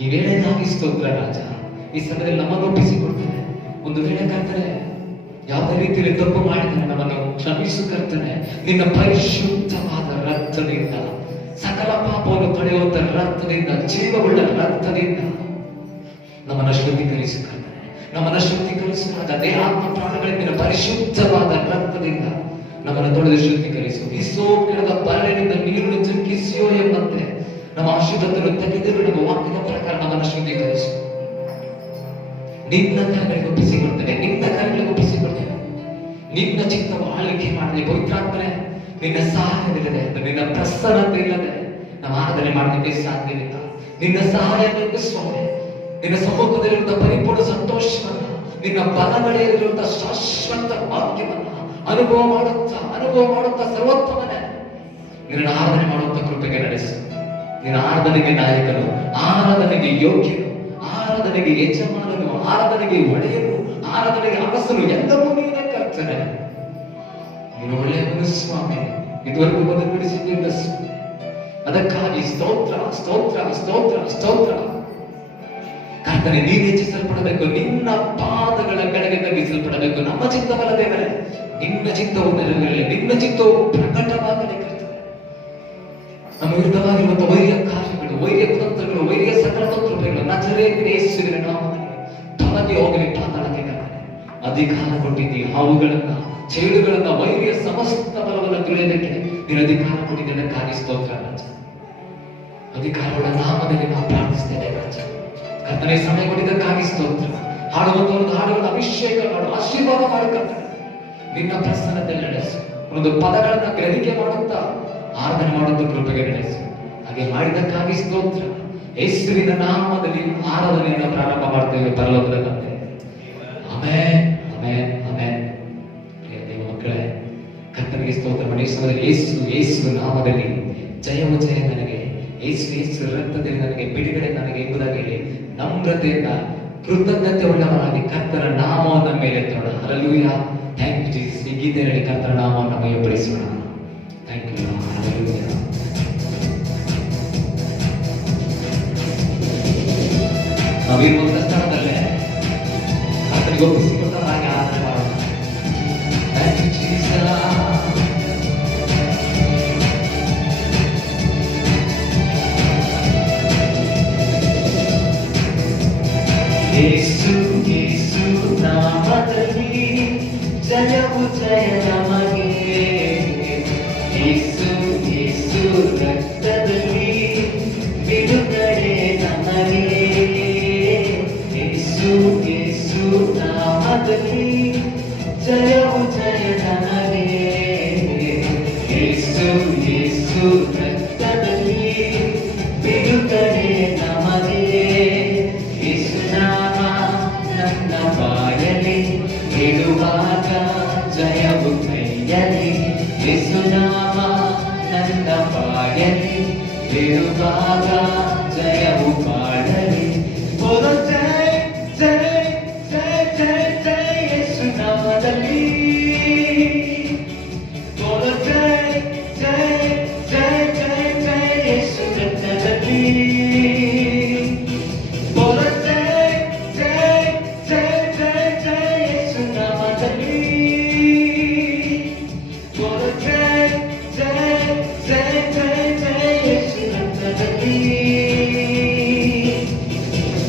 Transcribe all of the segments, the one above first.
ಈ ವೇಳೆಗಾಗಿ ಸ್ತೋತ್ರ ರಾಜ. ಈ ಸಮಯದಲ್ಲಿ ನಮ್ಮನ್ನು ಒಪ್ಪಿಸಿಕೊಡ್ತೇನೆ. ಒಂದು ವೇಳೆ ಕರ್ತನೆ ಯಾವುದೇ ರೀತಿಯಲ್ಲಿ ತಪ್ಪು ಮಾಡಿದರೆ ನಮ್ಮನ್ನು ಕ್ಷಮಿಸು ಕರ್ತನೆ. ನಿನ್ನ ಪರಿಶುದ್ಧವಾದ ರಕ್ತದಿಂದ, ಸಕಲ ಪಾಪವನ್ನು ತೊಳೆಯುವಂತ ರಕ್ತದಿಂದ, ಜೀವವುಳ್ಳ ರಕ್ತದಿಂದ ನಮ್ಮನ್ನು ಶುದ್ಧೀಕರಿಸು ಕರ್ತನೆ. ನಮ್ಮನ್ನು ಶುದ್ಧೀಕರಿಸುವಾಗ ದೇಹಾತ್ಮ ಪ್ರಾಣಗಳಿಂದ ಪರಿಶುದ್ಧವಾದ ರಕ್ತದಿಂದ ನಮ್ಮನ್ನು ತೊಳೆದು ಶುದ್ಧೀಕರಿಸು. ಹಿಸ್ಸೋಪಿನ ಬರಲಿನಿಂದ ನೀರನ್ನು ಚಿಕ್ಕಿಸಿಯೋ ಎಂಬಂತೆ ನಮ್ಮ ಅಶುದ್ಧತೆಯನ್ನು ತೆಗೆದು ಬಿಡುವ ವಾಕ್ಯದ ಪ್ರಕಾರ ನಮ್ಮನ್ನು ಶುದ್ಧೀಕರಿಸು. ನಿನ್ನ ಕರಗಳಿಗೆ ಒಪ್ಪಿಸಿಕೊಡ್ತೇನೆ, ನಿನ್ನ ಕರಗಳಿಗೆ ಒಪ್ಪಿಸಿಕೊಡ್ತೇನೆ. ನಿನ್ನ ಚಿತ್ತವು ಆಳ್ವಿಕೆ ಮಾಡಲಿ ಪವಿತ್ರಾತ್ಮನೆ. ನಿನ್ನ ಸಹಾಯವಿಲ್ಲದೆ, ನಿನ್ನ ಪ್ರಸನ್ನತೆ ಇಲ್ಲದೆ ನಾವು ಆರಾಧನೆ ಮಾಡಲಿಕ್ಕೆ ಸಾಧ್ಯವಿಲ್ಲ. ನಿನ್ನ ಸಹಾಯ ಬೇಕು ಸ್ವಾಮಿ. ನಿನ್ನ ಸಮ್ಮುಖದಲ್ಲಿರುವಂತಹ ಪರಿಪೂರ್ಣ ಸಂತೋಷವನ್ನ, ನಿನ್ನ ಬಲಗಡೆಯಲ್ಲಿರುವಂತಹ ಶಾಶ್ವತ ವಾಕ್ಯವನ್ನ ಅನುಭವ ಮಾಡುತ್ತಾ ಸರ್ವೋತ್ತಮನೇ ನಿನ್ನ ಆರಾಧನೆ ಮಾಡುವಂತ ಕೃಪೆಗೆ ನಡೆಸು. ನಿನ್ನ ಆರಾಧನೆಗೆ ನಾಯಕನು, ಆರಾಧನೆಗೆ ಯೋಗ್ಯನು, ಆರಾಧನೆಗೆ ಯಜಮಾನನು, ಆರಾಧನೆಗೆ ಒಡೆಯನು, ಆರಾಧನೆಗೆ ಅರಸನು, ಎಲ್ಲವೂ ನೀನೇ ಕರ್ತನೆ. ನೀನು ಒಳ್ಳೆಯವನು ಸ್ವಾಮಿ. ಇದುವರೆಗೂ ಬದುಕುಡಿಸಿದ್ದ ಅದಕ್ಕಾಗಿ ಸ್ತೋತ್ರ ಸ್ತೋತ್ರ ಸ್ತೋತ್ರ ಸ್ತೋತ್ರ. ಕರ್ತನೆ, ನೀನು ಹೆಚ್ಚಿಸಲ್ಪಡಬೇಕು, ನಿನ್ನ ಪಾದಗಳ ಕೆಳಗೆ ತಗ್ಗಿಸಲ್ಪಡಬೇಕು. ನಮ್ಮ ಚಿತ್ತವಲ್ಲ ದೇವರೇ, ನಿನ್ನ ಚಿತ್ತವು ನೆರವೇರಲಿ, ನಿನ್ನ ಚಿತ್ತವು ಪ್ರಕಟವಾಗಲಿ. ನಮ್ಮ ವಿರುದ್ಧವಾಗಿರುವಂತಹ ವೈರ್ಯ ಕಾರ್ಯಗಳು, ವೈರ್ಯ ತಂತ್ರಗಳು, ವೈರ್ಯ ಸಕಲ ತಂತ್ರಗಳು ನಜರೇತಿನ ಯೇಸುವಿನ ನಾಮದಲ್ಲಿ ತೊಲಗಿ ಹೋಗಲಿ. ಪಾತಾಳಕ್ಕೆ ಅಧಿಕಾರ ಕೊಟ್ಟಿದ್ದೀಯ. ಹಾವುಗಳನ್ನ, ಚೇಳುಗಳನ್ನ, ವೈರ್ಯ ಸಮಸ್ತ ಬಲವನ್ನು ತುಳಿಯೋದಕ್ಕೆ ನೀನು ಅಧಿಕಾರ ಕೊಟ್ಟಿದ್ದೇನೆ. ಅದಕ್ಕಾಗಿ ಸ್ತೋತ್ರ ರಾಜ. ಅಧಿಕಾರಗಳ ನಾಮದಲ್ಲಿ ನಾವು ಪ್ರಾರ್ಥಿಸ್ತೇವೆ ರಾಜ. ಕರ್ತನೆ, ಸಮಯ ಕೊಟ್ಟಿದ್ದಕ್ಕಾಗಿ ಸ್ತೋತ್ರ. ಹಾಡುವಂತವರದ್ದು ಹಾಡುಗಳ ಅಭಿಷೇಕ ಮಾಡು, ಆಶೀರ್ವಾದ ಮಾಡು ಕರ್ತನೆ. ನಿನ್ನ ಪ್ರಸನ್ನತೆ ನಡೆಸು. ಒಂದು ಪದಗಳನ್ನ ಗ್ರಹಿಕೆ ಮಾಡುತ್ತಾ ಆರಾಧನೆ ಮಾಡುವಂತ ಕೃಪೆಗೆ ನಡೆಸು. ಹಾಗೆ ಮಾಡಿದ್ದಕ್ಕಾಗಿ ಸ್ತೋತ್ರ. ಯೇಸುವಿನ ನಾಮದಲ್ಲಿ ಆರಾಧನೆಯನ್ನು ಪ್ರಾರಂಭ ಮಾಡ್ತೇವೆ ಪರಲೋಕದ ತಂದೆ. Amen, amen, amen. ದೇವ ಮಕ್ಕಳೇ, ಕರ್ತನಿಗೆ ಸ್ತೋತ್ರ ಮಾಡಿ. ಯೇಸು ನಾಮದಲ್ಲಿ ಜಯವು ಜಯ ನನಗೆ, ಯೇಸು ರಕ್ತದಲ್ಲಿ ನನಗೆ ಬಿಡುಗಡೆ ನನಗೆ ಎಂಬುದಾಗಿ ನಮ್ರತೆಯಿಂದ ಕೃತಜ್ಞತೆ ಉಳ್ಳವರಾಗಿ ಕರ್ತನ ನಾಮವನ್ನು ಮೇಲೆ ತೋಡ. ಹಲ್ಲೆಲೂಯಾ. Thank you Jesus. ಈ ಗೀತೆ ಹೇಳಿ ಕರ್ತನ ನಾಮವನ್ನು ಮಹಿಮೆಪಡಿಸೋಣ. Thank you. ಹಲ್ಲೆಲೂಯಾ. ನಾವಿರುವಂತ ಸ್ಥಳದಲ್ಲೇ ಕರ್ತನಿಗೆ ಒಪ್ಪಿಸಿಕೊಟ್ಟ ಹಾಗೆ ಆರಾಧನೆ ಮಾಡೋಣ. Thank you Jesus. ಯೇಸು ಯೇಸು ನಾಮದಲ್ಲಿ ಜಯವು ಜಯ ನಮಗೆ. ಯೇಸು ಯೇಸು ರಕ್ತದಲ್ಲಿ ಬಿಡುಗಡೆ ನಮಗೆ. ಯೇಸು ಯೇಸು ನಾಮದಲ್ಲಿ ಜಯವು ಜಯ ನಮಗೆ. ಯೇಸು ಯೇಸು ರಕ್ತದಲ್ಲಿ ಬಿಡುಗಡೆ ನಮಗೆ. ನನ್ನ ಬಾಯಲಿ ಇಡುವಾಗ ಜಯವು ಕೈಯಲಿ. ಯೇಸುನಾಮ ನನ್ನ ಬಾಯಲಿ ಇಡುವಾಗ ಜಯವು ಮಾಡಲಿ. ಬೋಲೋ ಜೈ ಜೈ ಜೈ ಜೈ ಜೈ ಯೇಸುನಾಮದಲ್ಲಿ. ಬೋಲೋ ಜೈ ಜೈ ಜೈ ಜೈ ಜೈ ಯೇಸು ರಕ್ತದಲ್ಲಿ.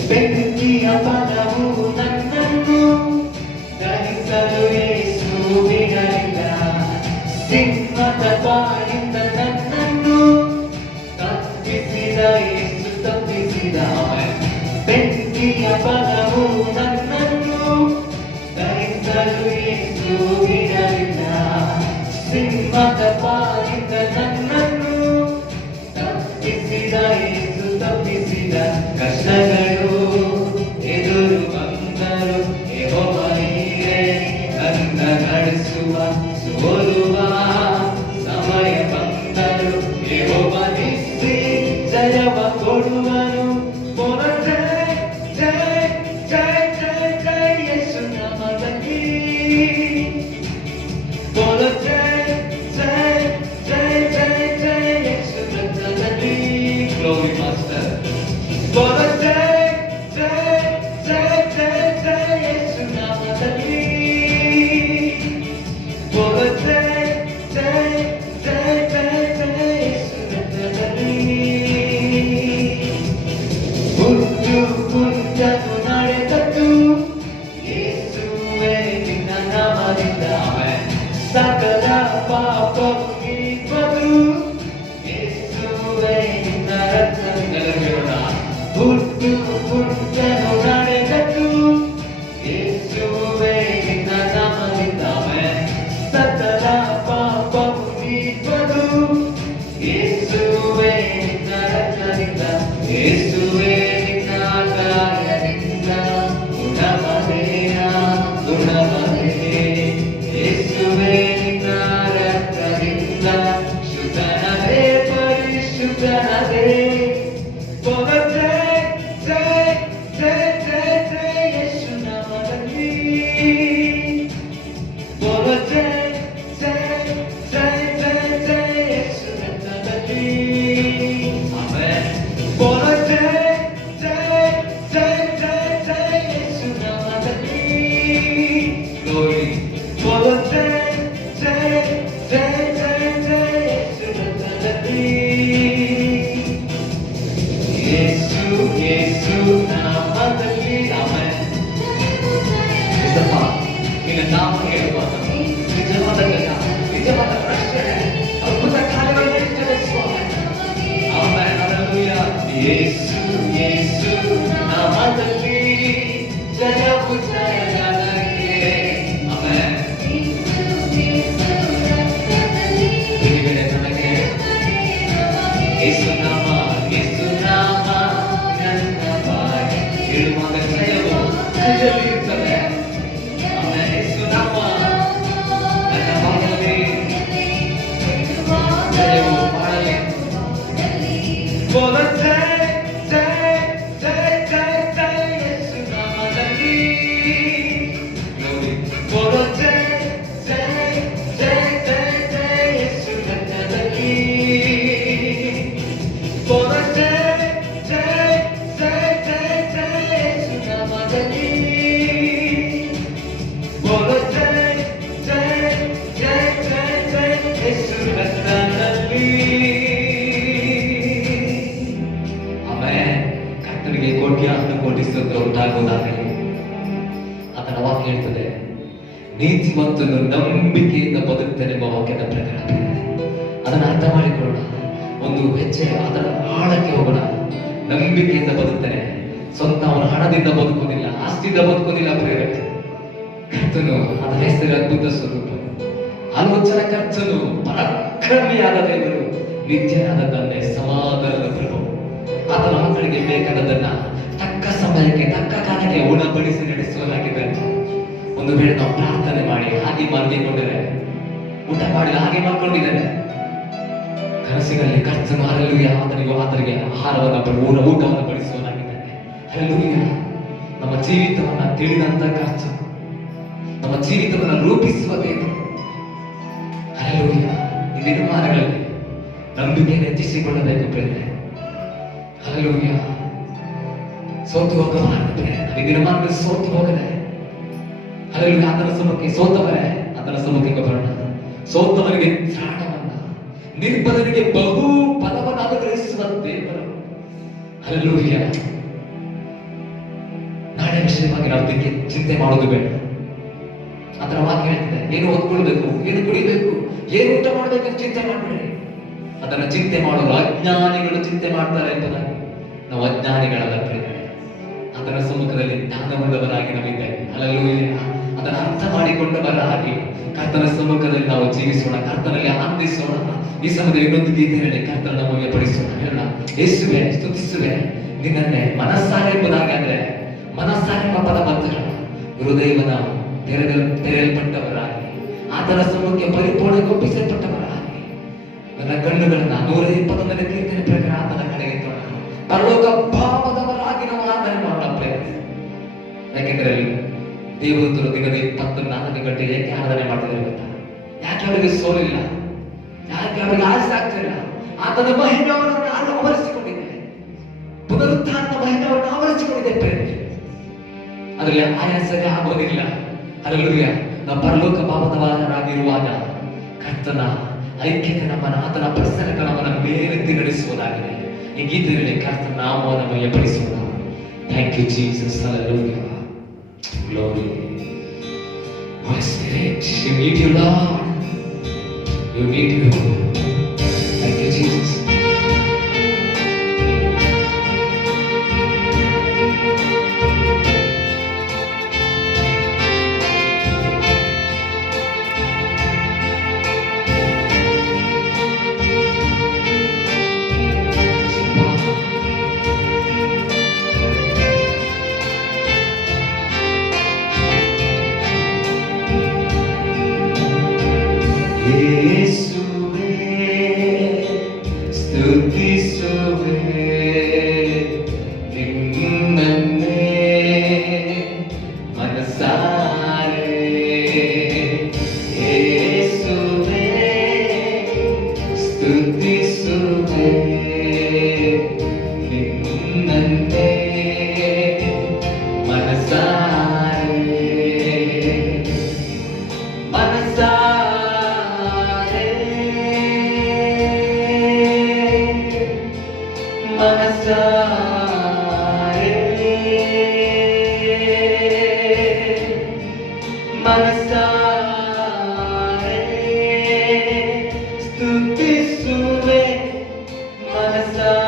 ಬೆಂಕಿಯ ಪದವು ನನ್ನನ್ನು ದಹಿಸಲು ಯೇಸು ಬಿಡಲಿಲ್ಲ. ಸಿಂಹದ ಬಾಯಿಂದ ನನ್ನನ್ನು ತಪ್ಪಿಸಿದ ಯೇಸು ತಪ್ಪಿಸಿದ. ಬೆಂಕಿಯ ಪದವು ನನ್ನನ್ನು ದಹಿಸಲು ಯೇಸು ಬಿಡಲಿಲ್ಲ. ಸಿಂಹದ ಬಾಯಿಂದ ನನ್ನನ್ನು ತಪ್ಪಿಸಿದ ಯೇಸು ತಪ್ಪಿಸಿದ. ಕಷ್ಟಗಳು ಎದುರು ಬಂದರು ಯೆಹೋವ ನೀನೇ ನನ್ನ ನಡೆಸುವ. ಸೋಲುವ ಸಮಯ ಬಂದರು ಯೆಹೋವ ನಿಲ್ಲಿಸಿ ಜಯವ ಕೊಡುವನು. ಜೈ ಜೈ ಜೈ ಜೈ ಜೈ ಯೇಸು ನಾಮದಲ್ಲಿ. ಜೈ ಜೈ ಜೈ ಜೈ ಜೈ ಯೇಸು ರಕ್ತದಲ್ಲಿ. Glory master. What a day! ಯೇಸುವೇ ನಿನ್ನ ಕಾರ್ಯದಿಂದ ಗುಣಮನೆಯ ಗುಣಮನೆ. ಯೇಸುವೇ ನಿನ್ನ ರಕ್ತದಿಂದ ಶುದ್ಧನದೇ ಪರಿಶುದ್ಧನದೇ. ಯೇಸು ನಾಮದಲ್ಲಿ ಯೇಸು ರಕ್ತದಲ್ಲಿ. ಆಮೆನ್. ಯೇಸು ನಾಮದಲ್ಲಿ ಗ್ಲೋರಿ. ಯೇಸು ರಕ್ತದಲ್ಲಿ. ಯೇಸು ಯೇಸು ನಾಮದಲ್ಲಿ. ಆಮೆನ್. ನಿನ್ನ ನಾಮ ಹೇಳುವಾಗ ನಿಜವಾದ ಜನ, ನಿಜವಾದ ರಕ್ಷಣೆ, ಅದ್ಭುತ ಕಾರ್ಯಗಳು ನಡೀತದೆ ಸ್ವಾಮಿ. ಆಮೆನ್. ಹಲ್ಲೆಲೂಯಾ. ಯೇಸು ಯೇಸು ನಾಮದಲ್ಲಿ ಜಯವು ಜಯ ನನಗೆ. ಆಮೆನ್. ಬಿಡುಗಡೆ ನನಗೆ. ಯೇಸು ನಾಮ ಯೇಸು ನಾಮ ನನ್ನ ಬಾಯಿ ಹೇಳುವಾಗ ಜಯವು ಜಯವಿರುತ್ತದೆ. ಆಮೆನ್. ಯೇಸು ನಾಮ ನನ್ನ ಬಾಯಲ್ಲಿ ಜಯವು ಬಾಳಲಿ. ಯೇಸು ನಾಮದಲ್ಲಿ ಗ್ಲೋರಿ. ಯೇಸು ರಕ್ತದಲ್ಲಿ. ಯೇಸು ನಾಮದಲ್ಲಿ. ಯೇಸು ರಕ್ತದಲ್ಲಿ. ಆಮೆನ್. ಕರ್ತನಿಗೆ ಕೋಟ್ಯಾನು ಕೋಟಿ ಸ್ತೋತ್ರ ಉಂಟಾಗುವುದಾಗಲಿ. ಆತನ ವಾಕ್ಯ ಹೇಳ್ತದೆ, ನೀತಿವಂತನು ನಂಬಿಕೆಯಿಂದ ಬದುಕ್ತಾನೆಂಬ ವಾಕ್ಯದ ಪ್ರಕಾರ. ಅದನ್ನು ಅರ್ಥ ಮಾಡಿಕೊಳ್ಳೋಣ. ಒಂದು ಹೆಜ್ಜೆ ಅದರ ಆಳಕ್ಕೆ ಹೋಗೋಣ. ನಂಬಿಕೆಯಿಂದ ಬದುಕ್ತಾನೆ. ಸ್ವಂತ ಅವನ ಹಣದಿಂದ ಬದುಕೋದಿಲ್ಲ, ಆಸ್ತಿಯಿಂದ ಬದುಕೋದಿಲ್ಲ. ಪ್ರೇರಕ ಕರ್ತನು, ಅದರ ಹೆಸರು ಅದ್ಭುತ ಸ್ವರೂಪ, ಆಲೋಚನ ಕರ್ತನು, ಪರಾಕ್ರಮಿಯಾದ ದೇವರು, ನಿತ್ಯನಾದ ತಂದೆ, ಸಮಾಧಾನದ ಪ್ರಭು. ಆತನ ಮಕ್ಕಳಿಗೆ ಬೇಕಾದದನ್ನ ತಕ್ಕ ಸಮಯಕ್ಕೆ ತಕ್ಕ ಕಾಲಕ್ಕೆ ಉಣಬಡಿಸಿ ನಡೆಸುವಲಾಗಿದ್ದಾನೆ. ಒಂದು ವೇಳೆ ನಾವು ಪ್ರಾರ್ಥನೆ ಮಾಡಿ ಹಾಗೆ ಮಲಗಿಕೊಂಡಿದ್ದಾರೆ, ಊಟ ಮಾಡಿ ಹಾಗೆ ಮಲ್ಕೊಂಡಿದ್ದಾರೆ, ಕನಸಿನಲ್ಲಿ ಕರ್ತನು ಹಲ್ಲೆಲೂಯಾ ಆತನಿಗೆ ಆಹಾರವನ್ನು ಊಟವನ್ನು ಬಡಿಸುವನಾಗಿದ್ದಾನೆ. ಹಲ್ಲೆಲೂಯಾ. ನಮ್ಮ ಜೀವಿತವನ್ನ ತಿಳಿದಂತ ಕರ್ತನು, ನಮ್ಮ ಜೀವಿತವನ್ನ ರೂಪಿಸುವ ದೇವರು. ಹಲ್ಲೆಲೂಯಾ. ಈ ದಿನಮಾನಗಳಲ್ಲಿ ನಂಬಿಕೆಯನ್ನು ಹೆಚ್ಚಿಸಿಕೊಳ್ಳಬೇಕು ಪ್ರೇರಣೆ. ಹಲ್ಲೆಲೂಯಾ. ಸೋತು ಹೋಗಬಾರದು ಪ್ರೇರಣೆ. ಈ ದಿನಮಾನಗಳಲ್ಲಿ ಸೋತು ಹೋಗದೆ ಹಲ್ಲೆಲೂಯಾ ಆತನ ಸಮ್ಮುಖಕ್ಕೆ ಸೋತವರೇ ಆತನ ಸಮ್ಮುಖಕ್ಕೆ ಬರೋಣ. ಸೋತವರಿಗೆ ತ್ರಾಣವನ್ನ, ನಿರ್ಬಲರಿಗೆ ಬಹು ಫಲವನ್ನು ಅನುಗ್ರಹಿಸುವ ದೇವರು. ಹಲ್ಲೆಲೂಯಾ. ನಾಳೆ ವಿಷಯವಾಗಿ ನಾವು ಚಿಂತೆ ಮಾಡೋದು ಬೇಡ. ಆತರ ವಾಕ್ಯ ಹೇಳ್ತದೆ, ಏನು ಓದ್ಕೊಳ್ಬೇಕು, ಏನು ಕುಡಿಬೇಕು, ಏನು ಊಟ ಮಾಡ್ಬೇಕಂತ ಚಿಂತೆ ಮಾಡಬೇಡಿ. ಅದನ್ನ ಚಿಂತೆ ಮಾಡೋರು ಅಜ್ಞಾನಿಗಳು ಚಿಂತೆ ಮಾಡ್ತಾರೆ ಎಂಬುದಾಗಿ. ನಾವು ಅಜ್ಞಾನಿಗಳಲ್ಲ ಪ್ರೇರಣೆ. ಅದರ ಸಮ್ಮುಖದಲ್ಲಿ ಜ್ಞಾನವುಳ್ಳವರಾಗಿ ನಾವಿದ್ದೇವೆ. ಹಲ್ಲೆಲೂಯಾ. ಅದನ್ನು ಅರ್ಥ ಮಾಡಿಕೊಂಡವರಾಗಿ ಕರ್ತನ ಸಮ್ಮುಖದಲ್ಲಿ ನಾವು ಜೀವಿಸೋಣ, ಕರ್ತನಲ್ಲಿ ಆನಂದಿಸೋಣ. ಈ ಸಮಯದಲ್ಲಿ ಇನ್ನೊಂದು ಗೀತೆ ಹೇಳಿ ಕರ್ತನ ನಮಗೆ ಪಡಿಸೋಣ. ಹೇಳೋಣ, ಯೇಸುವೆ ಸ್ತುತಿಸುವೆ ನಿನ್ನನ್ನೇ ಮನಸ್ಸಾರೆ ಎಂಬುದಾಗಿ. ಅಂದ್ರೆ ಮನಸ್ಸಾರೆ ಎಂಬ ಪದ ಬರ್ತಾರ. ಹೃದಯವನ ತೆರೆಯಲ್ಪಟ್ಟವರಾಗಿ ಆತನ ಸಮ್ಮುಖಕ್ಕೆ ಪರಿಪೂರ್ಣ ಒಪ್ಪಿಸಲ್ಪಟ್ಟವರಾಗಿ ನನ್ನ ಕಣ್ಣುಗಳನ್ನ 121ನೇ ಕೀರ್ತನೆ ಪ್ರಕಾರ ಆತನ ಕಡೆಗೆ ತೋಣ. ಪರಲೋಕ ಭಾವದವರಾಗಿ ನಾವು ಆರಾಧನೆ ಮಾಡೋಣ ಪ್ರಯತ್ನ. ಯಾಕೆಂದ್ರೆ ದೇವದೂತರು ದಿನದ 24 ಗಂಟೆ ಏಕೆ ಆರಾಧನೆ ಮಾಡ್ತಿದ್ದಾರೆ ಗೊತ್ತಾ? ಯಾಕೆ ಅವರಿಗೆ ಸೋಲಿಲ್ಲ, ಯಾಕೆ ಅವರಿಗೆ ಆಸೆ ಆಗ್ತಿಲ್ಲ? ಆತನ ಮಹಿಮೆಯನ್ನು ಆವರಿಸಿಕೊಂಡಿದೆ, ಪುನರುತ್ಥಾನದ ಮಹಿಮೆಯನ್ನು ಆವರಿಸಿಕೊಂಡಿದೆ ಪ್ರೇರಣೆ. ಅದರಲ್ಲಿ ಆಯಾಸಕ್ಕೆ ಆಗೋದಿಲ್ಲ. ಹಲ್ಲೆಲೂಯಾ. ನಾವು ಪರಲೋಕ ಭಾವದವರಾಗಿರುವಾಗ ಕರ್ತನ ಐಕ್ಯತೆ ನಮ್ಮನ್ನ, ಆತನ ಪ್ರಸನ್ನತೆ ನಮ್ಮನ್ನ ಮೇಲೆತ್ತಿ ನಡೆಸುವುದಾಗಿದೆ. ಈ ಗೀತೆಯಲ್ಲಿ ಕರ್ತನ ನಾಮವನ್ನು ಮಹಿಮೆಪಡಿಸೋಣ. Thank you Jesus. Hallelujah. Glory. Holy Spirit, you need you, Lord. You need you. Thank you, Jesus. ನಿನ್ನನ್ನೇ ಮನಸಾರೆ ಮನಸಾರೆ ಮನಸಾರೆ ಮನಸಾರೆ ಸ್ತುತಿಸುವೆ ಮನಸಾರೆ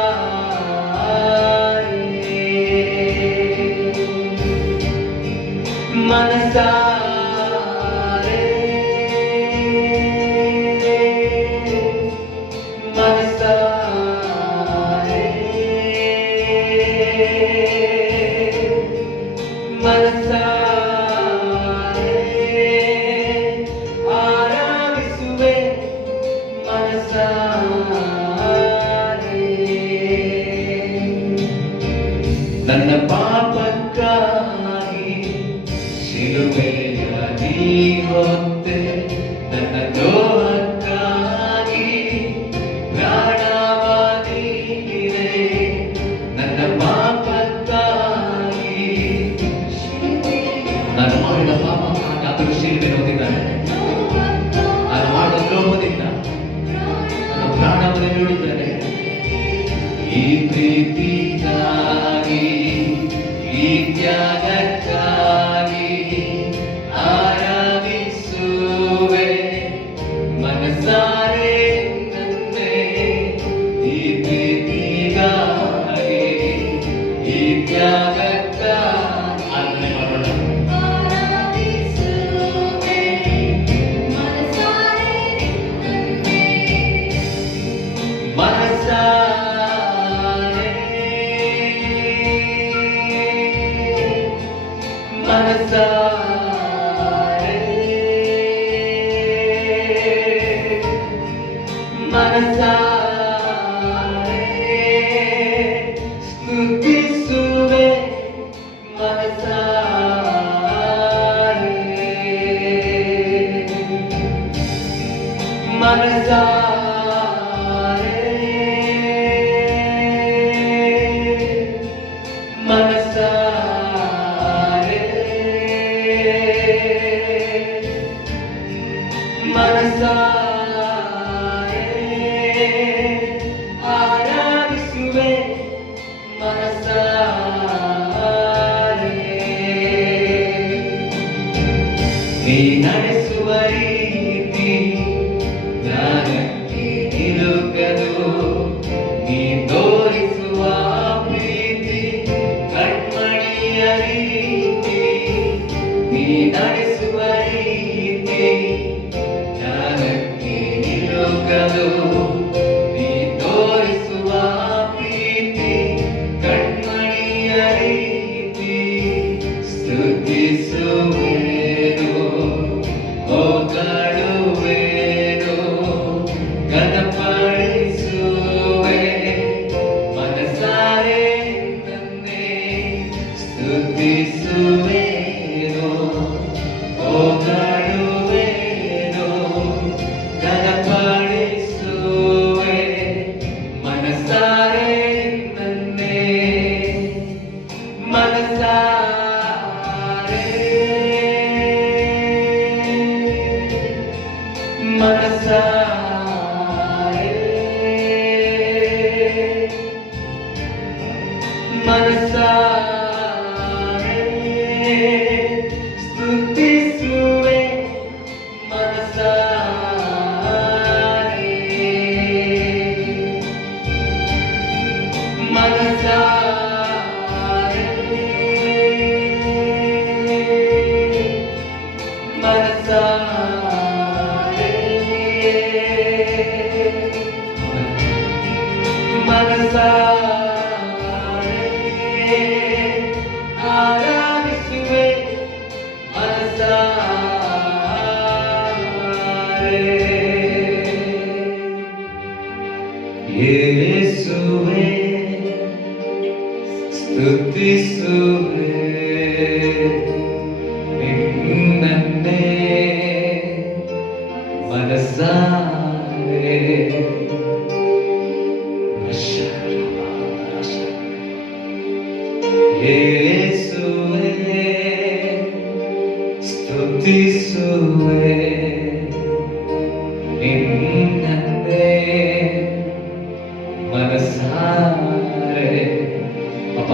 ಮನಸಾರೆ ಮನಸಾರೆ ಮನಸಾರೆ ಆರಾಧಿಸುವೆ ಮನಸಾರೆ ನನ್ನ ಪಾಪಕ್ಕಾಗಿ ಶಿಲುಬೆಯ ನೀ ಹೊತ್ತೆ ನನ್ನ ದ್ರೋಹಕ್ಕಾಗಿ ಪ್ರಾಣವಾದೀರೆ ನನ್ನ ಪಾಪಕ್ಕಾಗಿ ನಾನು ಮಾಡಿದ ಪಾಪಕ್ಕಾಗಿ ಆತನು ಶಿಲುಬೆ ಹೊಂದಿದ್ದಾನೆ. ನಾನು ಮಾಡಿದ ದ್ರೋಹದಿಂದ ನನ್ನ ಪ್ರಾಣವನ್ನು ನೀಡಿದ್ದಾನೆ. ಈ ಪ್ರೀತಿಗಾಗಿ ಈ ತ್ಯಾಗಕ್ಕಾಗಿ ಆರಾಧಿಸುವೆ ಮನಸಾರೆ ನನ್ನೇ. ಈ ಪ್ರೀತಿಗಾಗಿ ಈ ತ್ಯಾಗಕ್ಕಾಗಿ ಆರಾಧನೆ ಮಾಡೋಣ. ಮನಸಾರೆ ಮನಸಾರೆ ಮನಸಾರೆ ಸ್ತುತಿಸುವೆ ಮನಸಾರೆ ಮನಸಾರೆ ಮನಸಾರೆ ಮನಸಾರೆ ಆರಾಧಿಸುವೆ ಮನಸಾರೆ ನೀ ನಡೆಸುವ ರೀತಿ ಜ್ಞಾನಕ್ಕೆ ನಿಲುಕದು. ನೀ ತೋರಿಸುವ ಪ್ರೀತಿ ಕಣ್ಮಣಿಯ ರೀತಿ. ನೀ ನಡೆಸುವ ರೀತಿ ಜ್ಞಾನಕ್ಕೆ ನಿಲುಕದು. ನೀ ತೋರಿಸುವ ಪ್ರೀತಿ ಕಣ್ಮಣಿಯ ರೀತಿ. ಸ್ತುತಿಸುವೆನು ಹೊಗಳುವೆನು ಘನಪಡಿಸುವೆ ಮನಸಾರೆ ನನ್ನೇ. ಸ್ತುತಿಸುವೆನು ಹೊಗಳುವೆನು ಘನಪಡಿಸುವೆ ಮನಸಾರೆ ನನ್ನೇ. ಮನಸಾರೆ ಮನಸಾರೆ ಮನಸಾರೆ ಸ್ತುತಿಸುವೆ ಮನಸಾರೆ ಮನಸಾರೆ ಮನಸಾರೆ ಮನಸಾರೆ ಆರಾಧಿಸುವೆ ಮನಸಾರೆ. ಯೇಸುವೇ ಸ್ತುತಿಸುವೆ ನಿನ್ನನ್ನೇ ಮನಸಾರೆ. ಯೇಸುವೇ ಸ್ತುತಿಸುವೆ ನಿನ್ನನ್ನೇ ಮನಸಾರೆ. ಅಪ್ಪ,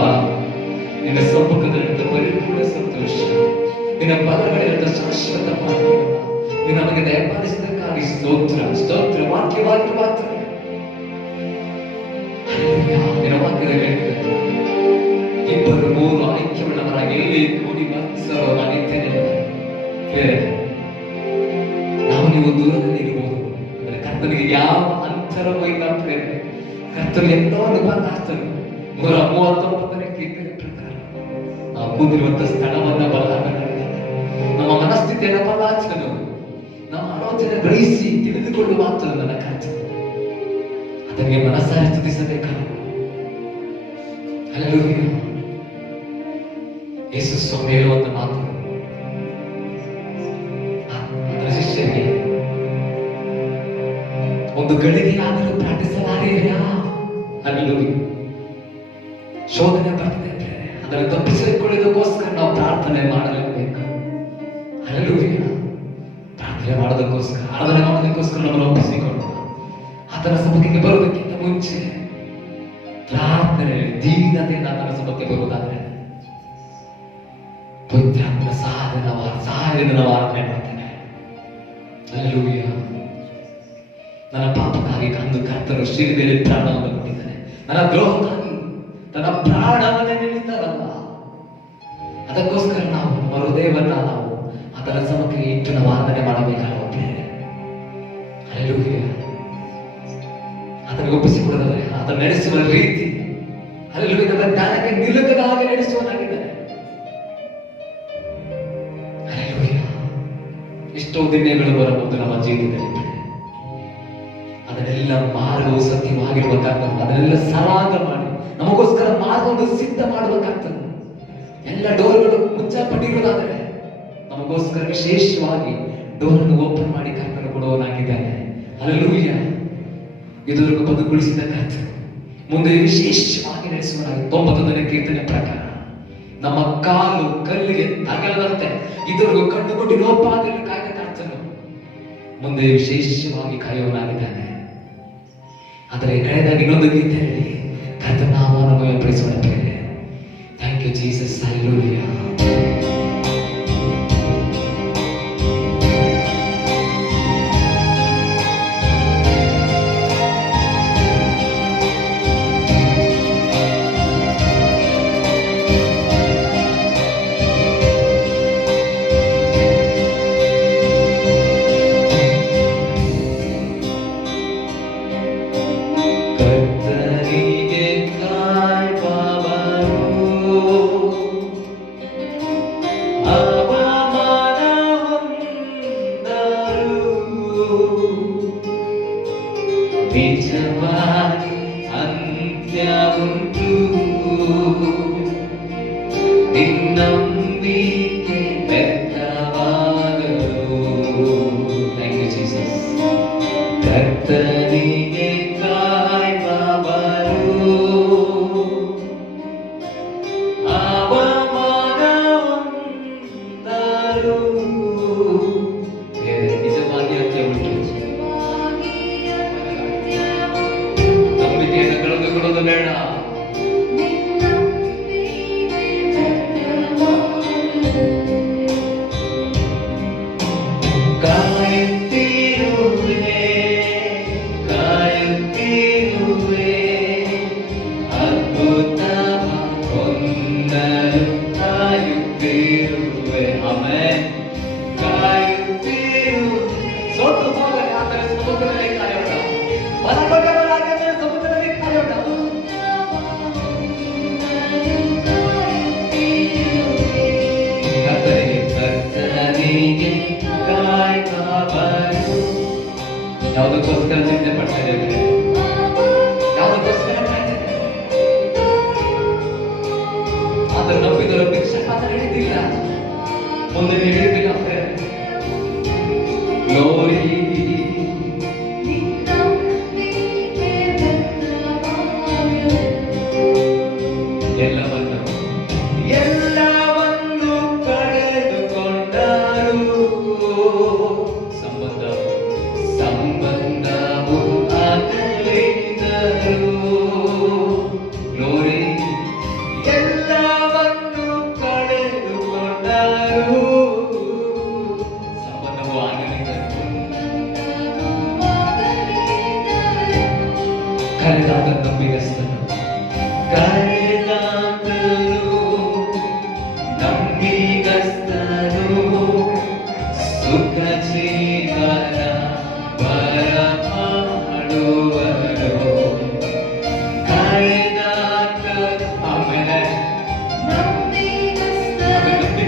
ನಿನ್ನ ಸಮ್ಮುಖದಲ್ಲಿದ್ದ ಪರಿಪೂರ್ಣ ಸಂತೋಷ, ನಿನ್ನ ಬಲಗಳಿಂದ ಶಾಶ್ವತ ಭಾಗ್ಯವನ್ನು ನೀನು ನಮಗೆ ದಯಪಾಲಿಸಿದ್ದಕ್ಕಾಗಿ ಸ್ತೋತ್ರ ಸ್ತೋತ್ರ. ವಾಕ್ಯವಾಗಿ ಮಾತ್ರ ನಿನ್ನ ವಾಕ್ಯದಲ್ಲಿ ಹೇಳ್ತಾರೆ, ಇಬ್ಬರು ಮೂರು ಐಕ್ಯವುಳ್ಳವರಾಗಿ ಎಲ್ಲಿ ಕೂಡಿ ಬಂದಿಸೋ ನಾನಿದ್ದೇನೆ. ನಾವು ನೀವು ದೂರದಲ್ಲಿ ಇರಬಹುದು, ಕರ್ತನಿಗೆ ಯಾವ ಅಂತರವೂ ಇಲ್ಲ. ಪ್ರೇರೆ ಕರ್ತರು ಎಲ್ಲವನ್ನು ಬದಲಾಗ್ತಾರೆ. 139ನೇ ಕೀರ್ತನೆ ಪ್ರಕಾರ ನಾವು ಕೂದಿರುವಂತ ಸ್ಥಳವನ್ನ ಬದಲಾಗಲಿಲ್ಲ. ನಮ್ಮ ಮನಸ್ಥಿತಿಯನ್ನು ಬದಲಾಯಿಸಲು, ನಮ್ಮ ಆಲೋಚನೆ ಗ್ರಹಿಸಿ ತಿಳಿದುಕೊಳ್ಳುವ ಮಾತ್ರ ನನ್ನ ಕರ್ತವ್ಯ. ಅದಕ್ಕೆ ಮನಸ್ಸಾರೆ ಸ್ತುತಿಸಬೇಕಲ್ಲ. ಹಲ್ಲೆಲೂಯಾ. ಯೇಸು ಸ್ವಾಮಿ ಹೇಳುವಂತ ಮಾತು ಅದರ ಶಿಷ್ಯರಿಗೆ, ಒಂದು ಗಳಿಗೆ ಆದರೂ ಪ್ರಾರ್ಥಿಸಲಾರೆಯಾ? ಹಲ್ಲೆಲೂಯಾ. ಶೋಧನೆ ಬರ್ತದೆ, ಅದನ್ನು ತಪ್ಪಿಸಿಕೊಳ್ಳೋದಕ್ಕೋಸ್ಕರ ನಾವು ಪ್ರಾರ್ಥನೆ ಮಾಡಲೇಬೇಕು. ಹಲ್ಲೆಲೂಯಾ. ಪ್ರಾರ್ಥನೆ ಮಾಡೋದಕ್ಕೋಸ್ಕರ, ಆರಾಧನೆ ಮಾಡೋದಕ್ಕೋಸ್ಕರ ನಮ್ಮನ್ನು ಒಪ್ಪಿಸಿಕೊಂಡು ಆತನ ಸಮ್ಮುಖಕ್ಕೆ ಬರೋದಕ್ಕಿಂತ ಮುಂಚೆ ಪ್ರಾರ್ಥನೆ ದೀನತೆಯಿಂದ ಆತನ ಸಮ್ಮುಖಕ್ಕೆ ಬರುವುದಾದ್ರೆ ಪವಿತ್ರಾತ್ಮನ ಸಹಾಯದಿಂದ ನಾವು ಆರಾಧನೆ ಮಾಡ್ತೇವೆ. ಹಲ್ಲೆಲೂಯಾ. ನನ್ನ ಪಾಪಕ್ಕಾಗಿ ಕಂದು ಕರ್ತನು ಶಿಲುಬೆಯಲ್ಲಿ ಪ್ರಾಣವನ್ನು ಕೊಟ್ಟಿದ್ದಾನೆ. ನನ್ನ ದ್ರೋಹಕ್ಕಾಗಿ ತನ್ನ ಪ್ರಾಣವನ್ನೇ ನೀಡಿದ್ದಾರಲ್ಲ, ಅದಕ್ಕೋಸ್ಕರ ನಾವು ನಮ್ಮ ಹೃದಯವನ್ನ ನಾವು ಆತನ ಸಮ್ಮುಖಕ್ಕೆ ಇಟ್ಟು ನಾವು ಆರಾಧನೆ ಮಾಡಬೇಕಾಗುತ್ತೆ. ಹಲ್ಲೆಲೂಯಾ. ಆತನಿಗೆ ಒಪ್ಪಿಸಿಕೊಡೋದಾದ್ರೆ ಆತನ ನಡೆಸುವ ರೀತಿ, ಹಲ್ಲೆಲೂಯಾ, ನನ್ನ ಜ್ಞಾನಕ್ಕೆ ನಿಲುಕದ ಹಾಗೆ ನಡೆಸುವನಾಗಿದ್ದಾನೆ. ಹಲ್ಲೆಲೂಯಾ. ಎಷ್ಟೋ ದಿನಗಳು ಬರಬಹುದು ನಮ್ಮ ಜೀವಿತದಲ್ಲಿ, ಅದನ್ನೆಲ್ಲ ಮಾರ್ಗವು ಸತ್ಯವಾಗಿರುವ ಕರ್ತನು ಅದನ್ನೆಲ್ಲ ಸರಾಗ ಮಾಡಿ ನಮಗೋಸ್ಕರ ಮಾರ್ಗವನ್ನು ಸಿದ್ಧ ಮಾಡುವ ಕರ್ತನು. ಎಲ್ಲ ಡೋರ್ಗಳು ಮುಚ್ಚಲ್ಪಟ್ಟಿರುವುದಾದರೆ ನಮಗೋಸ್ಕರ ವಿಶೇಷವಾಗಿ ಡೋರನ್ನು ಓಪನ್ ಮಾಡಿ ಕರ್ತನು ಕೊಡುವನಾಗಿದ್ದಾನೆ. ಹಲ್ಲೆಲೂಯಾ. ಇದುವರೆಗೂ ಬದುಕುಳಿಸಿದ ಕರ್ತನು ಮುಂದೆ ವಿಶೇಷವಾಗಿ ನಡೆಸುವನಾಗಿ 91ನೇ ಕೀರ್ತನೆ ಪ್ರಕಾರ ನಮ್ಮ ಕಾಲು ಕಲ್ಲಿಗೆ ತಗಲದಂತೆ ಇದುವರೆಗೂ ಕಂಡುಕೊಂಡು ಲೋಪಾದಲ್ಲಿ ಕಾಯ್ದ ಕರ್ತನು ಮುಂದೆ ವಿಶೇಷವಾಗಿ ಕಾಯುವನಾಗಿದ್ದಾನೆ. ಆದರೆ ಕಳೆದಾಗ ಇನ್ನೊಂದು ಗೀತೆಯಲ್ಲಿ ಕರ್ತನ ನಾಮವನ್ನು ಮಹಿಮೆಪಡಿಸೋಣ. Thank you Jesus. ಹಲ್ಲೆಲೂಯಾ. ನಿಜವಾಗಿ ಅಂತ್ಯ ಉಂಟು, ನಿನ್ನಂಬಿಕೆ ವ್ಯರ್ಥವಾಗಲು. Thank you Jesus. ಕರ್ತನಿಗೆ ಕಾಯುವವರು ಅವಮಾನವಂದರು. ನಿಜವಾಗಿ ಅಂತ್ಯ ಉಂಟು. ನಂಬಿಕೆಯನ್ನು ಕಳೆದುಕೊಳ್ಳೋದು ಬೇಡ. ಕಾಯುತ್ತಿರುವೆ ಅದ್ಭುತ ಹೊಂದಲು ಕಾಯುತ್ತಿರುವೆ. ಆಮೆನ್. ಕಾಯುತ್ತಿರುವೆ. ಸೋತು ಹೋಗಲಿ ಆತನ ಸಮುದ್ರದಲ್ಲಿ ಕಾಯೋಣ. ಬಲಗೊಂಡವರಾಗಿದ್ದರೆ ಸಮುದ್ರದಲ್ಲಿ ಕಾಯೋಣ. ಕರ್ತನಿಗೆ ಕಾಯುವವರು. ಯಾವುದಕ್ಕೋಸ್ಕರ ಚಿಂತೆ ಪಡ್ತಾ ಇದ್ದೇವೆ? ಯಾವುದಕ್ಕೋಸ್ಕರ ಕಾಯ್ತಾ ಇದ್ದೇವೆ? ಆದ್ರೆ ನಂಬಿದವರು ಭಿಕ್ಷಾಪಾತ ಹಿಡಿದಿಲ್ಲ, ಮುಂದೆ ಹಿಡಿದಿಲ್ಲ. ಗ್ಲೋರಿ. ಎಲ್ಲವನ್ನು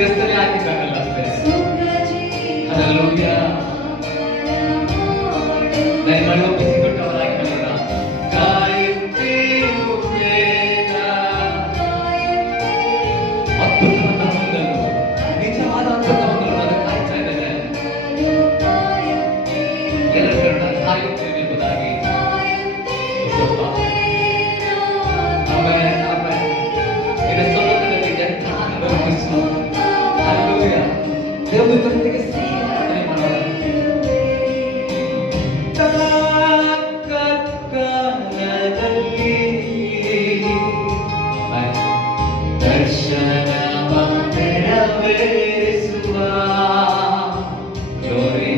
ನಂಬಿಗಸ್ತನೇ ಆಗಿದ್ದಾಗಲ್ಲ ಹಲ್ಲೆಲೂಯ. ದಯಮಾಡಿ ಒಪ್ಪಿಸಿಕೊಟ್ಟವರಾಗಿ ನೋಡೋಣ. ಅದ್ಭುತವನ್ನು ಹೊಂದಲು, ನಿಜವಾದ ಅದ್ಭುತವನ್ನು ನಾನು ಕಾಯ್ತಾ ಇದ್ದೇನೆ. ಎಲ್ಲರೂ ಹೇಳೋಣ, ಕಾಯುತ್ತೇವೆ ಎಂಬುದಾಗಿ. ದೇವದೊಂದಿಗೆ ಸೇವೆ ಮಾಡೋಣ. ದರ್ಶನವ ನೆರವೇರಿಸುವ ಗ್ಲೋರಿ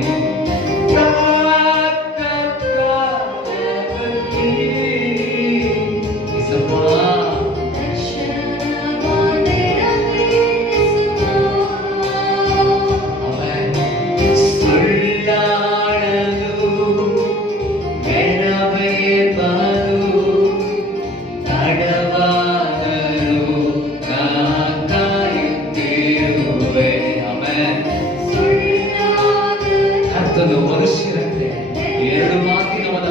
ಮನುಷ್ಯರಂತೆ ಎರಡು ಮಾತಿನವನ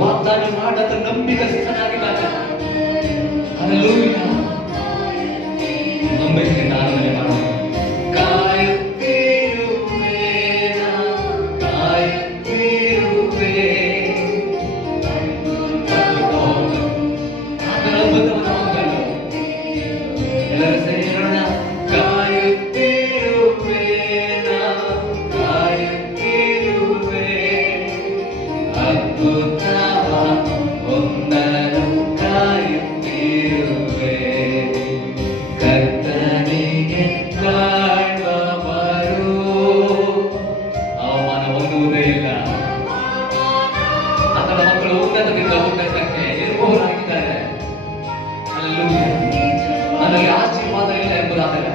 ವಾಗ್ದಾನ ಮಾಡದ ನಂಬಿಗಸ್ತನಾಗಿದ್ದಾನೆ. ಹಲ್ಲೆಲೂಯ. ನಂಬಿಕೆ ಆರಾಧನೆ ಮಾಡೋಣ. ಕಾಯುತ್ತಿರುವೆ ಆತನ ಅದ್ಭುತವನ್ನು ಹೊಂದಲು ಎಲ್ಲರೂ ಸೇರಿ ಹೇಳೋಣ. ನನಗೆ ಆಶೀರ್ವಾದ ಇಲ್ಲ ಎಂಬುದಾದರೆ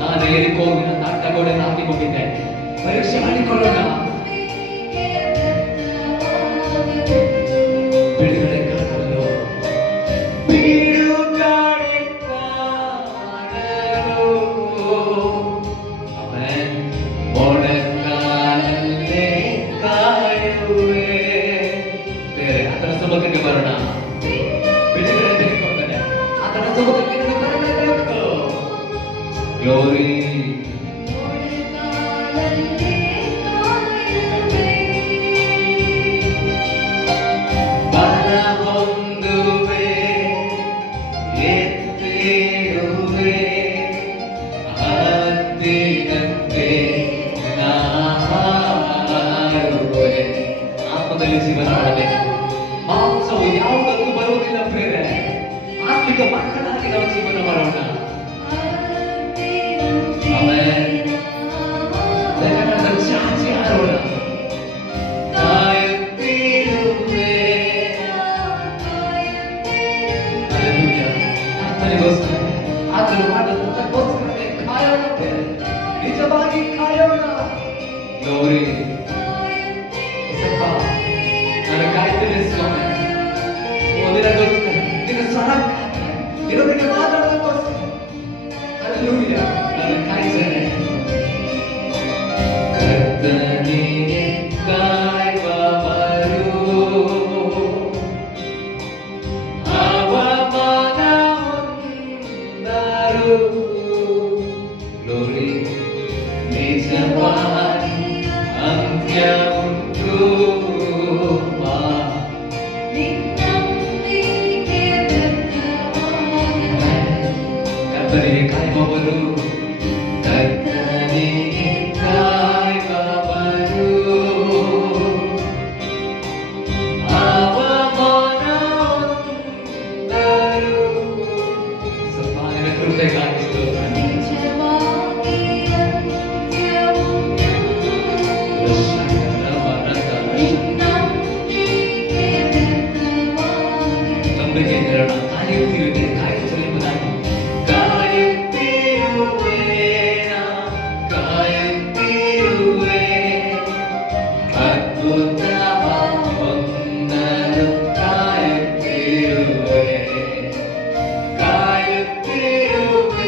ನಾನು ಏರಿಕೋವಿನ ನಾಟಗೋಡೆ ಹಾಕಿಕೊಂಡಿದ್ದೆ. ಪರೀಕ್ಷೆ ಮಾಡಿಕೊಳ್ಳೋಣ. ಬಿಡುಗಡೆ ಕಾಣಲು ಮೊಣಕಾಲಲ್ಲೇ ಕಾಯುವೆ. ಅದರ ಸಬಕಕ್ಕೆ ಬರೋಣ. ಬಿಡುಗಡೆ ಬೇಕೊಂಡರೆ ಅದರ ಸಬಕಕ್ಕೆ ಬರಬೇಕು. ಗ್ಲೋರಿ. ಬಲ ಹೊಂದುವೆ, ಎತ್ತಿರುವೆ, ಹದ್ದಿನಂತೆ ನಾ ಹಾರುವೆ. ಆತ್ಮದಲ್ಲಿ ಜೀವನ ಮಾಡಬೇಕು. ಮಾಂಸವು ಯಾವುದಕ್ಕೂ ಬರುವುದಿಲ್ಲ ಪ್ರೇರೆ. ಆತ್ಮಿಕ ಮಕ್ಕಳಾಗಿ ನಾವು ಜೀವನ ಮಾಡೋಣ. ಚಾಚಿ ಹಾರೋಣ. ಕಾಯುತ್ತಿರುವೆ. ಆತನಿಗೋಸ್ಕರ, ಆತನು ಮಾಡೋದಕ್ಕೋಸ್ಕರವೇ ಕಾಯೋಣ. ನಿಜವಾಗಿ ಕಾಯೋಣ. ಗೌರಿ ನಾನು ಕಾಯ್ತೇನೆ ಸ್ವಾಮಿ. ನಿನಗೋಸ್ಕರ, ನಿನ್ನ ಸ್ವರಕ್ಕಾಗಿ, ನಿನ್ನೊಂದಿಗೆ ಮಾತಾಡೋದಕ್ಕೋಸ್ಕರ. ಹಲ್ಲೆಲೂಯ. ನಾನು ಕಾಯ್ತೇನೆ. ಕರ್ತನಿಗೆ ಕಾಯುವವರು ಅವಮಾನ ಹೊಂದರು. ಗ್ಲೋರಿ. ನಿಜವಾಗಿ ಅಂತ್ಯ ಉಂಟು. ಕರ್ತನಿಗೆ ಕಾಯುವವರು, ಕರ್ತನಿಗೆ ಕಾಯುವವರು ಅವಮಾನ ಹೊಂದರು. ಸ್ವಲ್ಪ ನಿನ್ನ ಕೃಪೆಗಾಗಿ ನಂಬಿಕೆ ಹೇಳೋಣ. ಕಾಯುತ್ತಿರುವೆ, ಕಾಯುತ್ತಿರುವೆ ಎಂಬುದಾಗಿ. ಕಾಯುತ್ತಿರುವೆ, ಅದ್ಭುತವ ಹೊಂದಲು ಕಾಯುತ್ತಿರುವೆ. ಕಾಯುತ್ತಿರುವೆ,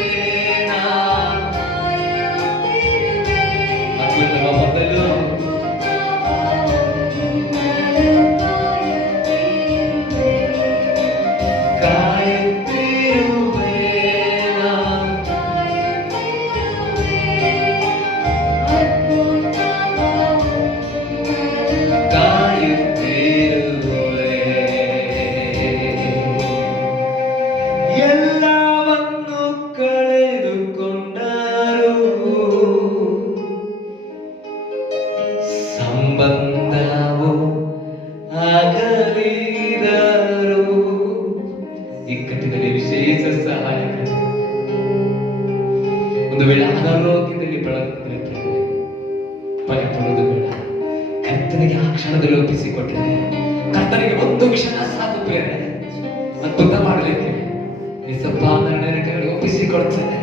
ಕಳೆದುಕೊಂಡರು, ಸಂಬಂಧವು ಅಗಲಿದರು. ಇಕ್ಕಟ್ಟಿನಲ್ಲಿ ವಿಶೇಷ ಸಹಾಯಕ. ಒಂದು ವೇಳೆ ಅನಾರೋಗ್ಯದಲ್ಲಿ ಬಳಲಿದ್ರೆ ಭಯ ಪಡೋದು ಬೇಡ. ಕರ್ತನಿಗೆ ಆ ಕ್ಷಣದಲ್ಲಿ ಒಪ್ಪಿಸಿಕೊಟ್ಟರೆ ಕರ್ತನಿಗೆ ಒಂದು ಕ್ಷಣ ಸಾಕು ಬೇರೆ ಅದ್ಭುತ ಮಾಡಲಿಕ್ಕೆ ಒಪ್ಪಿಸಿಕೊಡ್ತೇನೆ.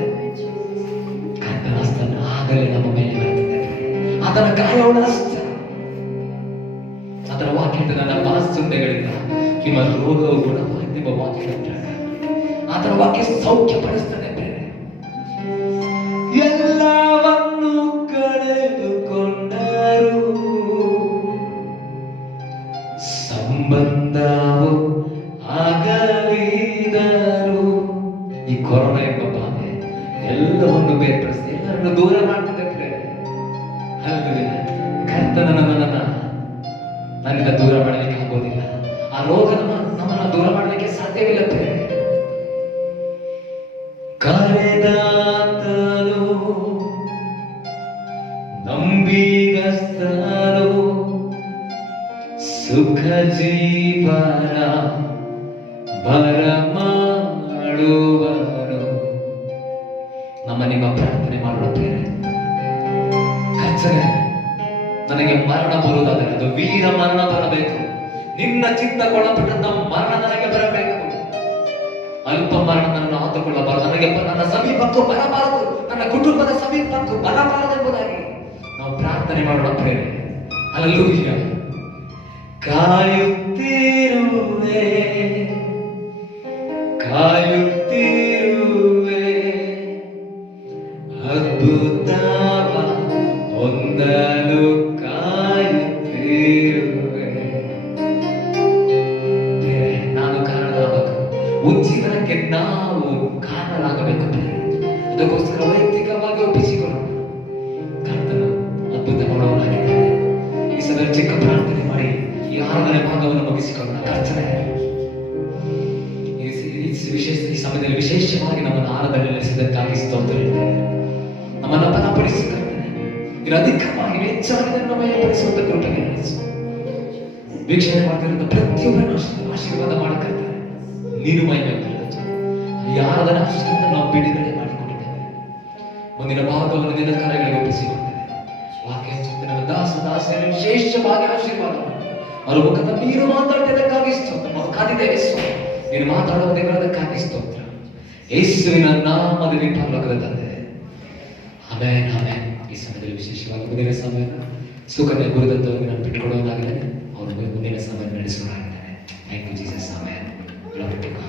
ಕರ್ತನ ಹಸ್ತನ ಆಗಲೇ ನಮ್ಮ ಮೇಲೆ ಬರ್ತದೆ. ಆತನ ಕಾರ್ಯವುಳ್ಳ ಹಸ್ತ, ಆತನ ವಾಕ್ಯದ ನನ್ನ ಮಾಸುಂಡೆಗಳಿಂದ ನಿಮ್ಮ ರೋಗವು ಗುಣವಾಗಿ ನಿಮ್ಮ ವಾಕ್ಯದ ಪ್ರಕಾರ ಆತನ ವಾಕ್ಯ ಸೌಖ್ಯ ಪಡಿಸ್ತದೆ. ಬೇರೆ ಎಲ್ಲವನ್ನು ಕಳೆದುಕೊಂಡರು, ಸಂಬಂಧವು ಆಗಲಿದರು. ಈ ಕೊರೋನಾ ಎಂಬ ಬಾಧೆ ಎಲ್ಲವನ್ನು ಬೇರ್ಪಡಿಸಿ ಎಲ್ಲರನ್ನು ದೂರ ಮಾಡ್ತದೆ. ಕರ್ತನ ನನ್ನಿಂದ ದೂರ ಮಾಡಲಿಕ್ಕೆ ಆಗೋದಿಲ್ಲ. ಆ ರೋಗ ನಮ್ಮನ್ನು ದೂರ ಮಾಡಲಿಕ್ಕೆ ಸಾಧ್ಯವಿಲ್ಲ. ಕರೆದಾತನು ನಂಬಿಗಸ್ತನು, ಸುಖ ಜೀವನ ಬರಮಾಡುವನು. ನಮ್ಮ ನಿಮ್ಮ ಪ್ರಾರ್ಥನೆ ಮಾಡುತ್ತೇನೆ. ಕರ್ತನೇ, ನನಗೆ ಮರಣ ಬರುವುದಾದರೆ ಅದು ವೀರ ಮರಣ ಬರಬೇಕು. ನಿನ್ನ ಚಿತ್ತಗೊಳಪಟ್ಟಂತ ಮರಣ ನನಗೆ ಬರಬೇಕು. ಅಲ್ಪ ಮರಣ ನನ್ನನ್ನು ಆತುಕೊಳ್ಳಬಾರದು. ನನಗೆ ನನ್ನ ಸಮೀಪಕ್ಕೂ ಬರಬಾರದು, ನನ್ನ ಕುಟುಂಬದ ಸಮೀಪಕ್ಕೂ ಬರಬಾರದು ಎಂಬುದಾಗಿ ನಾವು ಪ್ರಾರ್ಥನೆ ಮಾಡೋಣ. ಪ್ರೇರೆ ಹಲ್ಲೆಲೂಯ. ಕಾಯುತ್ತಿರುವೆ ಕಾಯುತ್ತಿರುವೆ, ಅದ್ಭುತವ ಹೊಂದಲು ಕಾಯುತ್ತಿರುವೆ. ನಾನು ಕಾರಣರಾಗಬೇಕು, ಉಜ್ಜೀವನಕ್ಕೆ ನಾವು ಕಾರಣರಾಗಬೇಕು. ಅದಕ್ಕೋಸ್ಕರ ವೈಯಕ್ತಿಕವಾಗಿ ಒಪ್ಪಿಸಿಕೊಳ್ಳೋಣ. ಕರ್ತನು ಅದ್ಭುತ ಮಾಡುವವನಾಗಿದ್ದಾನೆ. ಈ ಸಮಯ ಚಿಕ್ಕ ಪ್ರಾರ್ಥನೆ ಮಾಡಿ ಈ 6ನೇ ಭಾಗವನ್ನು ಮುಗಿಸಿಕೊಳ್ಳೋಣ. ಕರ್ತನೇ, ಈ ಸಮಯದಲ್ಲಿ ವಿಶೇಷವಾಗಿ ನಮ್ಮನ್ನು ಆರಾಧನೆ ನಡೆಸಿದ್ದಕ್ಕಾಗಿ ಸ್ತೋತ್ರ ಹೇಳ್ತೇವೆ. ನಮ್ಮನ್ನು ಬಲಪಡಿಸುತ್ತೇವೆ. ಇದು ಅಧಿಕವಾಗಿ ಹೆಚ್ಚಾಗಿ ಮಯಪಡಿಸುವಂತ ಕೃಪೆಗೆ ನಡೆಸು. ವೀಕ್ಷಣೆ ಮಾಡ್ತಿರುವಂತ ಪ್ರತಿಯೊಬ್ಬರನ್ನು ಆಶೀರ್ವಾದ ಮಾಡಕರ್ತಾರೆ. ನೀನು ಮಹಿಮೆ ಈ ಆರಾಧನೆ ಆಶೀರ್ವಾದ ನಾವು ಬಿಡುಗಡೆ ಮಾಡಿಕೊಂಡಿದ್ದೇವೆ. ಮುಂದಿನ ಭಾಗವನ್ನು ನಿನ್ನ ಕಾರ್ಯಗಳಿಗೆ ಒಪ್ಪಿಸಿಕೊಡ್ತೇವೆ. ವಾಕ್ಯ ಚಿಂತನೆ ದಾಸರು ವಿಶೇಷವಾಗಿ ಆಶೀರ್ವಾದ ಮಾಡಿ ಅವರ ಮುಖದ ನೀರು ಮಾತಾಡ್ತಿದ್ದಕ್ಕಾಗಿ ಸ್ತೋತ್ರ. ನಾವು ಕಾದಿದ್ದೇವೆ ಸ್ವಾಮಿ, ನೀನು ಮಾತಾಡೋದೇ ಬರೋದಕ್ಕಾಗಿ ಸ್ತೋತ್ರ. ಯೇಸುವಿನ ನಾಮದಲ್ಲಿ ಪರಲೋಕದ ತಂದೆ, ಆಮೆನ್ ಆಮೆನ್. ಈ ಸಮಯದಲ್ಲಿ ವಿಶೇಷವಾಗಿ ಮುಂದಿನ ಸಮಯ ಸುಕನ್ಯಾ ಗುರುದತ್ತವರಿಗೆ ನಾನು ಬಿಟ್ಟುಕೊಡೋನಾಗಿದ್ದೇನೆ. ಅವರು ಮುಂದಿನ ಸಮಯ ನಡೆಸೋನಾಗಿದ್ದೇನೆ. Thank you Jesus. Amen. Glory to God.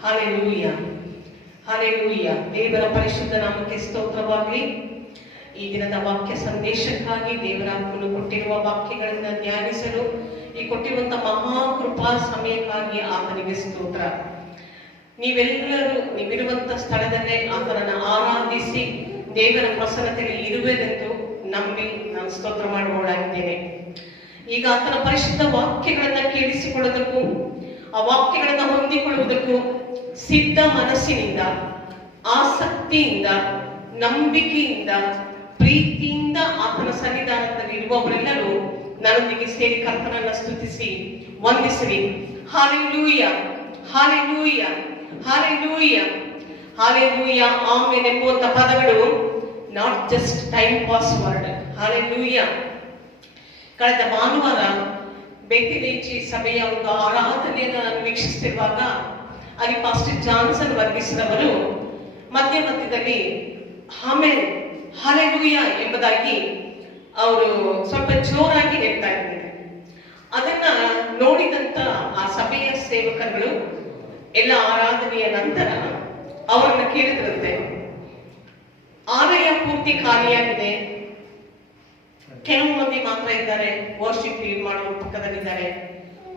Hallelujah, hallelujah. ದೇವರ ಪರಿಶುದ್ಧ ನಾಮಕ್ಕೆ ಸ್ತೋತ್ರವಾಗಲಿ. ಈ ದಿನದ ವಾಕ್ಯ ಸಂದೇಶಕ್ಕಾಗಿ ದೇವರಾತ್ಮನು ಕೊಟ್ಟಿರುವ ವಾಕ್ಯಗಳನ್ನು ಧ್ಯಾನಿಸಲು ಈ ಕೊಟ್ಟಿರುವಂತಹ ಮಹಾಕೃಪಾ ಸಮಯಕ್ಕಾಗಿ ಆತನಿಗೆ ಸ್ತೋತ್ರ. ನೀವಿರುವಂತ ಸ್ಥಳದಲ್ಲೇ ಆತನನ್ನು ಆರಾಧಿಸಿ ದೇವರ ಪ್ರಸನ್ನತೆಯಲ್ಲಿ ಇರುವೆನೆಂದು ನಂಬಿ ನಾನು ಸ್ತೋತ್ರ ಮಾಡುವವಳಾಗಿದ್ದೇನೆ. ಈಗ ಆತನ ಪರಿಶುದ್ಧ ವಾಕ್ಯಗಳನ್ನ ಕೇಳಿಸಿಕೊಳ್ಳೋದಕ್ಕೂ ಆ ವಾಕ್ಯಗಳನ್ನ ಹೊಂದಿಕೊಳ್ಳುವುದಕ್ಕೂ ಸಿದ್ಧ ಮನಸ್ಸಿನಿಂದ, ಆಸಕ್ತಿಯಿಂದ, ನಂಬಿಕೆಯಿಂದ, ಪ್ರೀತಿಯಿಂದ ಆತನ ಸನ್ನಿಧಾನದಲ್ಲಿ ಇರುವವರೆಲ್ಲರೂ ನನ್ನೊಂದಿಗೆ ಸೇರಿ ಕರ್ತನನ್ನ ಸ್ತುತಿಸಿ ವಂದಿಸಿರಿ. Hallelujah, hallelujah, hallelujah, hallelujah. Amen ಎಂಬುವಂತ ಪದಗಳು not just time pass word. Hallelujah. ಕಳೆದ ಭಾನುವಾರ ಬೇತಿದೇಚಿ ಸಭೆಯ ಒಂದು ಆರಾಧನೆಯನ್ನು ನಾನು ವೀಕ್ಷಿಸುತ್ತಿರುವಾಗ ಅಲ್ಲಿ ಪಾಸ್ಟರ್ ಜಾನ್ಸನ್ ವರ್ಗಿಸಿದವರು ಮಧ್ಯದಲ್ಲಿ ಆಮೆನ್ ಹಾಲೆಲೂಯ ಎಂಬುದಾಗಿ ಅವರು ಸ್ವಲ್ಪ ಜೋರಾಗಿ ಹೇಳ್ತಾ ಇದ್ದಾರೆ. ಅದನ್ನ ನೋಡಿದಂತ ಆ ಸಭೆಯ ಸೇವಕರುಗಳು ಎಲ್ಲ ಆರಾಧನೆಯ ನಂತರ ಅವರನ್ನ ಕೇಳಿದ್ರಂತೆ, ಆಲಯ ಪೂರ್ತಿ ಖಾಲಿಯಾಗಿದೆ, ಕೆಲವು ಮಂದಿ ಮಾತ್ರ ಇದ್ದಾರೆ, ವರ್ಷಿಪ್ ಲೀಡ್ ಮಾಡುವ ಪಕ್ಕದಲ್ಲಿದ್ದಾರೆ,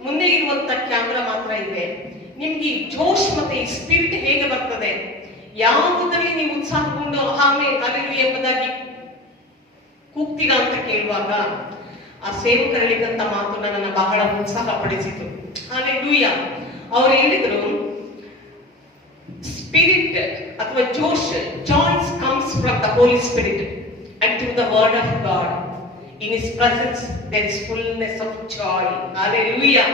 ಮುಂದೆ ಇರುವಂತ ಕ್ಯಾಮ್ರಾ ಮಾತ್ರ ಇದೆ. ನಿಮ್ಗೆ ಈ ಜೋಶ್ ಮತ್ತೆ ಈ ಸ್ಪಿರಿಟ್ ಹೇಗೆ ಬರ್ತದೆ? ಯಾವುದರಲ್ಲಿ ನೀವು ಉತ್ಸಾಹಗೊಂಡು ಆಮೇಲೆ ಅಲ್ಲಿರು ಎಂಬುದಾಗಿ ಕೂಗ್ತೀರಾ ಅಂತ ಕೇಳುವಾಗ ಆ ಸೇವಕರಲ್ಲಿದ್ದಂತ ಮಾತು ನನ್ನನ್ನು ಬಹಳ ಉತ್ಸಾಹ ಪಡಿಸಿತು. ಹಾಲೆಲೂಯ. ಅವ್ರು ಹೇಳಿದ್ರು, ಸ್ಪಿರಿಟ್ ಅಥವಾ ಜೋಶ್, joys comes from the Holy Spirit and through the word of God. In his presence there is fullness of joy. Hallelujah.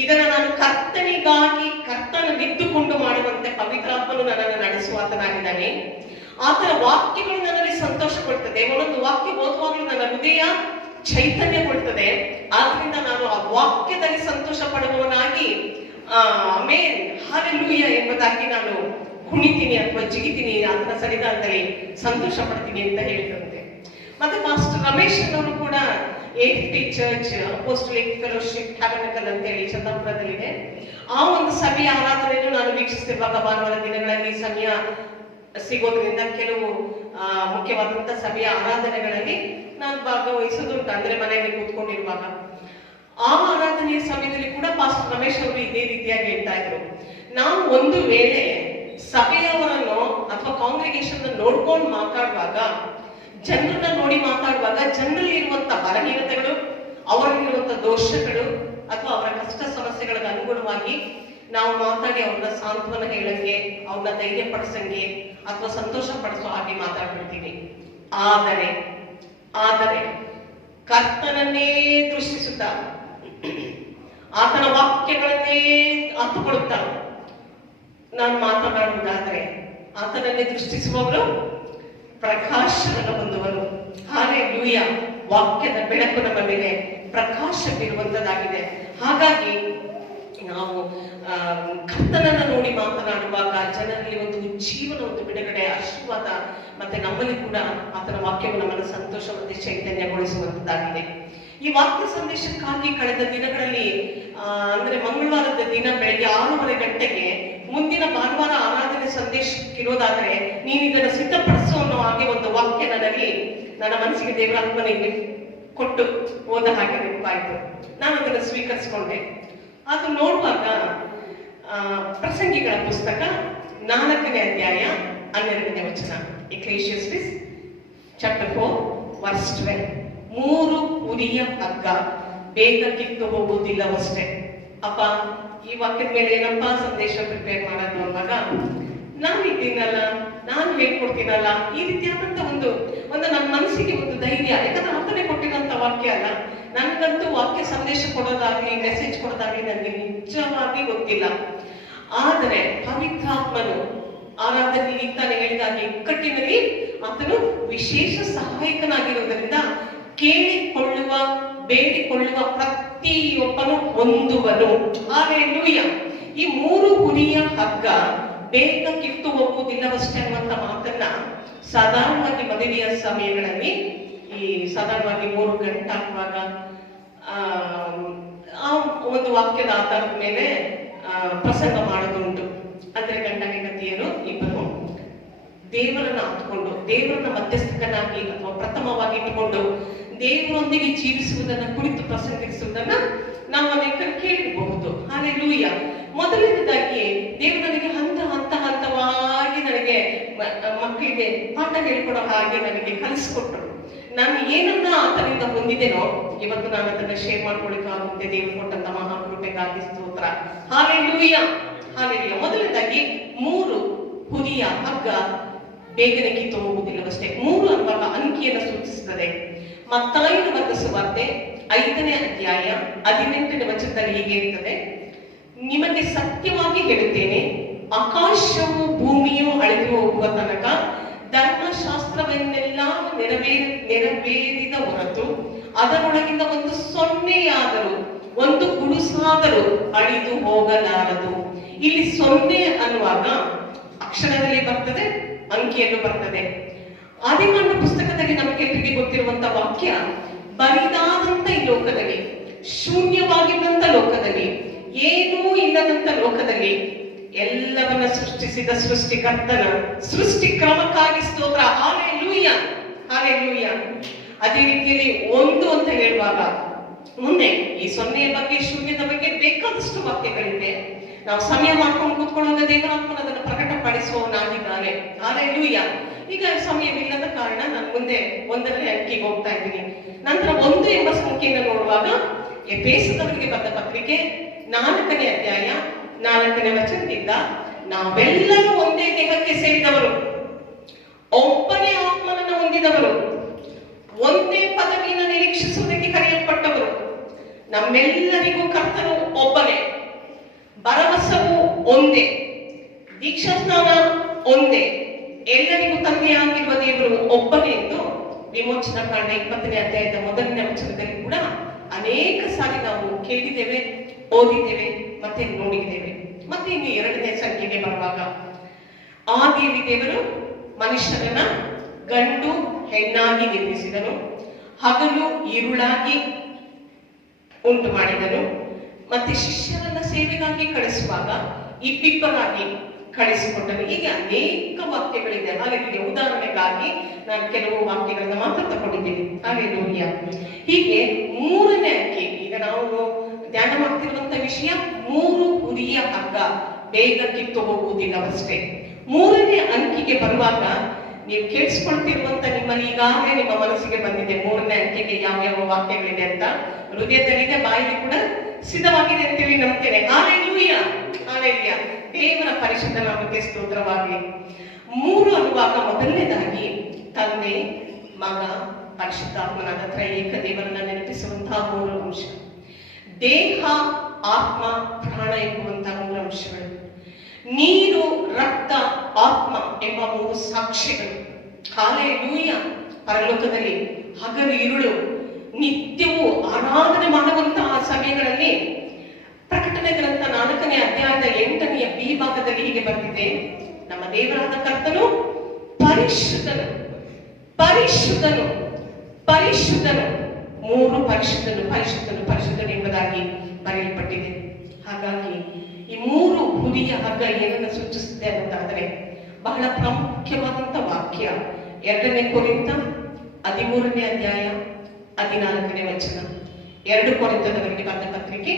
ಇದನ್ನ ನಾನು ಕರ್ತನಿಗಾಗಿ ಕರ್ತನಲ್ಲಿದ್ದುಕೊಂಡು ಮಾಡುವಂತೆ ಪವಿತ್ರಾತ್ಮನು ನನ್ನನ್ನು ನಡೆಸುವಾತನಾಗಿದ್ದಾನೆ. ಆತನ ವಾಕ್ಯಗಳು ನನ್ನಲ್ಲಿ ಸಂತೋಷ ಕೊಡ್ತದೆ. ಒಂದೊಂದು ವಾಕ್ಯ ಓದುವಾಗಲೂ ನನ್ನ ಹೃದಯ ಚೈತನ್ಯಗೊಳ್ತದೆ. ಆದ್ರಿಂದ ನಾನು ಆ ವಾಕ್ಯದಲ್ಲಿ ಸಂತೋಷ ಪಡುವವನಾಗಿ ಆಮೇನ್ ಹಾಲೆಲೂಯ ಎಂಬುದಾಗಿ ನಾನು ಕುಣಿತೀನಿ ಅಥವಾ ಜಿಗಿತೀನಿ, ಆತನ ಸನ್ನಿಧಾನದಲ್ಲಿ ಸಂತೋಷ ಪಡ್ತೀನಿ ಅಂತ ಹೇಳಿದಂತೆ. ಮತ್ತೆ ಮಾಸ್ಟರ್ ರಮೇಶ್ ಅವರು ಕೂಡ ಏಫ್ಟಿ ಚರ್ಚ್ ಅಪೋಸ್ಟಲಿಕ್ ಫೆಲೋಶಿಪ್ ಟ್ಯಾಬರ್ನಕಲ್ ಅಂತ ಹೇಳಿ ಚಂದಾಪುರದಲ್ಲಿದೆ. ಆ ಒಂದು ಸಭೆಯ ಆರಾಧನೆಯನ್ನು ನಾನು ವೀಕ್ಷಿಸ್ತಿರುವಾಗ ಭಾನುವಾರ ದಿನಗಳಲ್ಲಿ ಸಮಯ ಸಿಗೋದ್ರಿಂದ ಕೆಲವು ಮುಖ್ಯವಾದಂತಹ ಸಭೆಯ ಆರಾಧನೆಗಳಲ್ಲಿ ನಾನು ಭಾಗವಹಿಸೋದುಂಟು. ಅಂದ್ರೆ ಮನೆಯಲ್ಲಿ ಕೂತ್ಕೊಂಡಿರುವಾಗ ಆ ಆರಾಧನೆಯ ಸಮಯದಲ್ಲಿ ಕೂಡ ಪಾಸ್ಟರ್ ರಮೇಶ್ ಅವರು ಇದೇ ರೀತಿಯಾಗಿ ಹೇಳ್ತಾ ಇದ್ರು, ನಾವು ಒಂದು ವೇಳೆ ಸಭೆಯವರನ್ನು ಅಥವಾ ಕಾಂಗ್ರಿಗೇಷನ್ ನೋಡ್ಕೊಂಡು ಮಾತಾಡುವಾಗ, ಜನರನ್ನ ನೋಡಿ ಮಾತಾಡುವಾಗ, ಜನರಲ್ಲಿ ಇರುವಂತ ಬಲಹೀನತೆಗಳು, ಅವರಲ್ಲಿರುವಂತ ದೋಷಗಳು ಅಥವಾ ಅವರ ಕಷ್ಟ ಸಮಸ್ಯೆಗಳಿಗೆ ಅನುಗುಣವಾಗಿ ನಾವು ಮಾತಾಡಿ ಅವ್ರನ್ನ ಸಾಂತ್ವನ ಹೇಳಂಗೆ, ಅವ್ರನ್ನ ಧೈರ್ಯ ಪಡಿಸಂಗೆ ಅಥವಾ ಸಂತೋಷ ಪಡಿಸೋ ಹಾಗೆ ಮಾತಾಡ್ಬಿಡ್ತೀವಿ. ಆದರೆ ಕರ್ತನನ್ನೇ ದೃಷ್ಟಿಸುತ್ತಾ, ಆತನ ವಾಕ್ಯಗಳನ್ನೇ ಹತ್ತುಕೊಳ್ಳುತ್ತಾ ನಾನು ಮಾತನಾಡುವುದಾದ್ರೆ, ಆತನನ್ನೇ ದೃಷ್ಟಿಸುವವರು ಪ್ರಕಾಶವನ್ನು ಹೊಂದುವರು. ಹಾಲೆಲೂಯ. ವಾಕ್ಯದ ಬೆಳಕು ನಮ್ಮ ಮೇಲೆ ಪ್ರಕಾಶ ಬೀರುವಂತದ್ದಾಗಿದೆ. ಹಾಗಾಗಿ ನಾವು ಕರ್ತನನ್ನ ನೋಡಿ ಮಾತನಾಡುವಾಗ ಜನರಲ್ಲಿ ಒಂದು ಜೀವನ, ಒಂದು ಬಿಡುಗಡೆ, ಆಶೀರ್ವಾದ, ಮತ್ತೆ ನಮ್ಮಲ್ಲಿ ಕೂಡ ಆತನ ವಾಕ್ಯವು ನಮ್ಮನ್ನು ಸಂತೋಷ ಮತ್ತೆ ಚೈತನ್ಯಗೊಳಿಸುವಂತದ್ದಾಗಿದೆ. ಈ ವಾಕ್ಯ ಸಂದೇಶಕ್ಕಾಗಿ ಕಳೆದ ದಿನಗಳಲ್ಲಿ ಅಂದ್ರೆ ಮಂಗಳವಾರದ ದಿನ ಬೆಳಗ್ಗೆ 6:30 ಗಂಟೆಗೆ ಮುಂದಿನ ಭಾನುವಾರ ಆರಾಧನೆ ಸಂದೇಶಕ್ಕಿರೋದಾದ್ರೆ ನೀನು ಇದನ್ನು ಸಿದ್ಧಪಡಿಸೋ ಅನ್ನೋ ಹಾಗೆ ಒಂದು ವಾಕ್ಯ ನನ್ನ ಮನಸ್ಸಿಗೆ ದೇವರಾತ್ಮನಿಗೆ ಕೊಟ್ಟು ಓದ ಹಾಗೆ ನೆನಪಾಯ್ತು. ನಾನು ಅದನ್ನು ಸ್ವೀಕರಿಸಿಕೊಂಡೆ. ಅದು ನೋಡುವಾಗ ಪ್ರಸಂಗಿಗಳ ಪುಸ್ತಕ 4ನೇ ಅಧ್ಯಾಯ 12ನೇ ವಚನ, ಎಕ್ಲೇಷಿಯಸ್ಟಿಸ್ ಚಾಪ್ಟರ್ 4 ವರ್ಸ್ 12. 3 ಉರಿಯ ಹಗ್ಗ ಬೇಗ ಕಿತ್ತು ಹೋಗುವುದಿಲ್ಲವಷ್ಟೇ. ಅಪ್ಪ, ಈ ವಾಕ್ಯದ ಮೇಲೆ ಏನಪ್ಪ ಸಂದೇಶ ಪ್ರಿಪೇರ್ ಮಾಡೋದು ಅಂದಾಗ, ನಾನು ಇದ್ದೀನಲ್ಲ, ನಾನು ಹೇಳ್ಕೊಡ್ತೀನಲ್ಲ, ಈ ರೀತಿಯಾದಂತ ಒಂದು ನನ್ನ ಮನಸ್ಸಿಗೆ ಒಂದು ಧೈರ್ಯ. ಯಾಕಂದ್ರೆ ಆತನೇ ಕೊಟ್ಟಿರೋಂಥ ವಾಕ್ಯ ಅಲ್ಲ. ನನಗಂತೂ ವಾಕ್ಯ ಸಂದೇಶ ಕೊಡೋದಾಗ್ಲಿ, ಮೆಸೇಜ್ ಕೊಡೋದಾಗ್ಲಿ ನನಗೆ ನಿಜವಾಗಿ ಗೊತ್ತಿಲ್ಲ. ಆದರೆ ಪವಿತ್ರಾತ್ಮನು ಆರಾಧನೆಯಲ್ಲಿ ತಾನು ಹೇಳಿದಾಗೆ ಇಕ್ಕಟ್ಟಿನಲ್ಲಿ ಆತನು ವಿಶೇಷ ಸಹಾಯಕನಾಗಿರುವುದರಿಂದ ಕೇಳಿಕೊಳ್ಳುವ, ಬೇಡಿಕೊಳ್ಳುವ ಪ್ರತಿಯೊಬ್ಬನು ಹೊಂದುವನು. ಹಾಲೆಲೂಯ. ಈ 3 ಹುರಿಯ ಹಗ್ಗ ಬೇಗ ಕಿತ್ತು ಹೋಗುವುದಿಲ್ಲವಷ್ಟೇ ಅನ್ನುವಂತ ಮಾತನ್ನ ಸಾಧಾರಣವಾಗಿ ಮದುವೆಯ ಸಮಯಗಳಲ್ಲಿ ಸಾಧಾರಣವಾಗಿ 3 ಗಂಟೆ ಆಗುವಾಗ ಆ ಒಂದು ವಾಕ್ಯದ ಆಧಾರದ ಮೇಲೆ ಪ್ರಸಂಗ ಮಾಡೋದುಂಟು. ಅಂದ್ರೆ ಗಂಡ ಹೆಂಡತಿಯರು ಇಬ್ಬರು ದೇವರನ್ನ ಹತ್ಕೊಂಡು, ದೇವರನ್ನ ಮಧ್ಯಸ್ಥಕನಾಗಿ ಅಥವಾ ಪ್ರಥಮವಾಗಿ ಇಟ್ಟುಕೊಂಡು ದೇವರೊಂದಿಗೆ ಜೀವಿಸುವುದನ್ನ ಕುರಿತು ಪ್ರಸಂಗಿಸುವುದನ್ನ ನಾವು ಅನೇಕ ಕೇಳಿರಬಹುದು. ಹಾಲೆಲೂಯ. ಮೊದಲನೇದಾಗಿ ದೇವರು ನನಗೆ ಹಂತವಾಗಿ ನನಗೆ ಮಕ್ಕಳಿಗೆ ಪಾಠ ಹೇಳ್ಕೊಡೋ ಹಾಗೆ ನನಗೆ ಕಲಿಸ್ಕೊಟ್ರು. ನಾನು ಏನನ್ನ ಆತನಿಂದ ಹೊಂದಿದ್ದೇನೋ ಇವತ್ತು ನಾನು ಅದನ್ನ ಶೇರ್ ಮಾಡ್ಕೊಳಿಕ್ಕಾಗುತ್ತೆ. ದೇವರು ಕೊಟ್ಟಂತ ಮಹಾಕೃಪೆಗಾಗಿ ಸ್ತೋತ್ರ. ಹಾಲೆಲೂಯ. ಹಾಲೆಲೂಯ. ಮೊದಲನೇದಾಗಿ 3 ಹುರಿಯ ಹಗ್ಗ ಬೇಗನೆ ಕಿತ್ತು ಹೋಗುವುದಿಲ್ಲವಷ್ಟೇ. 3 ಅನ್ನುವಾಗ ಅಂಕಿಯನ್ನು ಸೂಚಿಸುತ್ತದೆ. ಮತ್ತಾಯನ ಬರೆದ ಸುವಾರ್ತೆ 5ನೇ ಅಧ್ಯಾಯ 18ನೇ ವಚನದಲ್ಲಿ ಹೀಗೆ ಇರುತ್ತದೆ, ನಿಮಗೆ ಸತ್ಯವಾಗಿ ಹೇಳುತ್ತೇನೆ, ಆಕಾಶವು ಭೂಮಿಯು ಅಳೆದು ಹೋಗುವ ತನಕ ಧರ್ಮಶಾಸ್ತ್ರವನ್ನೆಲ್ಲ ನೆರವೇರಿದ ಹೊರತು ಅದರೊಳಗಿಂದ ಒಂದು ಸೊನ್ನೆಯಾದರೂ, ಒಂದು ಗುಡುಸಾದರೂ ಅಳಿದು ಹೋಗಲಾರದು. ಇಲ್ಲಿ 0 ಅನ್ನುವಾಗ ಅಕ್ಷರದಲ್ಲಿ ಬರ್ತದೆ, ಅಂಕಿಯನ್ನು ಬರ್ತದೆ. ಆದಿಕಾಂಡ ಪುಸ್ತಕದಲ್ಲಿ ನಮಗೆಲ್ಲರಿಗೆ ಗೊತ್ತಿರುವಂತ ವಾಕ್ಯ, ಬರಿದಾದಂತ ಈ ಲೋಕದಲ್ಲಿ, ಶೂನ್ಯವಾಗಿದ್ದಂತ ಲೋಕದಲ್ಲಿ, ಏನೂ ಇಲ್ಲದಂತ ಲೋಕದಲ್ಲಿ ಸೃಷ್ಟಿಸಿದ ಸೃಷ್ಟಿಕರ್ತನ ಸೃಷ್ಟಿ ಕ್ರಮಕ್ಕಾಗಿ ಸ್ತೋತ್ರ. Hallelujah, hallelujah. ಅದೇ ರೀತಿಯಲ್ಲಿ ಒಂದು ಅಂತ ಹೇಳುವಾಗ ಮುಂದೆ ಈ ಸೊನ್ನೆಯ ಬಗ್ಗೆ, ಶೂನ್ಯದ ಬಗ್ಗೆ ಬೇಕಾದಷ್ಟು ವಾಕ್ಯಗಳಿದೆ. ನಾವು ಸಮಯ ಮಾಡ್ಕೊಂಡು ಕೂತ್ಕೊಳ್ಳುವಾಗ ದೇವರಾತ್ಮನ ಅದನ್ನು ಪ್ರಕಟಪಡಿಸುವವನಾಗಿದ್ದಾನೆ. ಹಾಲೆಲೂಯ. ಈಗ ಸಮಯವಿಲ್ಲದ ಕಾರಣ ನಾನು ಮುಂದೆ ಒಂದನೇ ಅಂಕಿಗೆ ಹೋಗ್ತಾ ಇದ್ದೀನಿ. ನಂತರ 1 ಎಂಬ ಸಂಖ್ಯೆಯನ್ನು ನೋಡುವಾಗ ಎಫೆಸದವರಿಗೆ ಬರೆದ ಪತ್ರಿಕೆ 4ನೇ ಅಧ್ಯಾಯ 4ನೇ ವಚನದಿಂದ, ನಾವೆಲ್ಲರೂ ಒಂದೇ ದೇಹಕ್ಕೆ ಸೇರಿದವರು, ಒಬ್ಬನೇ ಆತ್ಮನನ್ನು ಹೊಂದಿದವರು, ಒಂದೇ ಪದವಿಯನ್ನು ನಿರೀಕ್ಷಿಸುವುದಕ್ಕೆ ಕರೆಯಲ್ಪಟ್ಟವರು, ನಮ್ಮೆಲ್ಲರಿಗೂ ಕರ್ತನು ಒಬ್ಬನೇ, ಭರವಸವು ಒಂದೇ, ದೀಕ್ಷಾಸ್ನಾನ ಒಂದೇ, ಎಲ್ಲರಿಗೂ ತಂದೆಯಾಗಿರುವ ದೇವರು ಒಬ್ಬನೇ ಎಂದು ವಿಮೋಚನಾ ಕಾಂಡ 20ನೇ ಅಧ್ಯಾಯದ 1ನೇ ವಚನದಲ್ಲಿ ಕೂಡ ಅನೇಕ ಸಾರಿ ನಾವು ಕೇಳಿದ್ದೇವೆ, ಓದಿದ್ದೇವೆ, ಮತ್ತೆ ನೋಡಿದ್ದೇವೆ. ಮತ್ತೆ ಇನ್ನು 2ನೇ ಸಂಖ್ಯೆಗೆ ಬರುವಾಗ, ಆದಿಯಲ್ಲಿ ದೇವರು ಮನುಷ್ಯರನ್ನ ಗಂಡು ಹೆಣ್ಣಾಗಿ ನಿರ್ಮಿಸಿದನು, ಹಗಲು ഇരുಳಾಗಿ ಉಂಟು ಮಾಡಿದನು, ಮತ್ತೆ ಶಿಷ್ಯರನ್ನ ಸೇವೆಗಾಗಿ ಕಳಿಸುವಾಗ ಇಬ್ಬಿಬ್ಬರಾಗಿ ಕಳಿಸಿಕೊಟ್ಟನು. ಹೀಗೆ ಅನೇಕ ವಾಕ್ಯಗಳಿದೆ. ಹಾಲೆಲೂಯ. ಉದಾಹರಣೆಗಾಗಿ ನಾನು ಕೆಲವು ವಾಕ್ಯಗಳನ್ನ ಮಾತ್ರ ತಗೊಂಡಿದ್ದೀನಿ. ಹಾಲೆಲೂಯ. ಹೀಗೆ 3ನೇ ಅಂಕಿ, ಈಗ ನಾವು ಧ್ಯಾನ ಮಾಡ್ತಿರುವಂತ ವಿಷಯ 3 ಹುರಿಯ ಹಗ್ಗ ಬೇಗ ಕಿತ್ತು ಹೋಗುವುದಿಲ್ಲವಷ್ಟೇ. 3ನೇ ಅಂಕಿಗೆ ಬರುವಾಗ ನೀವು ಕೇಳಿಸ್ಕೊಳ್ತಿರುವಂತ ನಿಮ್ಮಲ್ಲಿ ಈಗಾಗಲೇ ನಿಮ್ಮ ಮನಸ್ಸಿಗೆ ಬಂದಿದೆ 3ನೇ ಅಂಕಿಗೆ ಯಾವ ವಾಕ್ಯಗಳಿದೆ ಅಂತ. ಹೃದಯದಲ್ಲಿದೆ, ಬಾಯಿಗೆ ಕೂಡ ಸಿದ್ಧವಾಗಿದೆ ಅಂತೇಳಿ ನಂಬ್ತೇನೆ. Hallelujah, hallelujah. ದೇವರ ಪರಿಶುದ್ಧ ನಾಮಕ್ಕೆ ಸ್ತೋತ್ರವಾಗಲಿ. 3 ಅನ್ನುವಾಗ ಮೊದಲನೇದಾಗಿ ತಂದೆ, ಮಗ, ಪರಿಶುದ್ಧಾತ್ಮನಾದ ತ್ರೈಏಕ ದೇವರನ್ನ ನೆನಪಿಸುವಂತಹ 3 ಅಂಶ. ದೇಹ, ಆತ್ಮ, ಪ್ರಾಣ ಎಂಬುವಂತಹ 3 ಅಂಶಗಳು. ನೀರು, ರಕ್ತ, ಆತ್ಮ ಎಂಬ 3 ಸಾಕ್ಷ್ಯಗಳು. ಹಾಲೆಲೂಯ. ಪರಲೋಕದಲ್ಲಿ ಹಗಲು ഇരുಳು ನಿತ್ಯವೂ ಆರಾಧನೆ ಮಾಡುವಂತಹ ಸಮಯಗಳಲ್ಲಿ ಪ್ರಕಟಣೆ ಗ್ರಂಥ 4ನೇ ಅಧ್ಯಾಯದ 8ನೇ ಬಿ ಭಾಗದಲ್ಲಿ ಹೀಗೆ ಬರ್ತಿದೆ, ನಮ್ಮ ದೇವರಾದ ಕರ್ತನು ಪರಿಶುದ್ಧನು, ಪರಿಶುದ್ಧನು, ಪರಿಶುದ್ಧನು, 3 ಪರಿಶುದ್ಧನು, ಪರಿಶುದ್ಧನು, ಪರಿಶುದ್ಧನು ಎಂಬುದಾಗಿ ಬರೆಯಲ್ಪಟ್ಟಿದೆ. ಹಾಗಾಗಿ ಈ 3 ಹುರಿಯ ಹಗ್ಗ ಏನನ್ನು ಸೂಚಿಸುತ್ತೆ ಅನ್ನೋದಾದರೆ ಬಹಳ ಪ್ರಾಮುಖ್ಯವಾದಂತ ವಾಕ್ಯ 2ನೇ ಕೊರಿಂಥ 13ನೇ ಅಧ್ಯಾಯ 14ನೇ ವಚನ. 2 ಕೊರಿಂಥದವರಿಗೆ ಬರೆದ ಪತ್ರಿಕೆ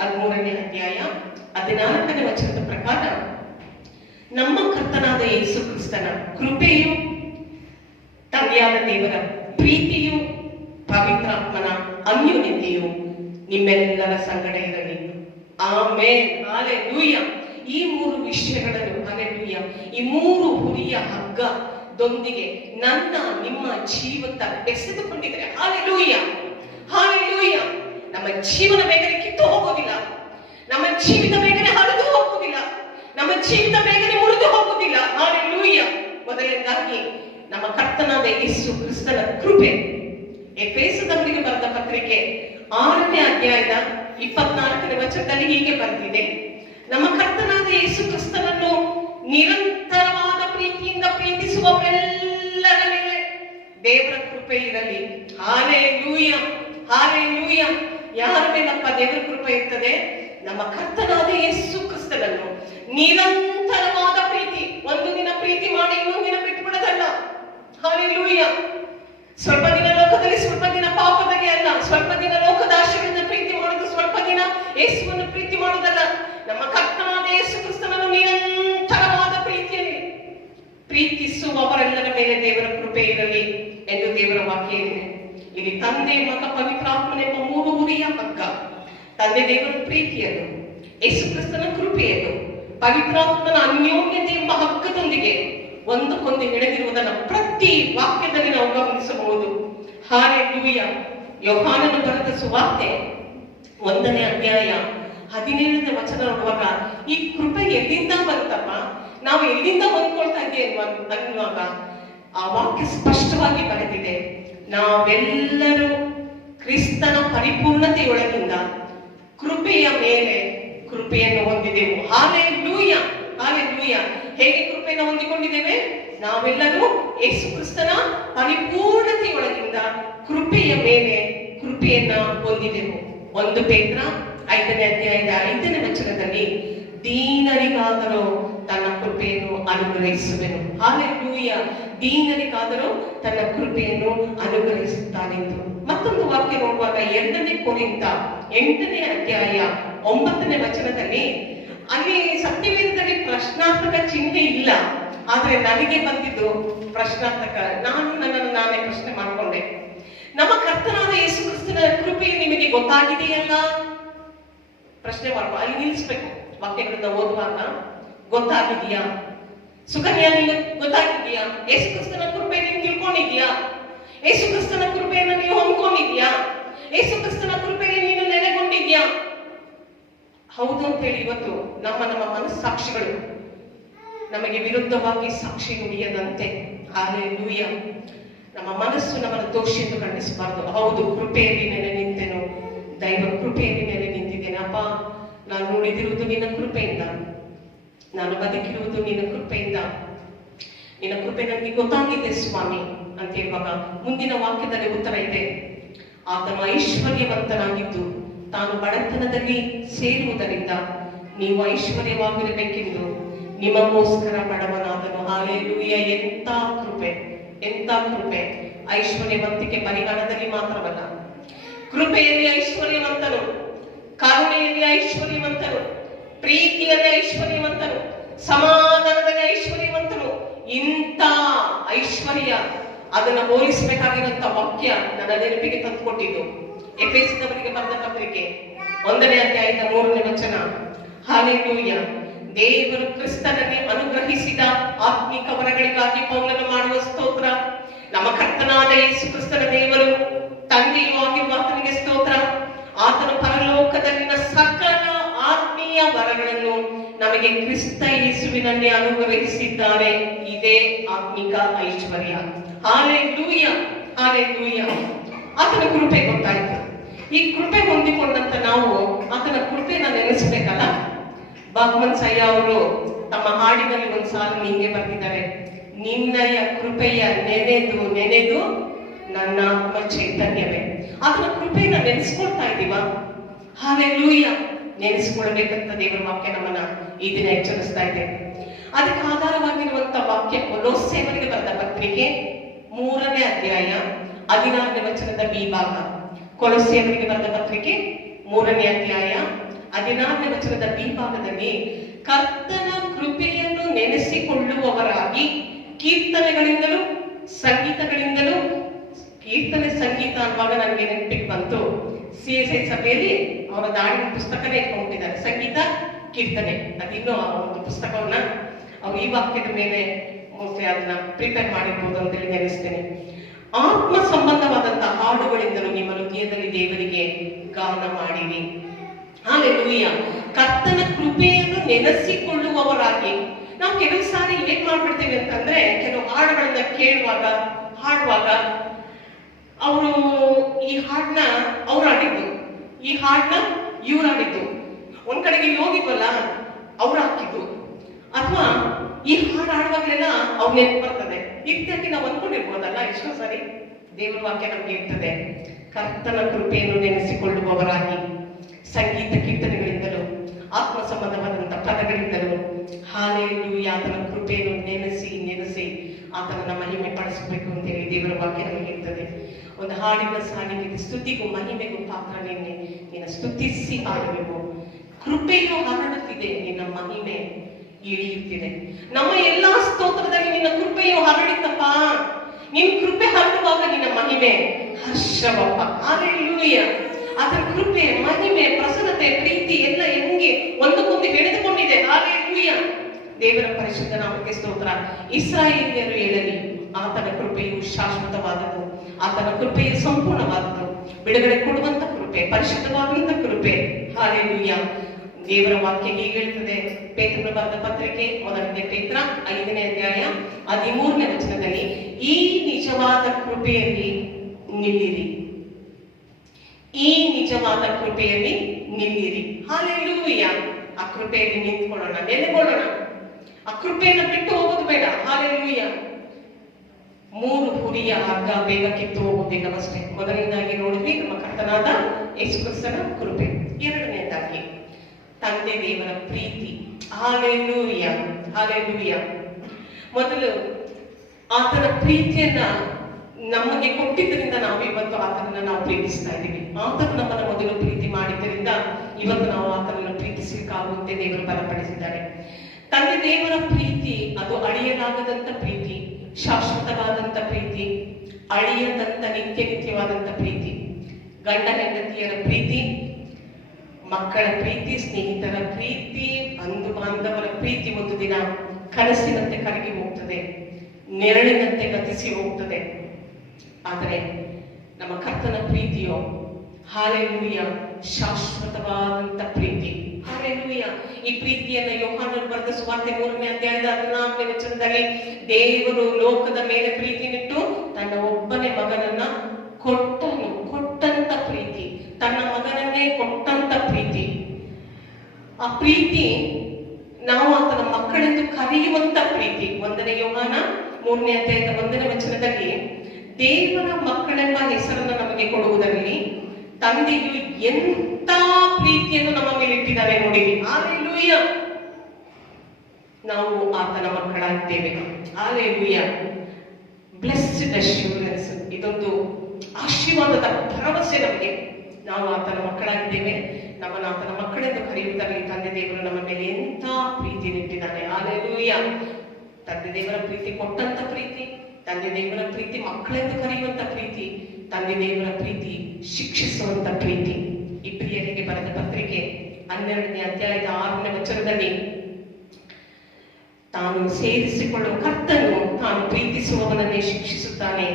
13ನೇ ಅಧ್ಯಾಯ 14ನೇ ವಚನದ ಪ್ರಕಾರ, ನಮ್ಮ ಕರ್ತನಾದ ಯೇಸು ಕ್ರಿಸ್ತನ ಕೃಪೆಯು, ತಂದೆಯಾದ ದೇವರ ಪ್ರೀತಿಯು, ಪವಿತ್ರಾತ್ಮನ ಅನ್ಯೋನ್ಯತೆಯು ನಿಮ್ಮೆಲ್ಲರ ಸಂಗಡ ಇರಲಿ. ಆಮೆನ್. ಹಾಲೆಲೂಯ. ಈ 3 ವಿಷಯಗಳನ್ನು, ಹಾಲೆಲೂಯ, ಈ 3 ಹುರಿಯ ಹಗ್ಗದೊಂದಿಗೆ ನನ್ನ ನಿಮ್ಮ ಜೀವನ ಬೆಸೆದುಕೊಂಡಿದ್ದಾರೆ. Hallelujah, hallelujah. ನಮ್ಮ ಜೀವನ ಬೇಗನೆ ಕಿತ್ತು ಹೋಗೋದಿಲ್ಲ, ನಮ್ಮ ಜೀವಿತ ಬೇಗನೆ ಹರಿದು ಹೋಗುವುದಿಲ್ಲ, ನಮ್ಮ ಜೀವಿತ ಬೇಗನೆ ಮುರಿದು ಹೋಗುವುದಿಲ್ಲ. ಹಾಲೆಲೂಯ. ಮೊದಲನೇದಾಗಿ ನಮ್ಮ ಕರ್ತನಾದ ಯೇಸು ಕ್ರಿಸ್ತನ ಕೃಪೆ. ಎಫೆಸದವರಿಗೆ ಬರೆದ ಪತ್ರಿಕೆ 6ನೇ ಅಧ್ಯಾಯದ 24ನೇ ವಚನದಲ್ಲಿ ಹೀಗೆ ಬರೆದಿದೆ, ನಮ್ಮ ಕರ್ತನಾದ ಯೇಸು ಕ್ರಿಸ್ತನನ್ನು ನಿರಂತರವಾದ ಪ್ರೀತಿಯಿಂದ ಪ್ರೀತಿಸುವವರೆಲ್ಲರ ಮೇಲೆ ದೇವರ ಕೃಪೆ ಇರಲಿ. Hallelujah, hallelujah. ಯಾರ ಮೇಲಪ್ಪ ದೇವರ ಕೃಪೆ ಇರ್ತದೆ? ನಮ್ಮ ಕರ್ತನಾದ ಯೇಸು ಕ್ರಿಸ್ತನನ್ನು ನಿರಂತರವಾದ ಪ್ರೀತಿ. ಒಂದು ದಿನ ಪ್ರೀತಿ ಮಾಡಿ ಇನ್ನೊಂದು ದಿನ ಬಿಟ್ಟುಬಿಡೋದಲ್ಲ. ಹಾಲೆಲೂಯ. ಸ್ವಲ್ಪ ದಿನ ಲೋಕದಲ್ಲಿ, ಸ್ವಲ್ಪ ದಿನ ಪಾಪದಲ್ಲಿ ಅಲ್ಲ. ಸ್ವಲ್ಪ ದಿನ ಲೋಕದ ಆಶೆಗಳಿಂದ ಪ್ರೀತಿ ಮಾಡೋದು, ಸ್ವಲ್ಪ ದಿನ ಯೇಸುವನ್ನು ಪ್ರೀತಿ ಮಾಡೋದಲ್ಲ. ನಮ್ಮ ಕರ್ತನಾದ ಯೇಸು ಕ್ರಿಸ್ತನನ್ನು ನಿರಂತರವಾದ ಪ್ರೀತಿಯಲ್ಲಿ ಪ್ರೀತಿಸುವವರೆಲ್ಲರ ಮೇಲೆ ದೇವರ ಕೃಪೆ ಇರಲಿ ಎಂದು ದೇವರ ವಾಕ್ಯ ಇದೆ. ಇಲ್ಲಿ ತಂದೆ, ಮಗ, ಪವಿತ್ರಾತ್ಮನೆಂಬ 3 ಹುರಿಯ ಹಗ್ಗ. ತಂದೆ ದೇವರ ಪ್ರೀತಿಯನ್ನು, ಯೇಸು ಕ್ರಿಸ್ತನ ಕೃಪೆಯನ್ನು, ಪವಿತ್ರಾತ್ಮನ ಅನ್ಯೋನ್ಯತೆ ಎಂಬ ಹಗ್ಗದೊಂದಿಗೆ ಒಂದಕ್ಕೊಂದು ಎಳೆದಿರುವುದನ್ನು ಪ್ರತಿ ವಾಕ್ಯದಲ್ಲಿ ನಾವು ಗಮನಿಸಬಹುದು. ಹಾಲೆಲೂಯ. ಯೋಹಾನನು ಬರೆದ ಸುವಾರ್ತೆ 1ನೇ ಅಧ್ಯಾಯ 17ನೇ ವಚನ ನೋಡುವಾಗ, ಈ ಕೃಪೆ ಎಲ್ಲಿಂದ ಬಂತಪ್ಪ, ನಾವು ಎಲ್ಲಿಂದ ಹೊಂದ್ಕೊಳ್ತಾ ಇದ್ದೇವೆ ಅನ್ನುವಾಗ ಆ ವಾಕ್ಯ ಸ್ಪಷ್ಟವಾಗಿ ಬರೆದಿದೆ, ನಾವೆಲ್ಲರೂ ಕ್ರಿಸ್ತನ ಪರಿಪೂರ್ಣತೆಯೊಳಗಿಂದ ಕೃಪೆಯ ಮೇಲೆ ಕೃಪೆಯನ್ನು ಹೊಂದಿದೆವು. Hallelujah, hallelujah. ಹೇಗೆ ಕೃಪೆಯನ್ನು ಹೊಂದಿಕೊಂಡಿದ್ದೇವೆ? ನಾವೆಲ್ಲರೂ ಯೇಸು ಕ್ರಿಸ್ತನ ಪರಿಪೂರ್ಣತೆಯೊಳಗಿಂದ ಕೃಪೆಯ ಮೇಲೆ ಕೃಪೆಯನ್ನ ಹೊಂದಿದೆವು. 1 ಪೇತ್ರ 5ನೇ ಅಧ್ಯಾಯದ 5ನೇ ವಚನದಲ್ಲಿ, ದೀನರಿಗಾದರೂ ತನ್ನ ಕೃಪೆಯನ್ನು ಅನುಗ್ರಹಿಸುವೆನು. ಹಾಲೆಲೂಯ. ದೀನರಿಗಾದರೂ ತನ್ನ ಕೃಪೆಯನ್ನು ಅನುಗ್ರಹಿಸುತ್ತಾನೆಂದು. ಮತ್ತೊಂದು ವಾಕ್ಯ ನೋಡುವಾಗ 2ನೇ ಕೊರಿಂಥ 8ನೇ ಅಧ್ಯಾಯ 9ನೇ ವಚನದಲ್ಲಿ, ಅಲ್ಲಿ ಸತ್ಯವೇದದಲ್ಲಿ ಪ್ರಶ್ನಾರ್ಥಕ ಚಿಹ್ನೆ ಇಲ್ಲ, ಆದ್ರೆ ನನಗೆ ಬಂದಿದ್ದು ಪ್ರಶ್ನಾರ್ಥಕ. ನಾನು ನನ್ನನ್ನು ನಾನೇ ಪ್ರಶ್ನೆ ಮಾಡಿಕೊಂಡೆ. ನಮ್ಮ ಕರ್ತನಾದ ಯೇಸು ಕ್ರಿಸ್ತನ ಕೃಪೆ ನಿಮಗೆ ಗೊತ್ತಾಗಿದೆಯಲ್ಲ? ಪ್ರಶ್ನೆ ಮಾಡ್ಕೊ, ಅಲ್ಲಿ ನಿಲ್ಲಿಸ್ಬೇಕು. ವಾಕ್ಯಗಳನ್ನ ಓದುವಾಗ ಗೊತ್ತಾಗಿದೆಯಾ? ಸುಕನ್ಯಾ, ನೀನು ಗೊತ್ತಾಗಿದೆಯಾ? ಯೇಸು ಕ್ರಿಸ್ತನ ಕೃಪೆ ನೀನು ತಿಳ್ಕೊಂಡಿದ್ಯಾ? ಯೇಸು ಕ್ರಿಸ್ತನ ಕೃಪೆಯನ್ನು ನೀವು ಹೊಂದ್ಕೊಂಡಿದ್ಯಾ? ಯೇಸು ಕ್ರಿಸ್ತನ ಕೃಪೆಯಲ್ಲಿ ನೀನು ನೆಲೆಗೊಂಡಿದ್ಯಾ? ಹೌದು ಅಂತೇಳಿ ಇವತ್ತು ನಮ್ಮ ಮನಸ್ಸಾಕ್ಷಿಗಳು ನಮಗೆ ವಿರುದ್ಧವಾಗಿ ಸಾಕ್ಷಿ ನುಡಿಯದಂತೆ, ಹಾಲೆಲೂಯ, ನಮ್ಮ ಮನಸ್ಸು ನಮ್ಮನ್ನು ದೋಷಿ ಎಂದು ಖಂಡಿಸಬಾರದು. ಹೌದು, ಕೃಪೆಯಲ್ಲಿ ನೆಲೆ ನಿಂತೆನು, ದೈವ ಕೃಪೆಯಲ್ಲಿ ನೆಲೆ ನಿಂತಿದ್ದೇನೆ. ಅಪ್ಪ, ನಾನು ನುಡಿದಿರುವುದು ನಿನ್ನ ಕೃಪೆಯಿಂದ, ನಾನು ಬದುಕಿರುವುದು ನಿನ್ನ ಕೃಪೆಯಿಂದ, ನಿನ್ನ ಕೃಪೆ ನನಗೆ ಗೊತ್ತಾಗಿದೆ ಸ್ವಾಮಿ ಅಂತ ಹೇಳುವಾಗ ಮುಂದಿನ ವಾಕ್ಯದಲ್ಲಿ ಉತ್ತರ ಇದೆ. ಆತನು ಐಶ್ವರ್ಯವಂತನಾಗಿದ್ದು ತಾನು ಬಡತನದಲ್ಲಿ ಸೇರುವುದರಿಂದ ನೀವು ಐಶ್ವರ್ಯವಾಗಿರಬೇಕೆಂದು ನಿಮಗೋಸ್ಕರ ಬಡವನಾದನು. ಹಾಲೆಲೂಯ. ಎಂತ ಕೃಪೆ, ಎಂತ ಕೃಪೆ! ಐಶ್ವರ್ಯವಂತಿಕೆ ಪರಿಗಣದಲ್ಲಿ ಮಾತ್ರವಲ್ಲ, ಕೃಪೆಯಲ್ಲಿ ಐಶ್ವರ್ಯವಂತನು, ಕರುಣೆಯಲ್ಲಿ ಐಶ್ವರ್ಯವಂತನು, ಪ್ರೀತಿಯಲ್ಲಿ ಐಶ್ವರ್ಯವಂತನು, ಸಮಾಧಾನದಲ್ಲಿ ಐಶ್ವರ್ಯವಂತನು. ಇಂಥ ಐಶ್ವರ್ಯ, ಅದನ್ನ ಹೋಲಿಸಬೇಕಾಗಿರುವಂತ ವಾಕ್ಯ ನನ್ನ ನೆನಪಿಗೆ ತಂದುಕೊಟ್ಟಿದ್ದು ಎಫೆಸದವರಿಗೆ ಬರೆದ ಪತ್ರಿಕೆ 1ನೇ ಅಧ್ಯಾಯದ 3ನೇ ವಚನ. ಹಾಲೆಲೂಯ. ದೇವರು ಕ್ರಿಸ್ತನನ್ನೇ ಅನುಗ್ರಹಿಸಿದ ಆತ್ಮಿಕ ವರಗಳಿಗಾಗಿ ಪೌಲನು ಮಾಡುವ ಸ್ತೋತ್ರ. ನಮ್ಮ ಕರ್ತನಾದ ಯೇಸು ಕ್ರಿಸ್ತನ ದೇವರು ತಂದೆಯೂ ಆಗಿರುವ ಆತನಿಗೆ ಸ್ತೋತ್ರ. ಆತನು ಪರಲೋಕದಲ್ಲಿನ ಸಕಲ ಆತ್ಮೀಯ ವರಗಳನ್ನು ನಮಗೆ ಕ್ರಿಸ್ತ ಯೇಸುವಿನಲ್ಲಿ ಅನುಗ್ರಹಿಸಿದ್ದಾರೆ. ಇದೇ ಆತ್ಮಿಕ ಐಶ್ವರ್ಯ. Hallelujah, hallelujah. ಆತನ ಕೃಪೆ ಗೊತ್ತಾಯ್ತು. ಈ ಕೃಪೆ ಹೊಂದಿಕೊಂಡಂತ ನಾವು ಆತನ ಕೃಪೆನ ನೆನೆಸಬೇಕಲ್ಲ. ಬಾಗ್ಮನ್ ಸಯ್ಯ ಅವರು ತಮ್ಮ ಹಾಡಿನಲ್ಲಿ ಒಂದು ಸಾಲು ಹಿಂಗೆ ಬರೆದಿದ್ದಾರೆ. ನಿನ್ನಯ ಕೃಪೆಯ ನೆನೆದು ನೆನೆದು ನನ್ನ ಆತ್ಮ ಚೈತನ್ಯವೇ. ಆತನ ಕೃಪೆಯನ್ನ ನೆನೆಸ್ಕೊಳ್ತಾ ಇದ್ದೀವ? ಹಾಲೆಲೂಯ. ನೆನೆಸ್ಕೊಳ್ಬೇಕಂತ ದೇವರ ವಾಕ್ಯ ನಮ್ಮನ್ನ ಈ ದಿನ ಎಚ್ಚರಿಸ್ತಾ ಇದೆ. ಅದಕ್ಕೆ ಆಧಾರವಾಗಿರುವಂತ ವಾಕ್ಯ ಕೊಲೊಸ್ಸೆಯವರಿಗೆ ಬರೆದ ಪತ್ರಿಕೆ 3ನೇ ಅಧ್ಯಾಯ 16ನೇ ವಚನದ ಬಿ ಭಾಗ. ಕೊಲೊಸ್ಸೆಯವರಿಗೆ ಬರೆದ ಪತ್ರಿಕೆ 3ನೇ ಅಧ್ಯಾಯ 16ನೇ ವಚನದ ಬಿ ಭಾಗದಲ್ಲಿ, ಕರ್ತನ ಕೃಪೆಯನ್ನು ನೆನೆಸಿಕೊಳ್ಳುವವರಾಗಿ ಕೀರ್ತನೆಗಳಿಂದಲೂ ಸಂಗೀತಗಳಿಂದಲೂ, ಕೀರ್ತನೆ ಸಂಗೀತ ಅನ್ನುವಾಗ ನನಗೆ ನೆನಪಿಗೆ ಬಂತು, CSI ಸಭೆಯಲ್ಲಿ ಅವರ ದಾಳಿನ ಪುಸ್ತಕನೇ ಇಟ್ಕೊಂಡಿದ್ದಾರೆ, ಸಂಗೀತ ಕೀರ್ತನೆ. ಅದಿನ್ನೂ ಆ ಒಂದು ಪುಸ್ತಕವನ್ನ ಅವ್ರು ಈ ವಾಕ್ಯದ ಮೇಲೆ ಮೋಸ್ಟ್ಲಿ ಅದನ್ನ ಪ್ರಿಪೇರ್ ಮಾಡಿರ್ಬೋದು ಅಂತೇಳಿ ನೆನೆಸ್ತೇನೆ. ಆತ್ಮ ಸಂಬಂಧವಾದಂತಹ ಹಾಡುಗಳಿಂದಲೂ ನಿಮ್ಮ ಹೃದಯದಲ್ಲಿ ದೇವರಿಗೆ ಗಾನ ಮಾಡಿರಿ. ಹಾಲೆಲೂಯ. ಕರ್ತನ ಕೃಪೆಯನ್ನು ನೆನೆಸಿಕೊಳ್ಳುವವರಾಗಿ. ನಾವು ಕೆಲವು ಸಾರಿ ಏನ್ ಮಾಡ್ಬಿಡ್ತೇವೆ ಅಂತಂದ್ರೆ, ಕೆಲವು ಹಾಡುಗಳನ್ನ ಕೇಳುವಾಗ ಹಾಡುವಾಗ ಅವರು ಈ ಹಾಡನ್ನ ಅವ್ರು ಆಡಿದ್ದು, ಈ ಹಾಡನ್ನ ಇವ್ರು ಆಡಿದ್ದು, ಒಂದ್ ಕಡೆಗೆ ಇಲ್ಲಿ ಹೋಗಿದ್ವಲ್ಲ ಅವ್ರು ಹಾಕಿದ್ದು, ಅಥವಾ ಈ ಹಾಡು ಹಾಡುವಾಗಲೆಲ್ಲ ಅವ್ರು ನೆನಪು ಬರ್ತದೆ. ಇತ್ಯಾದಿ ನಾವು ಅಂದ್ಕೊಂಡಿರ್ಬೋದಲ್ಲ ಎಷ್ಟೋ ಸಾರಿ. ದೇವರ ವಾಕ್ಯ ನಮ್ಗೆ ಇರ್ತದೆ, ಕರ್ತನ ಕೃಪೆಯನ್ನು ನೆನೆಸಿಕೊಳ್ಳುವವರಾಗಿ ಸಂಗೀತ ಕೀರ್ತನೆಗಳಿಂದಲೂ ಆತ್ಮ ಸಂಬಂಧವಾದಂತಹ ಪದಗಳಿಂದಲೂ ಹಾಲೆಲೂಯ ಆತನ ಕೃಪೆಯನ್ನು ನೆನೆಸಿ ನೆನೆಸಿ ಆತನನ್ನ ಮಹಿಮೆ ಪಡಿಸಬೇಕು ಅಂತೇಳಿ ದೇವರ ವಾಕ್ಯ ನಮಗೆ ಇರ್ತದೆ. ಒಂದು ಹಾಡಿನ ಸಾಲಿಗೆ ಸ್ತುತಿಗೂ ಮಹಿಮೆಗೂ ಪಾತ್ರ ನಿನ್ನ ಸ್ತುತಿಸಿ ಹಾಡಬೇಕು. ಕೃಪೆಯು ಹರಡುತ್ತಿದೆ, ನಿನ್ನ ಮಹಿಮೆ ಇಳಿಯುತ್ತಿದೆ. ನಮ್ಮ ಎಲ್ಲಾ ಸ್ತೋತ್ರದಲ್ಲಿ ನಿನ್ನ ಕೃಪೆಯು ಹರಡಿತಪ್ಪ. ನಿನ್ನ ಕೃಪೆ ಹರಡುವಾಗ ನಿನ್ನ ಮಹಿಮೆ ಹರ್ಷವಪ್ಪ. ಹಾಲೆಲೂಯ. ಅದರ ಕೃಪೆ, ಮಹಿಮೆ, ಪ್ರಸನ್ನತೆ, ಪ್ರೀತಿ ಎಲ್ಲ ಹೆಂಗೆ ಒಂದಕ್ಕೊಂದು ಬೆಳೆದುಕೊಂಡಿದೆ. ಹಾಲೆಲೂಯ. ದೇವರ ಪರಿಶುದ್ಧ ನಾಮಕ್ಕೆ ಸ್ತೋತ್ರ. ಇಸ್ರಾಯೇಲ್ಯರು ಹೇಳಲಿ, ಆತನ ಕೃಪೆಯು ಶಾಶ್ವತವಾದದ್ದು, ಆತನ ಕೃಪೆಯು ಸಂಪೂರ್ಣವಾದದ್ದು, ಬಿಡುಗಡೆ ಕೊಡುವಂತ ಕೃಪೆ, ಪರಿಶುದ್ಧವಾದಂತ ಕೃಪೆ. ಹಾಲೆಲೂಯ. ದೇವರ ವಾಕ್ಯ ಹೀಗೆ ಹೇಳ್ತದೆ. ಪೇತ್ರನ ಬರೆದ ಪತ್ರಿಕೆ 1ನೇ ಪೇತ್ರ 5ನೇ ಅಧ್ಯಾಯ 13ನೇ ವಚನದಲ್ಲಿ, ಈ ನಿಜವಾದ ಕೃಪೆಯಲ್ಲಿ ನಿಲ್ಲಿರಿ, ಈ ನಿಜವಾದ ಕೃಪೆಯಲ್ಲಿ ನಿಲ್ಲಿರಿ. ಹಾಲೆಲೂಯ. ಆ ಕೃಪೆಯಲ್ಲಿ ನಿಂತ್ಕೊಳ್ಳೋಣ, ನೆಲೆಗೊಳ್ಳೋಣ. ಆ ಕೃಪೆಯನ್ನು ಬಿಟ್ಟು ಹೋಗೋದು ಬೇಡ. ಹಾಲೆಲೂಯ. 3 ಹುರಿಯ ಹಗ್ಗ ಬೇಗ ಕಿತ್ತು ಹೋಗುವುದಿಲ್ಲವಷ್ಟೇ. ಮೊದಲನೇದಾಗಿ ನೋಡಿದ್ವಿ ನಮ್ಮ ಕರ್ತನಾದ ಯೇಸು ಕ್ರಿಸ್ತನ ಕೃಪೆ. ಎರಡನೇದಾಗಿ ತಂದೆ ದೇವರ ಪ್ರೀತಿ. Hallelujah, hallelujah. ಮೊದಲು ಆತನ ಪ್ರೀತಿಯನ್ನ ನಮಗೆ ಕೊಟ್ಟಿದ್ದರಿಂದ ನಾವು ಇವತ್ತು ಆತನನ್ನ ನಾವು ಪ್ರೀತಿಸ್ತಾ ಇದ್ದೀವಿ. ಆತನು ನಮ್ಮನ್ನ ಮೊದಲು ಪ್ರೀತಿ ಮಾಡಿದ್ದರಿಂದ ಇವತ್ತು ನಾವು ಆತನನ್ನು ಪ್ರೀತಿಸಲಿಕ್ಕಾಗುವಂತೆ ದೇವರು ಬಲಪಡಿಸಿದ್ದಾರೆ. ತಂದೆ ದೇವರ ಪ್ರೀತಿ ಅದು ಅಳಿಯಲಾಗದಂತ ಪ್ರೀತಿ, ಶಾಶ್ವತವಾದಂತ ಪ್ರೀತಿ, ಅಳಿಯದಂತ ನಿತ್ಯವಾದಂತ ಪ್ರೀತಿ. ಗಂಡ ಹೆಂಡತಿಯರ ಪ್ರೀತಿ, ಮಕ್ಕಳ ಪ್ರೀತಿ, ಸ್ನೇಹಿತರ ಪ್ರೀತಿ, ಬಂಧು ಬಾಂಧವರ ಪ್ರೀತಿ ಒಂದು ದಿನ ಕನಸಿನಂತೆ ಕರಗಿ ಹೋಗ್ತದೆ, ನೆರಳಿನಂತೆ ಗತಿಸಿ ಹೋಗ್ತದೆ. ಆದರೆ ನಮ್ಮ ಕರ್ತನ ಪ್ರೀತಿಯೋ ಹಾಲೆಲೂಯ ಶಾಶ್ವತವಾದಂತ ಪ್ರೀತಿ. ಹಾಲೆಲೂಯ. ಈ ಪ್ರೀತಿಯನ್ನ ಯೋಹಾನನು ಬರೆದ ಸುವಾರ್ತೆ 3ನೇ ಅಧ್ಯಾಯದ 14ನೇ ವಚನದಲ್ಲಿ ದೇವರು ಲೋಕದ ಮೇಲೆ ಪ್ರೀತಿನಿಟ್ಟು ತನ್ನ ಒಬ್ಬನೇ ಮಗನನ್ನ ಕೊಟ್ಟಂತ ಪ್ರೀತಿ, ತನ್ನ ಮಗನನ್ನೇ ಕೊಟ್ಟಂತ ಪ್ರೀತಿ. ಆ ಪ್ರೀತಿ ನಾವು ಆತನ ಮಕ್ಕಳೆಂದು ಕರೆಯುವಂತ ಪ್ರೀತಿ. 1ನೇ ಯೋಹಾನ 3ನೇ ಅಧ್ಯಾಯದ 1ನೇ ವಚನದಲ್ಲಿ ದೇವರ ಮಕ್ಕಳೆಂಬ ಹೆಸರನ್ನು ನಮಗೆ ಕೊಡುವುದರಲ್ಲಿ ತಂದೆಯು ಎಂತ ಪ್ರೀತಿಯನ್ನು ನಮ್ಮ ಮೇಲೆ ಇಟ್ಟಿದ್ದಾರೆ ನೋಡಿರಿ. ಹಾಲೆಲೂಯ. ನಾವು ಆತನ ಮಕ್ಕಳಾಗಿದ್ದೇವೆ. ಹಾಲೆಲೂಯ. ಬ್ಲೆಸ್ಡ್ ಅಶ್ಯೂರೆನ್ಸ್, ಇದೊಂದು ಆಶೀರ್ವಾದದ ಭರವಸೆ ನಮಗೆ. ನಾವು ಆತನ ಮಕ್ಕಳಾಗಿದ್ದೇವೆ. ನಮ್ಮನ್ನು ಆತನ ಮಕ್ಕಳೆಂದು ಕರೆಯುವುದರಲ್ಲಿ ತಂದೆ ದೇವರು ನಮ್ಮ ಮೇಲೆ ಎಂತ ಪ್ರೀತಿ ನಿಟ್ಟಿದ್ದಾನೆ. ಹಾಲೆಲೂಯ. ತಂದೆ ದೇವರ ಪ್ರೀತಿ ಕೊಟ್ಟಂತ ಪ್ರೀತಿ, ತಂದೆ ದೇವರ ಪ್ರೀತಿ ಮಕ್ಕಳೆಂದು ಕರೆಯುವಂತ ಪ್ರೀತಿ, ತಂದೆ ದೇವರ ಪ್ರೀತಿ ಶಿಕ್ಷಿಸುವಂತ ಪ್ರೀತಿ. ಇಬ್ರಿಯರಿಗೆ ಬರೆದ ಪತ್ರಿಕೆ 12ನೇ ಅಧ್ಯಾಯದ 6ನೇ ವಚನದಲ್ಲಿ ತಾನು ಸೇರಿಸಿಕೊಳ್ಳುವ ಕರ್ತನು ತಾನು ಪ್ರೀತಿಸುವವನನ್ನೇ ಶಿಕ್ಷಿಸುತ್ತಾನೆ,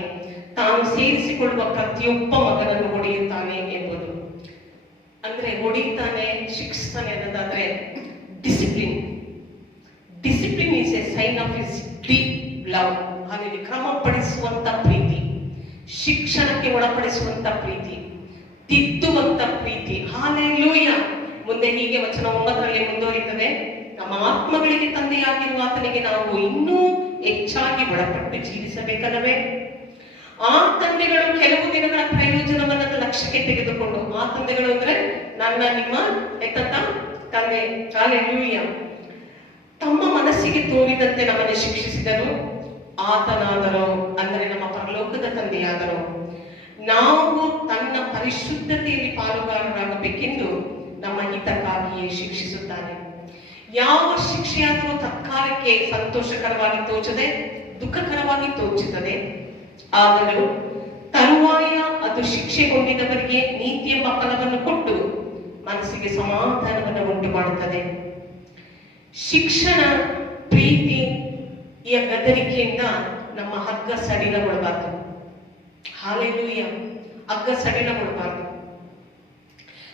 ತಾನು ಸೇರಿಸಿಕೊಳ್ಳುವ ಪ್ರತಿಯೊಬ್ಬ ಮಗನನ್ನು ಹೊಡೆಯುತ್ತಾನೆ ಎಂಬುದು. ಅಂದ್ರೆ ಹೊಡೆಯುತ್ತಾನೆ, ಶಿಕ್ಷಿಸ್ತಾನೆ ಅನ್ನೋದಾದ್ರೆ discipline. Discipline is a sign of his deep love. ಹಾಗಾಗಿ ಕ್ರಮಪಡಿಸುವಂತ ಪ್ರೀತಿ, ಶಿಕ್ಷಣಕ್ಕೆ ಒಳಪಡಿಸುವಂತ ಪ್ರೀತಿ, ತಿದ್ದುವಂತ ಪ್ರೀತಿ. ಹಾಲೆಲೂಯ. ಮುಂದೆ ಹೀಗೆ ವಚನ 9ರಲ್ಲಿ ಮುಂದುವರಿಯುತ್ತದೆ, ನಮ್ಮ ಆತ್ಮಗಳಿಗೆ ತಂದೆಯಾಗಿರುವ ಆತನಿಗೆ ನಾವು ಇನ್ನೂ ಹೆಚ್ಚಾಗಿ ಒಳಪಟ್ಟು ಜೀವಿಸಬೇಕಲ್ಲವೇ? ಆ ತಂದೆಗಳು ಕೆಲವು ದಿನಗಳ ಪ್ರಯೋಜನವನ್ನ ಲಕ್ಷ್ಯಕ್ಕೆ ತೆಗೆದುಕೊಂಡು, ಆ ತಂದೆಗಳು ಅಂದ್ರೆ ನನ್ನ ನಿಮ್ಮ ಎತ್ತಂತ ತಂದೆ, ಹಾಲೆಲೂಯ, ತಮ್ಮ ಮನಸ್ಸಿಗೆ ತೋರಿದಂತೆ ನಮ್ಮನ್ನು ಶಿಕ್ಷಿಸಿದರು. ಆತನಾದರೋ ಅಂದರೆ ನಮ್ಮ ಪರಲೋಕದ ತಂದೆಯಾದರೋ ನಾವು ತನ್ನ ಪರಿಶುದ್ಧತೆಯಲ್ಲಿ ಪಾಲುಗಾರರಾಗಬೇಕೆಂದು ನಮ್ಮ ಹಿತಕ್ಕಾಗಿಯೇ ಶಿಕ್ಷಿಸುತ್ತಾನೆ. ಯಾವ ಶಿಕ್ಷೆಯಾದರೂ ತತ್ಕಾಲಕ್ಕೆ ಸಂತೋಷಕರವಾಗಿ ತೋಚದೆ ದುಃಖಕರವಾಗಿ ತೋಚುತ್ತದೆ. ಆದರೂ ತರುವಾಯ ಅದು ಶಿಕ್ಷೆಗೊಂಡಿದ್ದವರಿಗೆ ನೀತಿ ಎಂಬ ಫಲವನ್ನು ಕೊಟ್ಟು ಮನಸ್ಸಿಗೆ ಸಮಾಧಾನವನ್ನು ಉಂಟು ಮಾಡುತ್ತದೆ. ಶಿಕ್ಷಣ ಪ್ರೀತಿಯ ಗದರಿಕೆಯಿಂದ ನಮ್ಮ ಹಗ್ಗ ಸಡಿಲಗೊಳ್ಳಬಾರದು. ಹಾಲೆಲೂಯ. ಹಗ್ಗ ಸಡಿಲಗೊಳ್ಳಬಾರದು.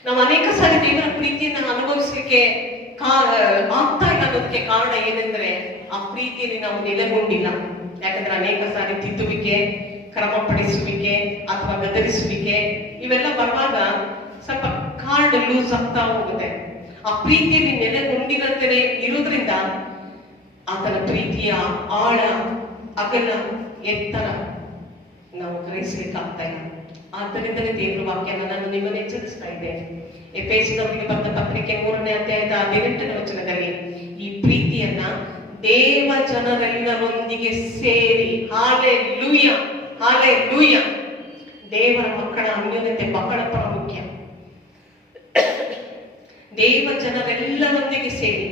ನಾವು ಅನೇಕ ಸಾರಿ ದೇವರ ಪ್ರೀತಿಯನ್ನು ಅನುಭವಿಸಲಿಕ್ಕೆ ಆಗ್ತಾ ಇಲ್ಲ ಅನ್ನೋದಕ್ಕೆ ಕಾರಣ ಏನೆಂದ್ರೆ ಆ ಪ್ರೀತಿಯಲ್ಲಿ ನಾವು ನೆಲೆಗೊಂಡಿಲ್ಲ. ಯಾಕಂದ್ರೆ ಅನೇಕ ಸಾರಿ ತಿದ್ದುವಿಕೆ, ಕ್ರಮಪಡಿಸುವಿಕೆ ಅಥವಾ ಗದರಿಸುವಿಕೆ ಇವೆಲ್ಲ ಬರುವಾಗ ಸ್ವಲ್ಪ ಕಾರ್ಡ್ ಲೂಸ್ ಆಗ್ತಾ ಹೋಗುತ್ತೆ. ಆ ಪ್ರೀತಿಯಲ್ಲಿ ನೆಲೆಗೊಂಡಿರದೇ ಇರುವುದರಿಂದ ಆತನ ಪ್ರೀತಿಯ ಆಳ, ಅಗಲ, ಎತ್ತರ ನಾವು ಗ್ರಹಿಸಲಿಕ್ಕಾಗ್ತಾ ಇಲ್ಲ. ಆದ್ದರಿಂದಲೇ ದೇವರ ವಾಕ್ಯನ ನಾನು ನಿಮ್ಮನ್ನು ಎಚ್ಚರಿಸ್ತಾ ಇದ್ದೇನೆ. ಎಫೆಸದವರಿಗೆ ಬರೆದ ಪತ್ರಿಕೆ 3ನೇ ಅಧ್ಯಾಯದ 18ನೇ ವಚನದಲ್ಲಿ ಈ ಪ್ರೀತಿಯನ್ನ ದೇವ ಜನರೆಲ್ಲರೊಂದಿಗೆ ಸೇರಿ, ಹಾಲೆಲೂಯ, ಹಾಲೆಲೂಯ, ದೇವರ ಮಕ್ಕಳ ಅನ್ಯೋನ್ಯತೆ ಬಹಳ ಪ್ರಾಮುಖ್ಯ. ದೇವ ಜನರೆಲ್ಲರೊಂದಿಗೆ ಸೇರಿ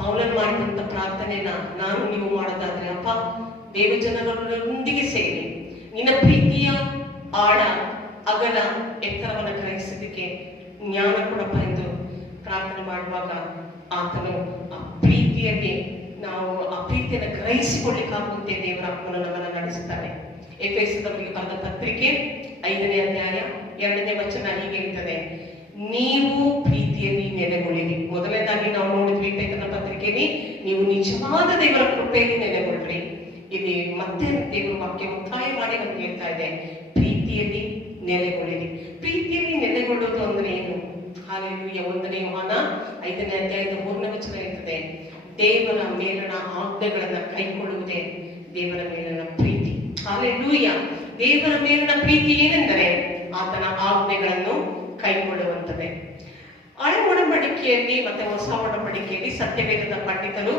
ಪೌಲನ್ ಮಾಡಿದಂತ ಪ್ರಾರ್ಥನೆನ ನಾನು ನೀವು ಮಾಡೋದಾದ್ರೆ, ಅಪ್ಪ ದೇವ ಜನರೊಂದಿಗೆ ಸೇರಿ ನಿನ್ನ ಪ್ರೀತಿಯ ಆಳ, ಅಗಲ, ಎತ್ತರವನ್ನು ಗ್ರಹಿಸಲಿಕ್ಕೆ ಜ್ಞಾನ ಕೊಡಪ್ಪ ಎಂದು ಪ್ರಾರ್ಥನೆ ಮಾಡುವಾಗ ಆತನು ಆ ಪ್ರೀತಿಯಲ್ಲಿ ನಾವು ಆ ಪ್ರೀತಿಯನ್ನು ಗ್ರಹಿಸಿಕೊಳ್ಳಿಕ್ಕಾಗುವಂತೆ ದೇವರ ಆತ್ಮನು ನಮ್ಮನ್ನು ನಡೆಸುತ್ತಾನೆ. ಎಫೆಸದವರಿಗೆ ಬರೆದ ಪತ್ರಿಕೆ 5ನೇ ಅಧ್ಯಾಯ 2ನೇ ವಚನ ಹೀಗೆ ಇರ್ತದೆ, ನೀವು ಪ್ರೀತಿಯಲ್ಲಿ ನೆಲೆಗೊಳ್ಳಿರಿ. ಮೊದಲನೇದಾಗಿ ನಾವು ನೋಡಿದ್ವಿ ಎಫೆಸನ ಪತ್ರಿಕೆಯಲ್ಲಿ, ನೀವು ನಿಜವಾದ ದೇವರ ಕೃಪೆಯಲ್ಲಿ ನೆಲೆಗೊಳ್ಳ್ರಿ. ಇಲ್ಲಿ ಮತ್ತೆ ದೇವರ ವಾಕ್ಯ ಒತ್ತಾಯ ಮಾಡಿ ನಮ್ಗೆ ಹೇಳ್ತಾ ಇದೆ, ಪ್ರೀತಿಯಲ್ಲಿ ನೆಲೆಗೊಳ್ಳಿರಿ. ಪ್ರೀತಿಯಲ್ಲಿ ನೆಲೆಗೊಳ್ಳೋದು ಅಂದ್ರೆ ಏನು? ಹಾಲೆಲೂಯ. 1ನೇ ಯೋಹಾನ 5ನೇ ಅಧ್ಯಾಯದ 3ನೇ ವಚನ ಇರ್ತದೆ, ದೇವರ ಮೇಲಣ ಆಜ್ಞೆಗಳನ್ನ ಕೈಗೊಳ್ಳುವುದೇ ದೇವರ ಮೇಲಣ ಪ್ರೀತಿ. ಹಾಲೆಲೂಯ. ದೇವರ ಮೇಲಣ ಪ್ರೀತಿ ಏನೆಂದರೆ ಆತನ ಆಜ್ಞೆಗಳನ್ನು ಕೈಗೊಳ್ಳುವಂತದೆ. ಹಳೆ ಒಡಂಬಡಿಕೆಯಲ್ಲಿ ಮತ್ತೆ ಹೊಸ ಒಡಂಬಡಿಕೆಯಲ್ಲಿ ಸತ್ಯವೇದದ ಪಂಡಿತರು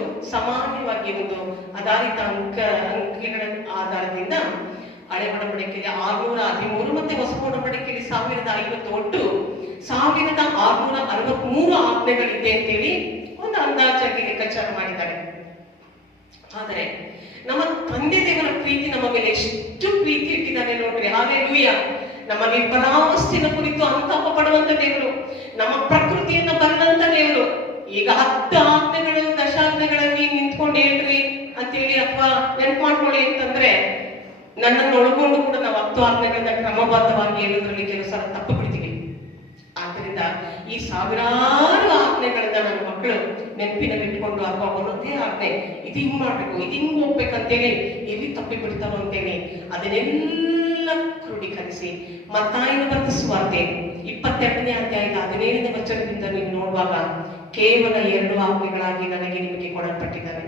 ಈ ಒಂದು ಆಧಾರಿತ ಅಂಕೆಗಳ ಆಧಾರದಿಂದ ಹಳೆ ಒಡಂಬಡಿಕೆಯಲ್ಲಿ 613 ಮತ್ತೆ ಹೊಸ ಒಡಂಬಡಿಕೆಯಲ್ಲಿ 1050, ಒಟ್ಟು 1663 ಆಜ್ಞೆಗಳಿದೆ ಅಂತೇಳಿ ಒಂದು ಅಂದಾಜಾಗಿ ಲೆಕ್ಕಾಚಾರ ಮಾಡಿದ್ದಾರೆ. ಆದರೆ ನಮ್ಮ ತಂದೆ ದೇವರ ಪ್ರೀತಿ ನಮ್ಮ ಮೇಲೆ ಎಷ್ಟು ಪ್ರೀತಿ ಇಟ್ಟಿದ್ದಾನೆ ನೋಡ್ರಿ. ಹಾಲೆಲೂಯಾ. ನಮ್ಮ ವಿಫಲಾವಸ್ಥೆಯ ಕುರಿತು ಅಂತಪ ಪಡುವಂತ ದೇವರು, ನಮ್ಮ ಪ್ರಕೃತಿಯನ್ನ ಬರೆದಂತ ದೇವರು. ಈಗ 10 ಆಜ್ಞೆಗಳು ದಶಾಜ್ಞೆಗಳಲ್ಲಿ ನಿಂತ್ಕೊಂಡು ಹೇಳ್ರಿ ಅಂತೇಳಿ ಅಥವಾ ನೆನ್ಪು ಮಾಡ್ಕೊಳ್ಳಿ ಅಂತಂದ್ರೆ ನನ್ನನ್ನು ಒಳಗೊಂಡು ಕೂಡ ನಾವು 10 ಆಜ್ಞೆಗಳನ್ನ ಕ್ರಮಬದ್ಧವಾಗಿ ಹೇಳೋದ್ರಲ್ಲಿ ಕೆಲವು ಸಲ ತಪ್ಪು ಬಿಡ್ತೀವಿ. ಆದ್ದರಿಂದ ಈ ಸಾವಿರಾರು ಆಜ್ಞೆಗಳನ್ನ ನನ್ನ ಮಕ್ಕಳು ನೆನಪಿನಲ್ಲಿ ಇಟ್ಕೊಂಡು ಅಥವಾ ಒಂದೊಂದೇ ಆಜ್ಞೆ ಇದು ಹಿಂಗ್ ಮಾಡ್ಬೇಕು, ಇದು ಹಿಂಗ್ ಹೋಗ್ಬೇಕಂತೇಳಿ ಎಲ್ಲಿ ತಪ್ಪಿ ಬಿಡ್ತಾರೋ ಅಂತೇಳಿ ಅದನ್ನೆಲ್ಲ ಕ್ರೋಢೀಕರಿಸಿ ಮತ್ತಾಯನ ಬರೆದ ಸುವಾರ್ತೆ 22ನೇ ಅಧ್ಯಾಯದ 17ನೇ ವಚನದಿಂದ ನೀವು ನೋಡುವಾಗ ಕೇವಲ 2 ಆಜ್ಞೆಗಳಾಗಿ ನನಗೆ ನಿಮಗೆ ಕೊಡಲ್ಪಟ್ಟಿದ್ದಾರೆ.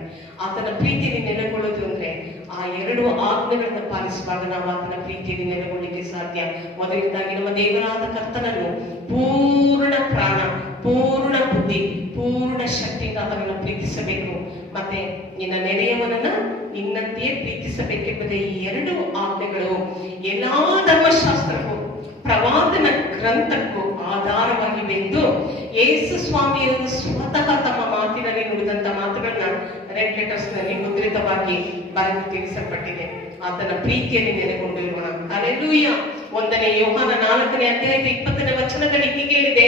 ಆತನ ಪ್ರೀತಿಯಲ್ಲಿ ನೆಲೆಗೊಳ್ಳೋದು ಅಂದ್ರೆ ಆ 2 ಆಜ್ಞೆಗಳನ್ನ ಪಾಲಿಸುವಾಗ ನಾವು ಆತನ ಪ್ರೀತಿಯಲ್ಲಿ ನೆಲೆಗೊಳ್ಳಿಕ್ಕೆ ಸಾಧ್ಯ. ಮೊದಲನೇದಾಗಿ ನಮ್ಮ ದೇವರಾದ ಕರ್ತನನ್ನು ಪೂರ್ಣ ಪ್ರಾಣ, ಪೂರ್ಣ ಬುದ್ಧಿ, ಪೂರ್ಣ ಶಕ್ತಿಯಿಂದ ಆತನನ್ನು ಪ್ರೀತಿಸಬೇಕು. ಮತ್ತೆ ನಿನ್ನ ನೆರೆಯವನನ್ನ ನಿನ್ನಂತೆಯೇ ಪ್ರೀತಿಸಬೇಕೆಂಬುದೇ ಈ 2 ಆಜ್ಞೆಗಳು ಎಲ್ಲಾ ಧರ್ಮಶಾಸ್ತ್ರಕ್ಕೂ ಪ್ರವಾದನ ಗ್ರಂಥಕ್ಕೂ ಆಧಾರವಾಗಿವೆ ಎಂದು ಯೇಸು ಸ್ವಾಮಿಯವರು ಸ್ವತಃ ತಮ್ಮ ಮಾತಿನಲ್ಲಿ ನುಡಿದಂತ ಮಾತುಗಳನ್ನ ರೆಡ್ ಲೆಟರ್ಸ್ ನಲ್ಲಿ ಮುದ್ರಿತವಾಗಿ ಬರೆದು ತಿಳಿಸಲ್ಪಟ್ಟಿದೆ. ಆತನ ಪ್ರೀತಿಯಲ್ಲಿ ನೆಲೆಗೊಂಡಿರೋಣ. ಹಲ್ಲೆಲೂಯಾ. 1ನೇ ಯೋಹಾನ 4ನೇ ಅಧ್ಯಾಯದ 20ನೇ ವಚನದಲ್ಲಿ ಹೀಗೆ ಹೇಳಿದೆ,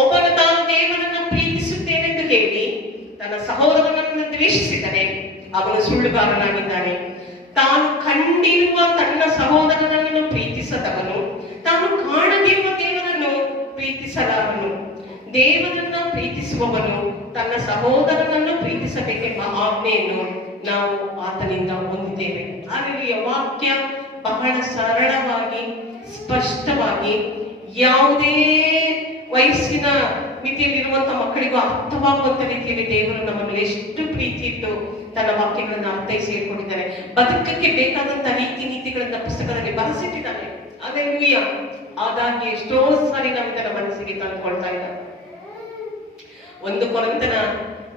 ಒಬ್ಬನು ತಾನು ದೇವರನ್ನು ಪ್ರೀತಿಸುತ್ತೇನೆಂದು ಹೇಳಿ ತನ್ನ ಸಹೋದರನನ್ನು ದ್ವೇಷಿಸಿದರೆ ಅವನು ಸುಳ್ಳುಗಾರನಾಗಿದ್ದಾನೆ. ತಾನು ಕಂಡಿರುವ ತನ್ನ ಸಹೋದರನನ್ನು ಪ್ರೀತಿಸದವನು ತಾನು ಕಾಣದಿರುವ ದೇವರನ್ನು ಪ್ರೀತಿಸಲಾರನು. ದೇವರನ್ನ ಪ್ರೀತಿಸುವವನು ತನ್ನ ಸಹೋದರನನ್ನು ಪ್ರೀತಿಸಬೇಕೆಂಬ ಆಜ್ಞೆಯನ್ನು ನಾವು ಆತನಿಂದ ಹೊಂದಿದ್ದೇವೆ. ಹಾಗಾಗಿ ವಾಕ್ಯ ಬಹಳ ಸರಳವಾಗಿ, ಸ್ಪಷ್ಟವಾಗಿ, ಯಾವುದೇ ವಯಸ್ಸಿನ ಮಿತಿಯಲ್ಲಿರುವಂತಹ ಮಕ್ಕಳಿಗೂ ಅರ್ಥವಾಗುವಂತ ರೀತಿಯಲ್ಲಿ ದೇವರು ನಮ್ಮ ಮೇಲೆ ಎಷ್ಟು ಪ್ರೀತಿ ಇಟ್ಟು ತನ್ನ ವಾಕ್ಯಗಳನ್ನ ಅರ್ಥೈಸಿ ಹೇಳ್ಕೊಂಡಿದ್ದಾರೆ. ಬದುಕಕ್ಕೆ ಬೇಕಾದಂತ ರೀತಿ ನೀತಿಗಳನ್ನ ಪುಸ್ತಕದಲ್ಲಿ ಬರೆಸಿಟ್ಟಿದ್ದಾನೆ. ಹಲ್ಲೆಲೂಯಾ. ಆದಾಗಿ ಎಷ್ಟೋ ಸಾರಿ ನಾವು ಇದನ್ನ ಮನಸ್ಸಿಗೆ ತಂದುಕೊಳ್ತಾ ಇದ್ದಾರೆ. 1 ಕೊರಿಂಥನ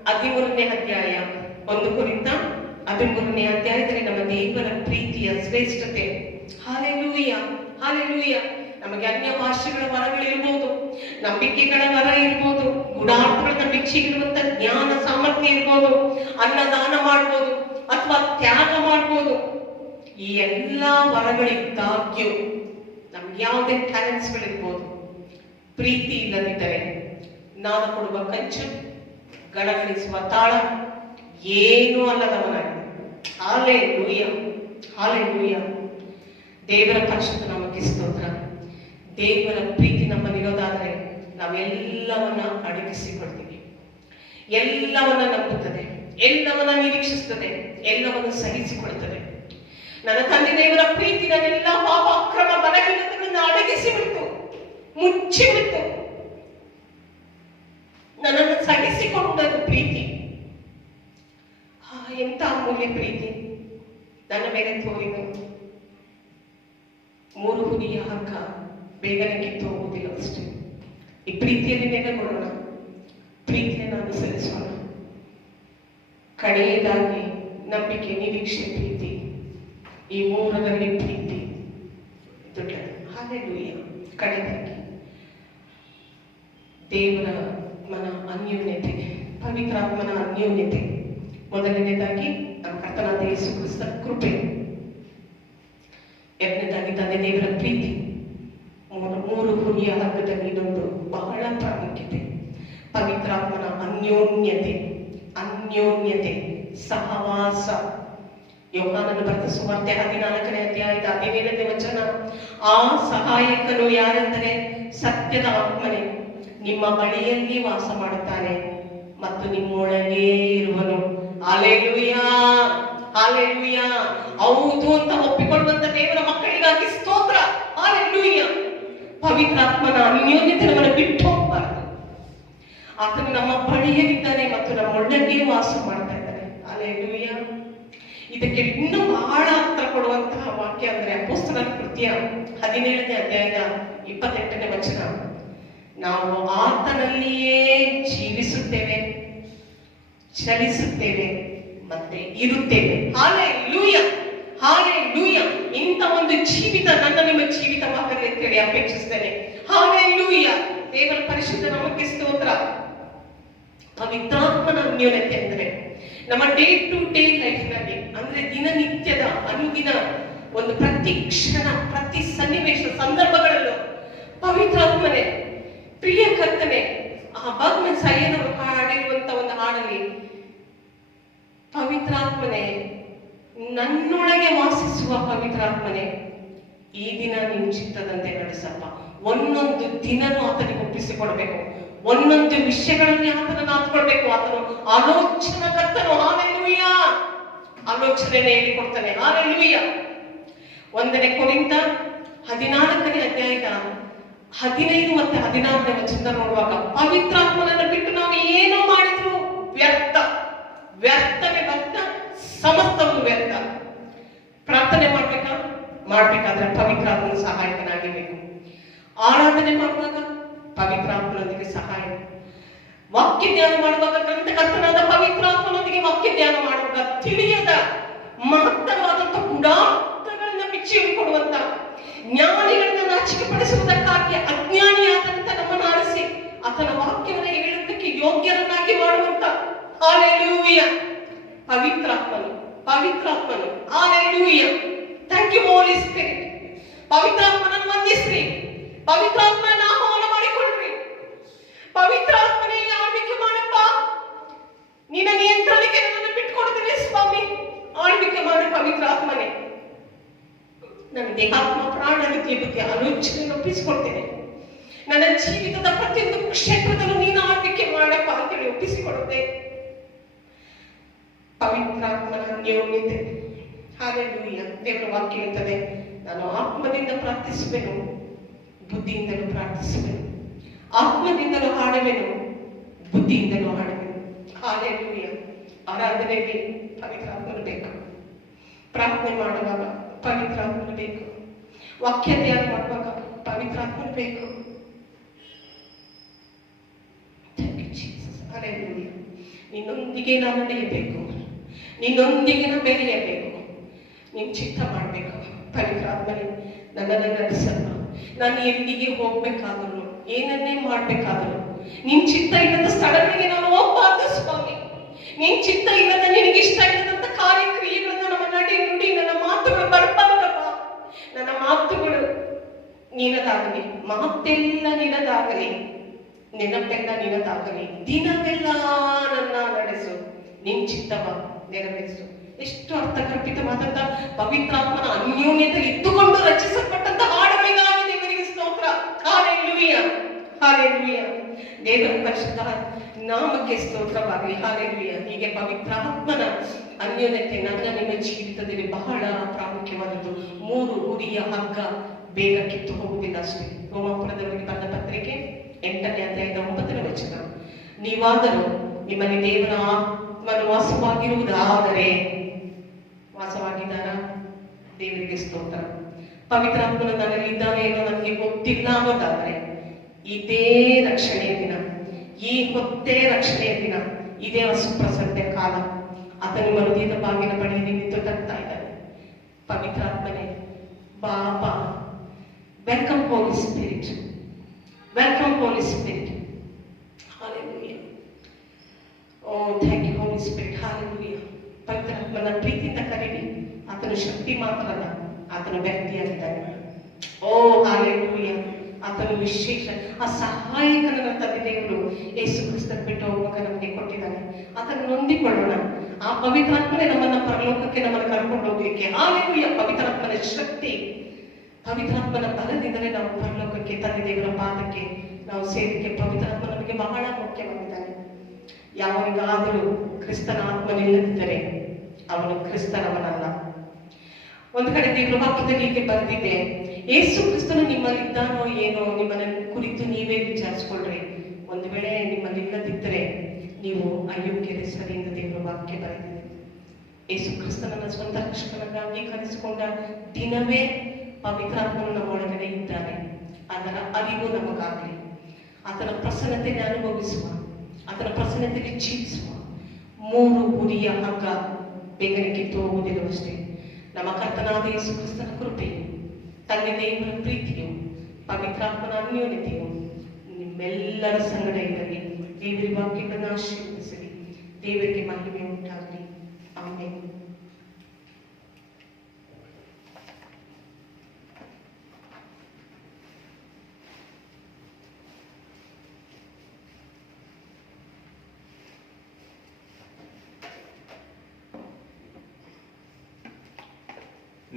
13ನೇ ಅಧ್ಯಾಯ, 1 ಕೊರಿಂಥ 13ನೇ ಅಧ್ಯಾಯದಲ್ಲಿ ನಮ್ಮ ದೇವರ ಪ್ರೀತಿಯ ಶ್ರೇಷ್ಠತೆ. Hallelujah, hallelujah. ನಮಗೆ ಅನ್ಯ ಭಾಷೆಗಳ ವರಗಳಿರ್ಬೋದು, ನಂಬಿಕೆಗಳ ವರ ಇರ್ಬೋದು, ಗುಡಾರ್ಥಗಳನ್ನ ಭಿಕ್ಷೆಗಿರುವಂತ ಜ್ಞಾನ ಸಾಮರ್ಥ್ಯ ಇರ್ಬೋದು, ಅನ್ನದಾನ ಮಾಡ್ಬೋದು ಅಥವಾ ತ್ಯಾಗ ಮಾಡ್ಬೋದು. ಈ ಎಲ್ಲಾ ವರಗಳಿದ್ದಾಗ್ಯೂ ನಮ್ಗೆ ಯಾವುದೇ ಟ್ಯಾಲೆಂಟ್ಸ್ಗಳಿರ್ಬೋದು, ಪ್ರೀತಿ ಇಲ್ಲದಿದ್ದರೆ ನಾನು ಕೊಡುವ ಕಂಚು, ಗಡಗಡಿಸುವ ತಾಳ ಏನೂ ಅಲ್ಲದವನಾಗಿದೆ. Hallelujah, hallelujah. ದೇವರ ಪರಿಶುದ್ಧ ನಾಮಕ್ಕೆ ಸ್ತೋತ್ರ. ದೇವರ ಪ್ರೀತಿ ನಮ್ಮಲ್ಲಿರೋದಾದ್ರೆ ನಾವೆಲ್ಲವನ್ನ ಅಡಗಿಸಿಕೊಳ್ತೀವಿ. ಎಲ್ಲವನ್ನ ನಂಬುತ್ತದೆ, ಎಲ್ಲವನ್ನ ನಿರೀಕ್ಷಿಸುತ್ತದೆ, ಎಲ್ಲವನ್ನು ಸಹಿಸಿಕೊಳ್ತದೆ. ನನ್ನ ತಂದೆ ದೇವರ ಪ್ರೀತಿ ನನ್ನೆಲ್ಲ ಪಾಪ ಅಕ್ರಮ ಬಲಹೀನತೆಗಳನ್ನ ಅಡಗಿಸಿ ಬಿಡ್ತು, ಮುಚ್ಚಿ ಬಿಡ್ತು. ನನ್ನನ್ನು ಸಹಿಸಿಕೊಂಡದ್ದು ಪ್ರೀತಿ. ಎಂತ ಅಮೂಲ್ಯ ಪ್ರೀತಿ ನನ್ನ ಮೇಲೆ ತೋರಿದ. 3 ಹುಲಿಯ ಹಗ್ಗ ಬೇಗನೆ ಕಿತ್ತು ಹೋಗುವುದಿಲ್ಲ ಅಷ್ಟೇ. ಈ ಪ್ರೀತಿಯಲ್ಲಿ ನೆಲೆಗೊಳ್ಳೋಣ, ಪ್ರೀತಿಯನ್ನು ಅನುಸರಿಸೋಣ. ಕಡೆಯದಾಗಿ ನಂಬಿಕೆ, ನಿರೀಕ್ಷೆ, ಪ್ರೀತಿ, ಈ 3ರಲ್ಲಿ ಪ್ರೀತಿ ದೊಡ್ಡದು. ಹಲ್ಲೆಲೂಯಾ. ಕಡೆಯದಾಗಿ ದೇವರ ಮನ ಅನ್ಯೋನ್ಯತೆ, ಪವಿತ್ರಾತ್ಮನ ಅನ್ಯೋನ್ಯತೆ. ಮೊದಲನೇದಾಗಿ ನಮ್ಮ ಕರ್ತನಾದ ಯೇಸು ಕ್ರಿಸ್ತ ಕೃಪೆ. 2ನೇದಾಗಿ ತಂದೆ ದೇವರ ಪ್ರೀತಿ. 3 ಹುಲಿಯ ಹಗ್ಗದಲ್ಲಿ ಇದೊಂದು ಬಹಳ ಪ್ರಾಮುಖ್ಯತೆ. ಪವಿತ್ರಾತ್ಮನ ಅನ್ಯೋನ್ಯತೆ, ಅನ್ಯೋನ್ಯತೆ, ಸಹವಾಸ. ಯೋಹಾನನು ಬರೆದ ಸುವಾರ್ತೆ 14ನೇ ಅಧ್ಯಾಯದ 17ನೇ ವಚನ, ಆ ಸಹಾಯಕನು ಯಾರೆಂದರೆ ಸತ್ಯದ ಆತ್ಮನೇ, ನಿಮ್ಮ ಬಳಿಯಲ್ಲಿ ವಾಸ ಮಾಡುತ್ತಾನೆ ಮತ್ತು ನಿಮ್ಮೊಳಗೇ ಇರುವನು. Hallelujah, hallelujah. ಹೌದು ಅಂತ ಒಪ್ಪಿಕೊಳ್ಳುವಂತ ದೇವರ ಮಕ್ಕಳಿಗಾಗಿ ಸ್ತೋತ್ರ. ಹಲ್ಲೆಲೂಯಾ. ಪವಿತ್ರಾತ್ಮನ ಅನ್ಯೋನ್ಯತೆ ನಮ್ಮನ್ನು ಬಿಟ್ಟು ಹೋಗಬಾರದು. ಆತನು ನಮ್ಮ ಬಳಿಯಲ್ಲಿದ್ದಾನೆ ಮತ್ತು ನಮ್ಮೊಳಗೆ ವಾಸ ಮಾಡ್ತಾ ಇದ್ದಾನೆ. ಹಲ್ಲೆಲೂಯಾ. ಇದಕ್ಕೆ ಇನ್ನೂ ಬಹಳ ಅರ್ಥ ಕೊಡುವಂತಹ ವಾಕ್ಯ ಅಂದ್ರೆ ಅಪೊಸ್ತಲರ ಕೃತ್ಯ 17ನೇ ಅಧ್ಯಾಯದ 28ನೇ ವಚನ. ನಾವು ಆತನಲ್ಲಿಯೇ ಜೀವಿಸುತ್ತೇವೆ, ಚಲಿಸುತ್ತೇವೆ ಮತ್ತೆ ಇರುತ್ತೇವೆ. Hallelujah, hallelujah. ಇಂಥ ಒಂದು ಜೀವಿತ ನನ್ನ ನಿಮ್ಮ ಜೀವಿತವಾಗಲಿ ಅಂತೇಳಿ ಅಪೇಕ್ಷಿಸ್ತೇನೆ. ಹಾಲೆಲೂಯ. ದೇವರ ಪರಿಶುದ್ಧ ನಾಮಕ್ಕೆ ಸ್ತೋತ್ರ. ಪವಿತ್ರಾತ್ಮನ ಅನ್ಯೋನ್ಯತೆ ಅಂದ್ರೆ ನಮ್ಮ ಡೇ ಟು ಡೇ ಲೈಫ್ ನಲ್ಲಿ, ಅಂದ್ರೆ ದಿನನಿತ್ಯದ ಅನುದಿನ ಒಂದು ಪ್ರತಿ ಕ್ಷಣ, ಪ್ರತಿ ಸನ್ನಿವೇಶ, ಸಂದರ್ಭಗಳಲ್ಲೂ ಪವಿತ್ರಾತ್ಮನೆ, ಪ್ರಿಯ ಕರ್ತನೆ, ಆ ಭಗವಂತ ಸಯ್ಯನವರು ಹಾಡಿರುವಂತ ಒಂದು ಹಾಡಲ್ಲಿ ಪವಿತ್ರಾತ್ಮನೆ, ನನ್ನೊಳಗೆ ವಾಸಿಸುವ ಪವಿತ್ರಾತ್ಮನೆ, ಈ ದಿನ ನಿನ್ ಚಿತ್ತದಂತೆ ನಡೆಸಪ್ಪ. ಒಂದೊಂದು ದಿನನೂ ಆತನಿಗೆ ಒಪ್ಪಿಸಿಕೊಡ್ಬೇಕು. ಒಂದೊಂದು ವಿಷಯಗಳಲ್ಲಿ ಆತನನ್ನು ಹಾಕೊಳ್ಬೇಕು. ಆತನು ಆಲೋಚನಾ ಕರ್ತನು. ಹಾಲೆಲೂಯ. ಆಲೋಚನೆ ಹೇಳಿಕೊಡ್ತಾನೆ. ಹಾಲೆಲೂಯ. 1 ಕೊರಿಂಥ 14ನೇ ಅಧ್ಯಾಯದ 15 ಮತ್ತು 16ನೇ ವಚನ ನೋಡುವಾಗ, ಪವಿತ್ರಾತ್ಮನನ್ನು ಬಿಟ್ಟು ನಾವು ಏನು ಮಾಡಿದ್ರು ವ್ಯರ್ಥ, ವ್ಯರ್ಥವೇ ವ್ಯರ್ಥ, ಸಮಸ್ತವು ವ್ಯರ್ಥ. ಪ್ರಾರ್ಥನೆ ಮಾಡ್ಬೇಕಾದ್ರೆ ಪವಿತ್ರಾತ್ಮನ ಸಹಾಯಕನಾಗಿರ್ಬೇಕು. ಆರಾಧನೆ ಮಾಡುವಾಗ ಪವಿತ್ರಾತ್ಮನೊಂದಿಗೆ ಸಹಾಯ, ವಾಕ್ಯ ಧ್ಯಾನ ಮಾಡುವಾಗ ಗ್ರಂಥಕರ್ತನಾದ ಪವಿತ್ರಾತ್ಮನೊಂದಿಗೆ ವಾಕ್ಯ ಧ್ಯಾನ ಮಾಡುವಾಗ ತಿಳಿಯದ ಮಹತ್ತರವಾದಂತ ಗುಡಾರ್ಥಗಳನ್ನ ಬಿಚ್ಚಿ ಕೊಡುವಂತ, ಜ್ಞಾನಿಗಳನ್ನ ನಾಚಿಕೆ ಪಡಿಸುವುದಕ್ಕಾಗಿ ಅಜ್ಞಾನಿಯಾದಂತ ನಮ್ಮನ್ನು ಆರಿಸಿ ಆತನ ವಾಕ್ಯವನ್ನು ಹೇಳುವುದಕ್ಕೆ ಯೋಗ್ಯರನ್ನಾಗಿ ಮಾಡುವಂತ, ಹಾಲೆಲೂಯ, ಪವಿತ್ರಾತ್ಮನು, ಪವಿತ್ರಾತ್ಮನು. Hallelujah. Thank you Holi Spirit. ಪವಿತ್ರಾತ್ಮನನ್ನು ವಂದಿಸ್ರಿ, ಪವಿತ್ರಾತ್ಮನ ನಾಮವನ್ನು ಮಾಡಿಕೊಳ್ಳ್ರಿ. ಪವಿತ್ರಾತ್ಮನೇ ಆಳ್ವಿಕೆ ಮಾಡಪ್ಪ, ನಿನ್ನ ನಿಯಂತ್ರಣಕ್ಕೆ ನನ್ನನ್ನು ಬಿಟ್ಕೊಡ್ತೇನೆ ಸ್ವಾಮಿ. ಆಳ್ವಿಕೆ ಮಾಡು ಪವಿತ್ರಾತ್ಮನೇ. ನನ್ನ ದೇಹಾತ್ಮ ಪ್ರಾಣ ರೀತಿಯ ಬುದ್ಧಿ ಆಲೋಚನೆ ಒಪ್ಪಿಸಿಕೊಡ್ತೇನೆ. ನನ್ನ ಜೀವಿತದ ಪ್ರತಿಯೊಂದು ಕ್ಷೇತ್ರದಲ್ಲೂ ನೀನು ಆಳ್ವಿಕೆ ಮಾಡಪ್ಪ ಅಂತೇಳಿ ಒಪ್ಪಿಸಿಕೊಡುತ್ತೆ. ಪವಿತ್ರಾತ್ಮನ ಅನ್ಯೋನ್ಯತೆ. ಹಾಲೆಲೂಯ. ದೇವರ ವಾಕ್ಯ ಹೇಳ್ತದೆ, ನಾನು ಆತ್ಮದಿಂದ ಪ್ರಾರ್ಥಿಸುವೆನು, ಬುದ್ಧಿಯಿಂದಲೂ ಪ್ರಾರ್ಥಿಸುವೆನು. ಆತ್ಮದಿಂದಲೂ ಹಾಡುವೆನು, ಬುದ್ಧಿಯಿಂದಲೂ ಹಾಡುವೆನು. ಹಾಲೆಲೂಯ. ಆರಾಧನೆಗೆ ಪವಿತ್ರಾತ್ಮನು ಬೇಕು. ಪ್ರಾರ್ಥನೆ ಮಾಡುವಾಗ ಪವಿತ್ರಾತ್ಮನು ಬೇಕು. ವಾಕ್ಯ ಧ್ಯಾನ ಮಾಡುವಾಗ ಪವಿತ್ರಾತ್ಮನು ಬೇಕು. ಹಾಲೆಲೂಯ. ನಿನ್ನೊಂದಿಗೆ ನಾನು ನಡೆಯಬೇಕು, ನಿನ್ನೊಂದಿಗೆ ನಾನು ಬೆರೆಯಬೇಕು, ನಿನ್ ಚಿತ್ತ ಮಾಡಬೇಕು. ಪವಿತ್ರಾತ್ಮನೇ ನನ್ನನ್ನು ನಡೆಸಲ್ಲ. ನಾನು ಎಲ್ಲಿಗೆ ಹೋಗ್ಬೇಕಾದ್ರು, ಏನನ್ನೇ ಮಾಡ್ಬೇಕಾದ್ರು, ನಿನ್ ಚಿತ್ತ ಇಲ್ಲದ ಸ್ಥಳಗಳಿಗೆ ನಾನು ಹೋಗ್ಬಾರ್ದು ಸ್ವಾಮಿ. ನಿನ್ ಚಿತ್ತ ಇಲ್ಲದ, ನಿನಗೆ ಇಷ್ಟ ಇಲ್ಲದಂತ ಕಾರ್ಯಕ್ರಿಯೆಗಳನ್ನ ನಮ್ಮ ನಡೆ ನುಡಿ, ನನ್ನ ಮಾತುಗಳು ಬರಬಾರ್ದಪ್ಪ. ನನ್ನ ಮಾತುಗಳು ನಿನದಾಗಲಿ, ಮಾತೆಲ್ಲ ನಿನದಾಗಲಿ, ನೆನಪೆಲ್ಲ ನಿನದಾಗಲಿ, ದಿನವೆಲ್ಲ ನನ್ನ ನಡೆಸು, ನಿನ್ ಚಿತ್ತವ ನೆರವೇರಿಸು. ಎಷ್ಟು ಅರ್ಥಕಲ್ಪಿತವಾದಂತ ಪವಿತ್ರಾತ್ಮನ ಅನ್ಯೋನ್ಯತೆ ಇದ್ದುಕೊಂಡು ರಚಿಸಲ್ಪಟ್ಟಂತ ಹಾಡುಗಳಿಗಾಗಿ ದೇವರಿಗೆ ಸ್ತೋತ್ರ. Hallelujah, hallelujah. ದೇವರ ಪರಿಶುದ್ಧ ನಾಮಕ್ಕೆ ಸ್ತೋತ್ರವಾಗಲಿ. ಹಾಲೆಲೂಯ. ಹೀಗೆ ಪವಿತ್ರಾತ್ಮನ ಅನ್ಯೋನ್ಯತೆ ನನ್ನ ನಿಮ್ಮ ಜೀವಿತದಲ್ಲಿ ಬಹಳ ಪ್ರಾಮುಖ್ಯವಾದದ್ದು. 3 ಉರಿಯ ಹಗ್ಗ ಬೇಗ ಕಿತ್ತು ಹೋಗುವುದಿಲ್ಲ ಅಷ್ಟೇ. ರೋಮಾಪುರದವರಿಗೆ ಬರೆದ ಪತ್ರಿಕೆ 8ನೇ ಅಧ್ಯಾಯದ 9ನೇ ವಚನ. ನೀವಾದರೂ ನಿಮ್ಮಲ್ಲಿ ದೇವರ ಆತ್ಮನು ವಾಸವಾಗಿರುವುದಾದರೆ, ವಾಸವಾಗಿದ್ದಾನ? ದೇವರಿಗೆ ಸ್ತೋತ್ರ. ಪವಿತ್ರಾತ್ಮನು ನನ್ನಲ್ಲಿ ಇದ್ದಾನೆ ಏನೋ ನನಗೆ ಗೊತ್ತಿಲ್ಲ ಅನ್ನೋದಾದ್ರೆ, ಇದೇ ರಕ್ಷಣೆಯ ದಿನ, ಈ ಹೊತ್ತೇ ರಕ್ಷಣೆಯ ದಿನ, ಇದೇ ಸುಪ್ರಸನ್ನ ಕಾಲ. ಆತ ನಿಮ್ಮ ಹೃದಯದ ಬಾಗಿಲ ಬಳಿಯಲ್ಲಿ ನಿಂತು ತಟ್ತಾ ಇದ್ದಾನೆ. ಪವಿತ್ರಾತ್ಮನೇ ಬಾಬಾ, welcome holy spirit, welcome holy spirit. Hallelujah. Oh thank you Holi spirit. Hallelujah. ಪವಿತ್ರಾತ್ಮನ ಪ್ರೀತಿಯಿಂದ ಕರೀರಿ. ಆತನ ಶಕ್ತಿ ಮಾತ್ರ ಅಲ್ಲ, ಆತನ ವ್ಯಕ್ತಿಯಾಗಿದ್ದಾನೆ. ಓ ಹಾಲೆಲೂಯ. ಆತನು ವಿಶೇಷ ಆ ಸಹಾಯಕನ ತಂದೆ ದೇವರು ಯೇಸು ಕ್ರಿಸ್ತನ ಬಿಟ್ಟು ಹೋಗುವಾಗ ನಮಗೆ ಕೊಟ್ಟಿದ್ದಾನೆ. ಆತನ್ನು ಹೊಂದಿಕೊಳ್ಳೋಣ. ಆ ಪವಿತ್ರಾತ್ಮನೇ ನಮ್ಮನ್ನ ಪರಲೋಕಕ್ಕೆ ನಮ್ಮನ್ನು ಕರ್ಕೊಂಡು ಹೋಗ್ಲಿಕ್ಕೆ. ಹಾಲೆಲೂಯ. ಪವಿತ್ರಾತ್ಮನ ಶಕ್ತಿ, ಪವಿತ್ರಾತ್ಮನ ಬಲದಿಂದಲೇ ನಾವು ಪರಲೋಕಕ್ಕೆ, ತಂದೆ ದೇವರ ಪಾದಕ್ಕೆ ನಾವು ಸೇರಿಕೆ. ಪವಿತ್ರಾತ್ಮ ನಮಗೆ ಬಹಳ ಮುಖ್ಯವಾಗಿದ್ದಾನೆ. ಯಾವನಿಗಾದರೂ ಕ್ರಿಸ್ತನ ಆತ್ಮನಿಲ್ಲದಿದ್ದರೆ ಅವನು ಕ್ರಿಸ್ತನವನಲ್ಲ. ಒಂದು ಕಡೆ ದೇವರ ವಾಕ್ಯದಲ್ಲಿ ಹೀಗೆ ಬರೆದಿದೆ, ಯೇಸು ಕ್ರಿಸ್ತನು ನಿಮ್ಮಲ್ಲಿದ್ದಾನೋ ಏನೋ ನಿಮ್ಮನ್ನ ಕುರಿತು ನೀವೇ ವಿಚಾರಿಸ್ಕೊಳ್ರಿ. ಒಂದು ವೇಳೆ ನಿಮ್ಮಲ್ಲಿ ಇಲ್ಲದಿದ್ದರೆ ನೀವು ಅಯೋಗ್ಯರೇ ಸರಿ ಎಂದು ದೇವರ ವಾಕ್ಯ ಬರೆದಿದೆ. ಯೇಸು ಕ್ರಿಸ್ತನನ್ನ ಸ್ವಂತ ರಕ್ಷಕನಾಗಿ ಅಂಗೀಕರಿಸಿಕೊಂಡ ದಿನವೇ ಪವಿತ್ರಾತ್ಮನು ನಮ್ಮ ಒಳಗಡೆ ಇದ್ದಾನೆ. ಅದರ ಅರಿವು ನಮಗಾಗಲಿ, ಆತನ ಪ್ರಸನ್ನತೆಗೆ ಅನುಭವಿಸುವ, ಆತನ ಪ್ರಸನ್ನತೆಗೆ ಜೀವಿಸುವ 3 ಉರಿಯ ಹಗ್ಗ ಬೇಗನೆ ಕಿತ್ತು ಹೋಗುವುದಿಲ್ಲವಷ್ಟೇ. ನಮ್ಮ ಕರ್ತನಾದ ಯೇಸು ಕ್ರಿಸ್ತನ ಕೃಪೆಯು, ತಂದೆ ದೇವರ ಪ್ರೀತಿಯು, ಪವಿತ್ರಾತ್ಮನ ಅನ್ಯೋನ್ಯತೆಯು ನಿಮ್ಮೆಲ್ಲರ ಸಂಗಡ ಇರಲಿ. ದೇವರ ವಾಕ್ಯಗಳನ್ನು ಆಶೀರ್ವದಿಸಲಿ. ದೇವರಿಗೆ ಮಹಿಮೆ ಉಂಟಾಗಲಿ. ಆಮೆನ್.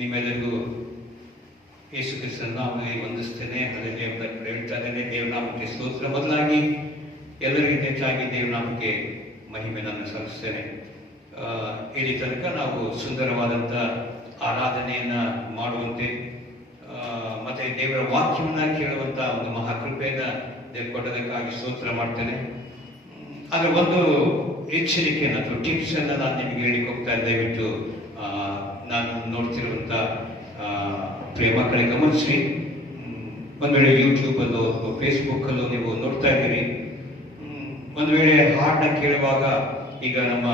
ನಿಮ್ಮೆಲ್ಲರಿಗೂ ಯೇಸು ಕ್ರಿಸ್ತನ ನಾಮದಲ್ಲಿ ವಂದಿಸ್ತೇನೆ. ಅದರಲ್ಲಿ ಹೇಳ್ತಾ ಇದ್ದೇನೆ, ದೇವನಾಮಕ್ಕೆ ಸ್ತೋತ್ರ. ಮೊದಲಾಗಿ ಎಲ್ಲರಿಗಿಂತ ಹೆಚ್ಚಾಗಿ ದೇವನಾಮಕ್ಕೆ ಮಹಿಮೆ ನಾನು ಸಲ್ಲಿಸ್ತೇನೆ. ಇಲ್ಲಿ ತನಕ ನಾವು ಸುಂದರವಾದಂಥ ಆರಾಧನೆಯನ್ನ ಮಾಡುವಂತೆ ಮತ್ತೆ ದೇವರ ವಾಕ್ಯವನ್ನ ಕೇಳುವಂತ ಒಂದು ಮಹಾಕೃಪೆಯನ್ನ ದೇವರು ಕೊಟ್ಟದಕ್ಕಾಗಿ ಸ್ತೋತ್ರ ಮಾಡ್ತೇನೆ. ಅದರ ಒಂದು ಎಚ್ಚರಿಕೆಯನ್ನು ಅಥವಾ ಟಿಪ್ಸ್ ಅನ್ನ ನಾನು ನಿಮಗೆ ಹೇಳಿಕ್ಕೆ ಹೋಗ್ತಾ ಇದ್ದೆ. ದಯವಿಟ್ಟು ನಾನು ನೋಡ್ತಿರುವಂತ ಪ್ರಿಯ ಮಕ್ಕಳೇ ಗಮನಿಸಿ. ಒಂದು ವೇಳೆ ಯೂಟ್ಯೂಬ್ ಅಲ್ಲೋ ಅಥವಾ ಫೇಸ್ಬುಕ್ ಅಲ್ಲೋ ನೀವು ನೋಡ್ತಾ ಇದ್ದೀರಿ, ಒಂದು ವೇಳೆ ಹಾಡನ್ನ ಕೇಳುವಾಗ, ಈಗ ನಮ್ಮ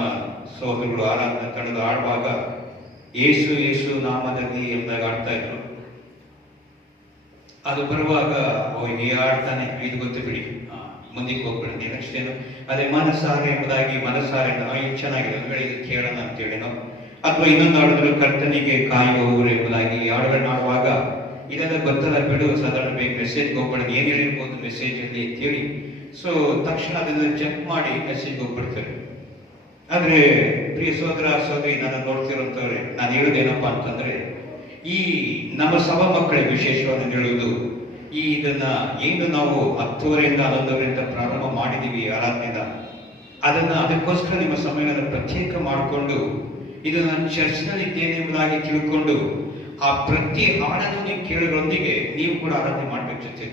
ಸಹೋದರಗಳು ಆರಾಧನಾ ತಂಡದ ಆಡುವಾಗ ಯೇಸು ಯೇಸು ನಾಮದಲ್ಲಿ ಎಂದಾಗ ಆಡ್ತಾ ಇದ್ರು. ಅದು ಬರುವಾಗ ಈ ಆಡ್ತಾನೆ ಇದು ಗೊತ್ತು ಬಿಡಿ, ಮುಂದಕ್ಕೆ ಹೋಗ್ಬಿಡಿ ನೆಕ್ಸ್ಟ್ ಏನು ಅದೇ ಮನಸಾರೆ ಎಂಬುದಾಗಿ ಮನಸಾರೆ ಇದು ಚೆನ್ನಾಗಿದೆ, ಒಂದು ವೇಳೆ ಇದು ಕೇಳೋಣ ಅಂತೇಳಿನೋ, ಅಥವಾ ಇನ್ನೊಂದು ಹಾಡಿದ್ರು ಕರ್ತನಿಗೆ ಕಾಯುವವರು ಎಂಬುದಾಗಿ ಹಾಡುಗಳನ್ನ ಆಡುವಾಗ ಇದೆಲ್ಲ ಗೊತ್ತಲ್ಲ ಬಿಡು, ಸಾಧಾರಣ ಬೇಗ ಮೆಸೇಜ್ಗೆ ಹೋಗ್ಬಿಡೋದು, ಏನ್ ಹೇಳಿರ್ಬೋದು ಮೆಸೇಜ್ ಅಲ್ಲಿ ಅಂತೇಳಿ ಸೊ ತಕ್ಷಣ ಅದನ್ನ ಜಂಪ್ ಮಾಡಿ ಮೆಸೇಜ್ ಹೋಗ್ಬಿಡ್ತಾರೆ. ಆದ್ರೆ ಪ್ರಿಯ ಸಹೋದರ ಸಹೋದರಿ, ನಾನು ನೋಡ್ತಿರೋಂಥವ್ರೆ, ನಾನು ಹೇಳೋದೇನಪ್ಪಾ ಅಂತಂದ್ರೆ, ಈ ನಮ್ಮ ಸಭಾ ಮಕ್ಕಳಿಗೆ ವಿಶೇಷವಾಗಿ ಹೇಳುವುದು, ಈ ಇದನ್ನ ಏನು ನಾವು 10:30ರಿಂದ 11:00 ಪ್ರಾರಂಭ ಮಾಡಿದೀವಿ ಆರಾಧನೆನ, ಅದಕ್ಕೋಸ್ಕರ ನಿಮ್ಮ ಸಮಯವನ್ನು ಪ್ರತ್ಯೇಕ ಮಾಡಿಕೊಂಡು ಇದು ನಾನು ಚರ್ಚ್ನಲ್ಲಿ ಇದ್ದೇನೆ ಎಂಬುದಾಗಿ ತಿಳ್ಕೊಂಡು ಆ ಪ್ರತಿ ಹಾಡನ್ನು ನೀವು ಕೇಳೋರೊಂದಿಗೆ ನೀವು ಕೂಡ ಆರಾಧನೆ ಮಾಡ್ಬೇಕು ಜೊತೆ.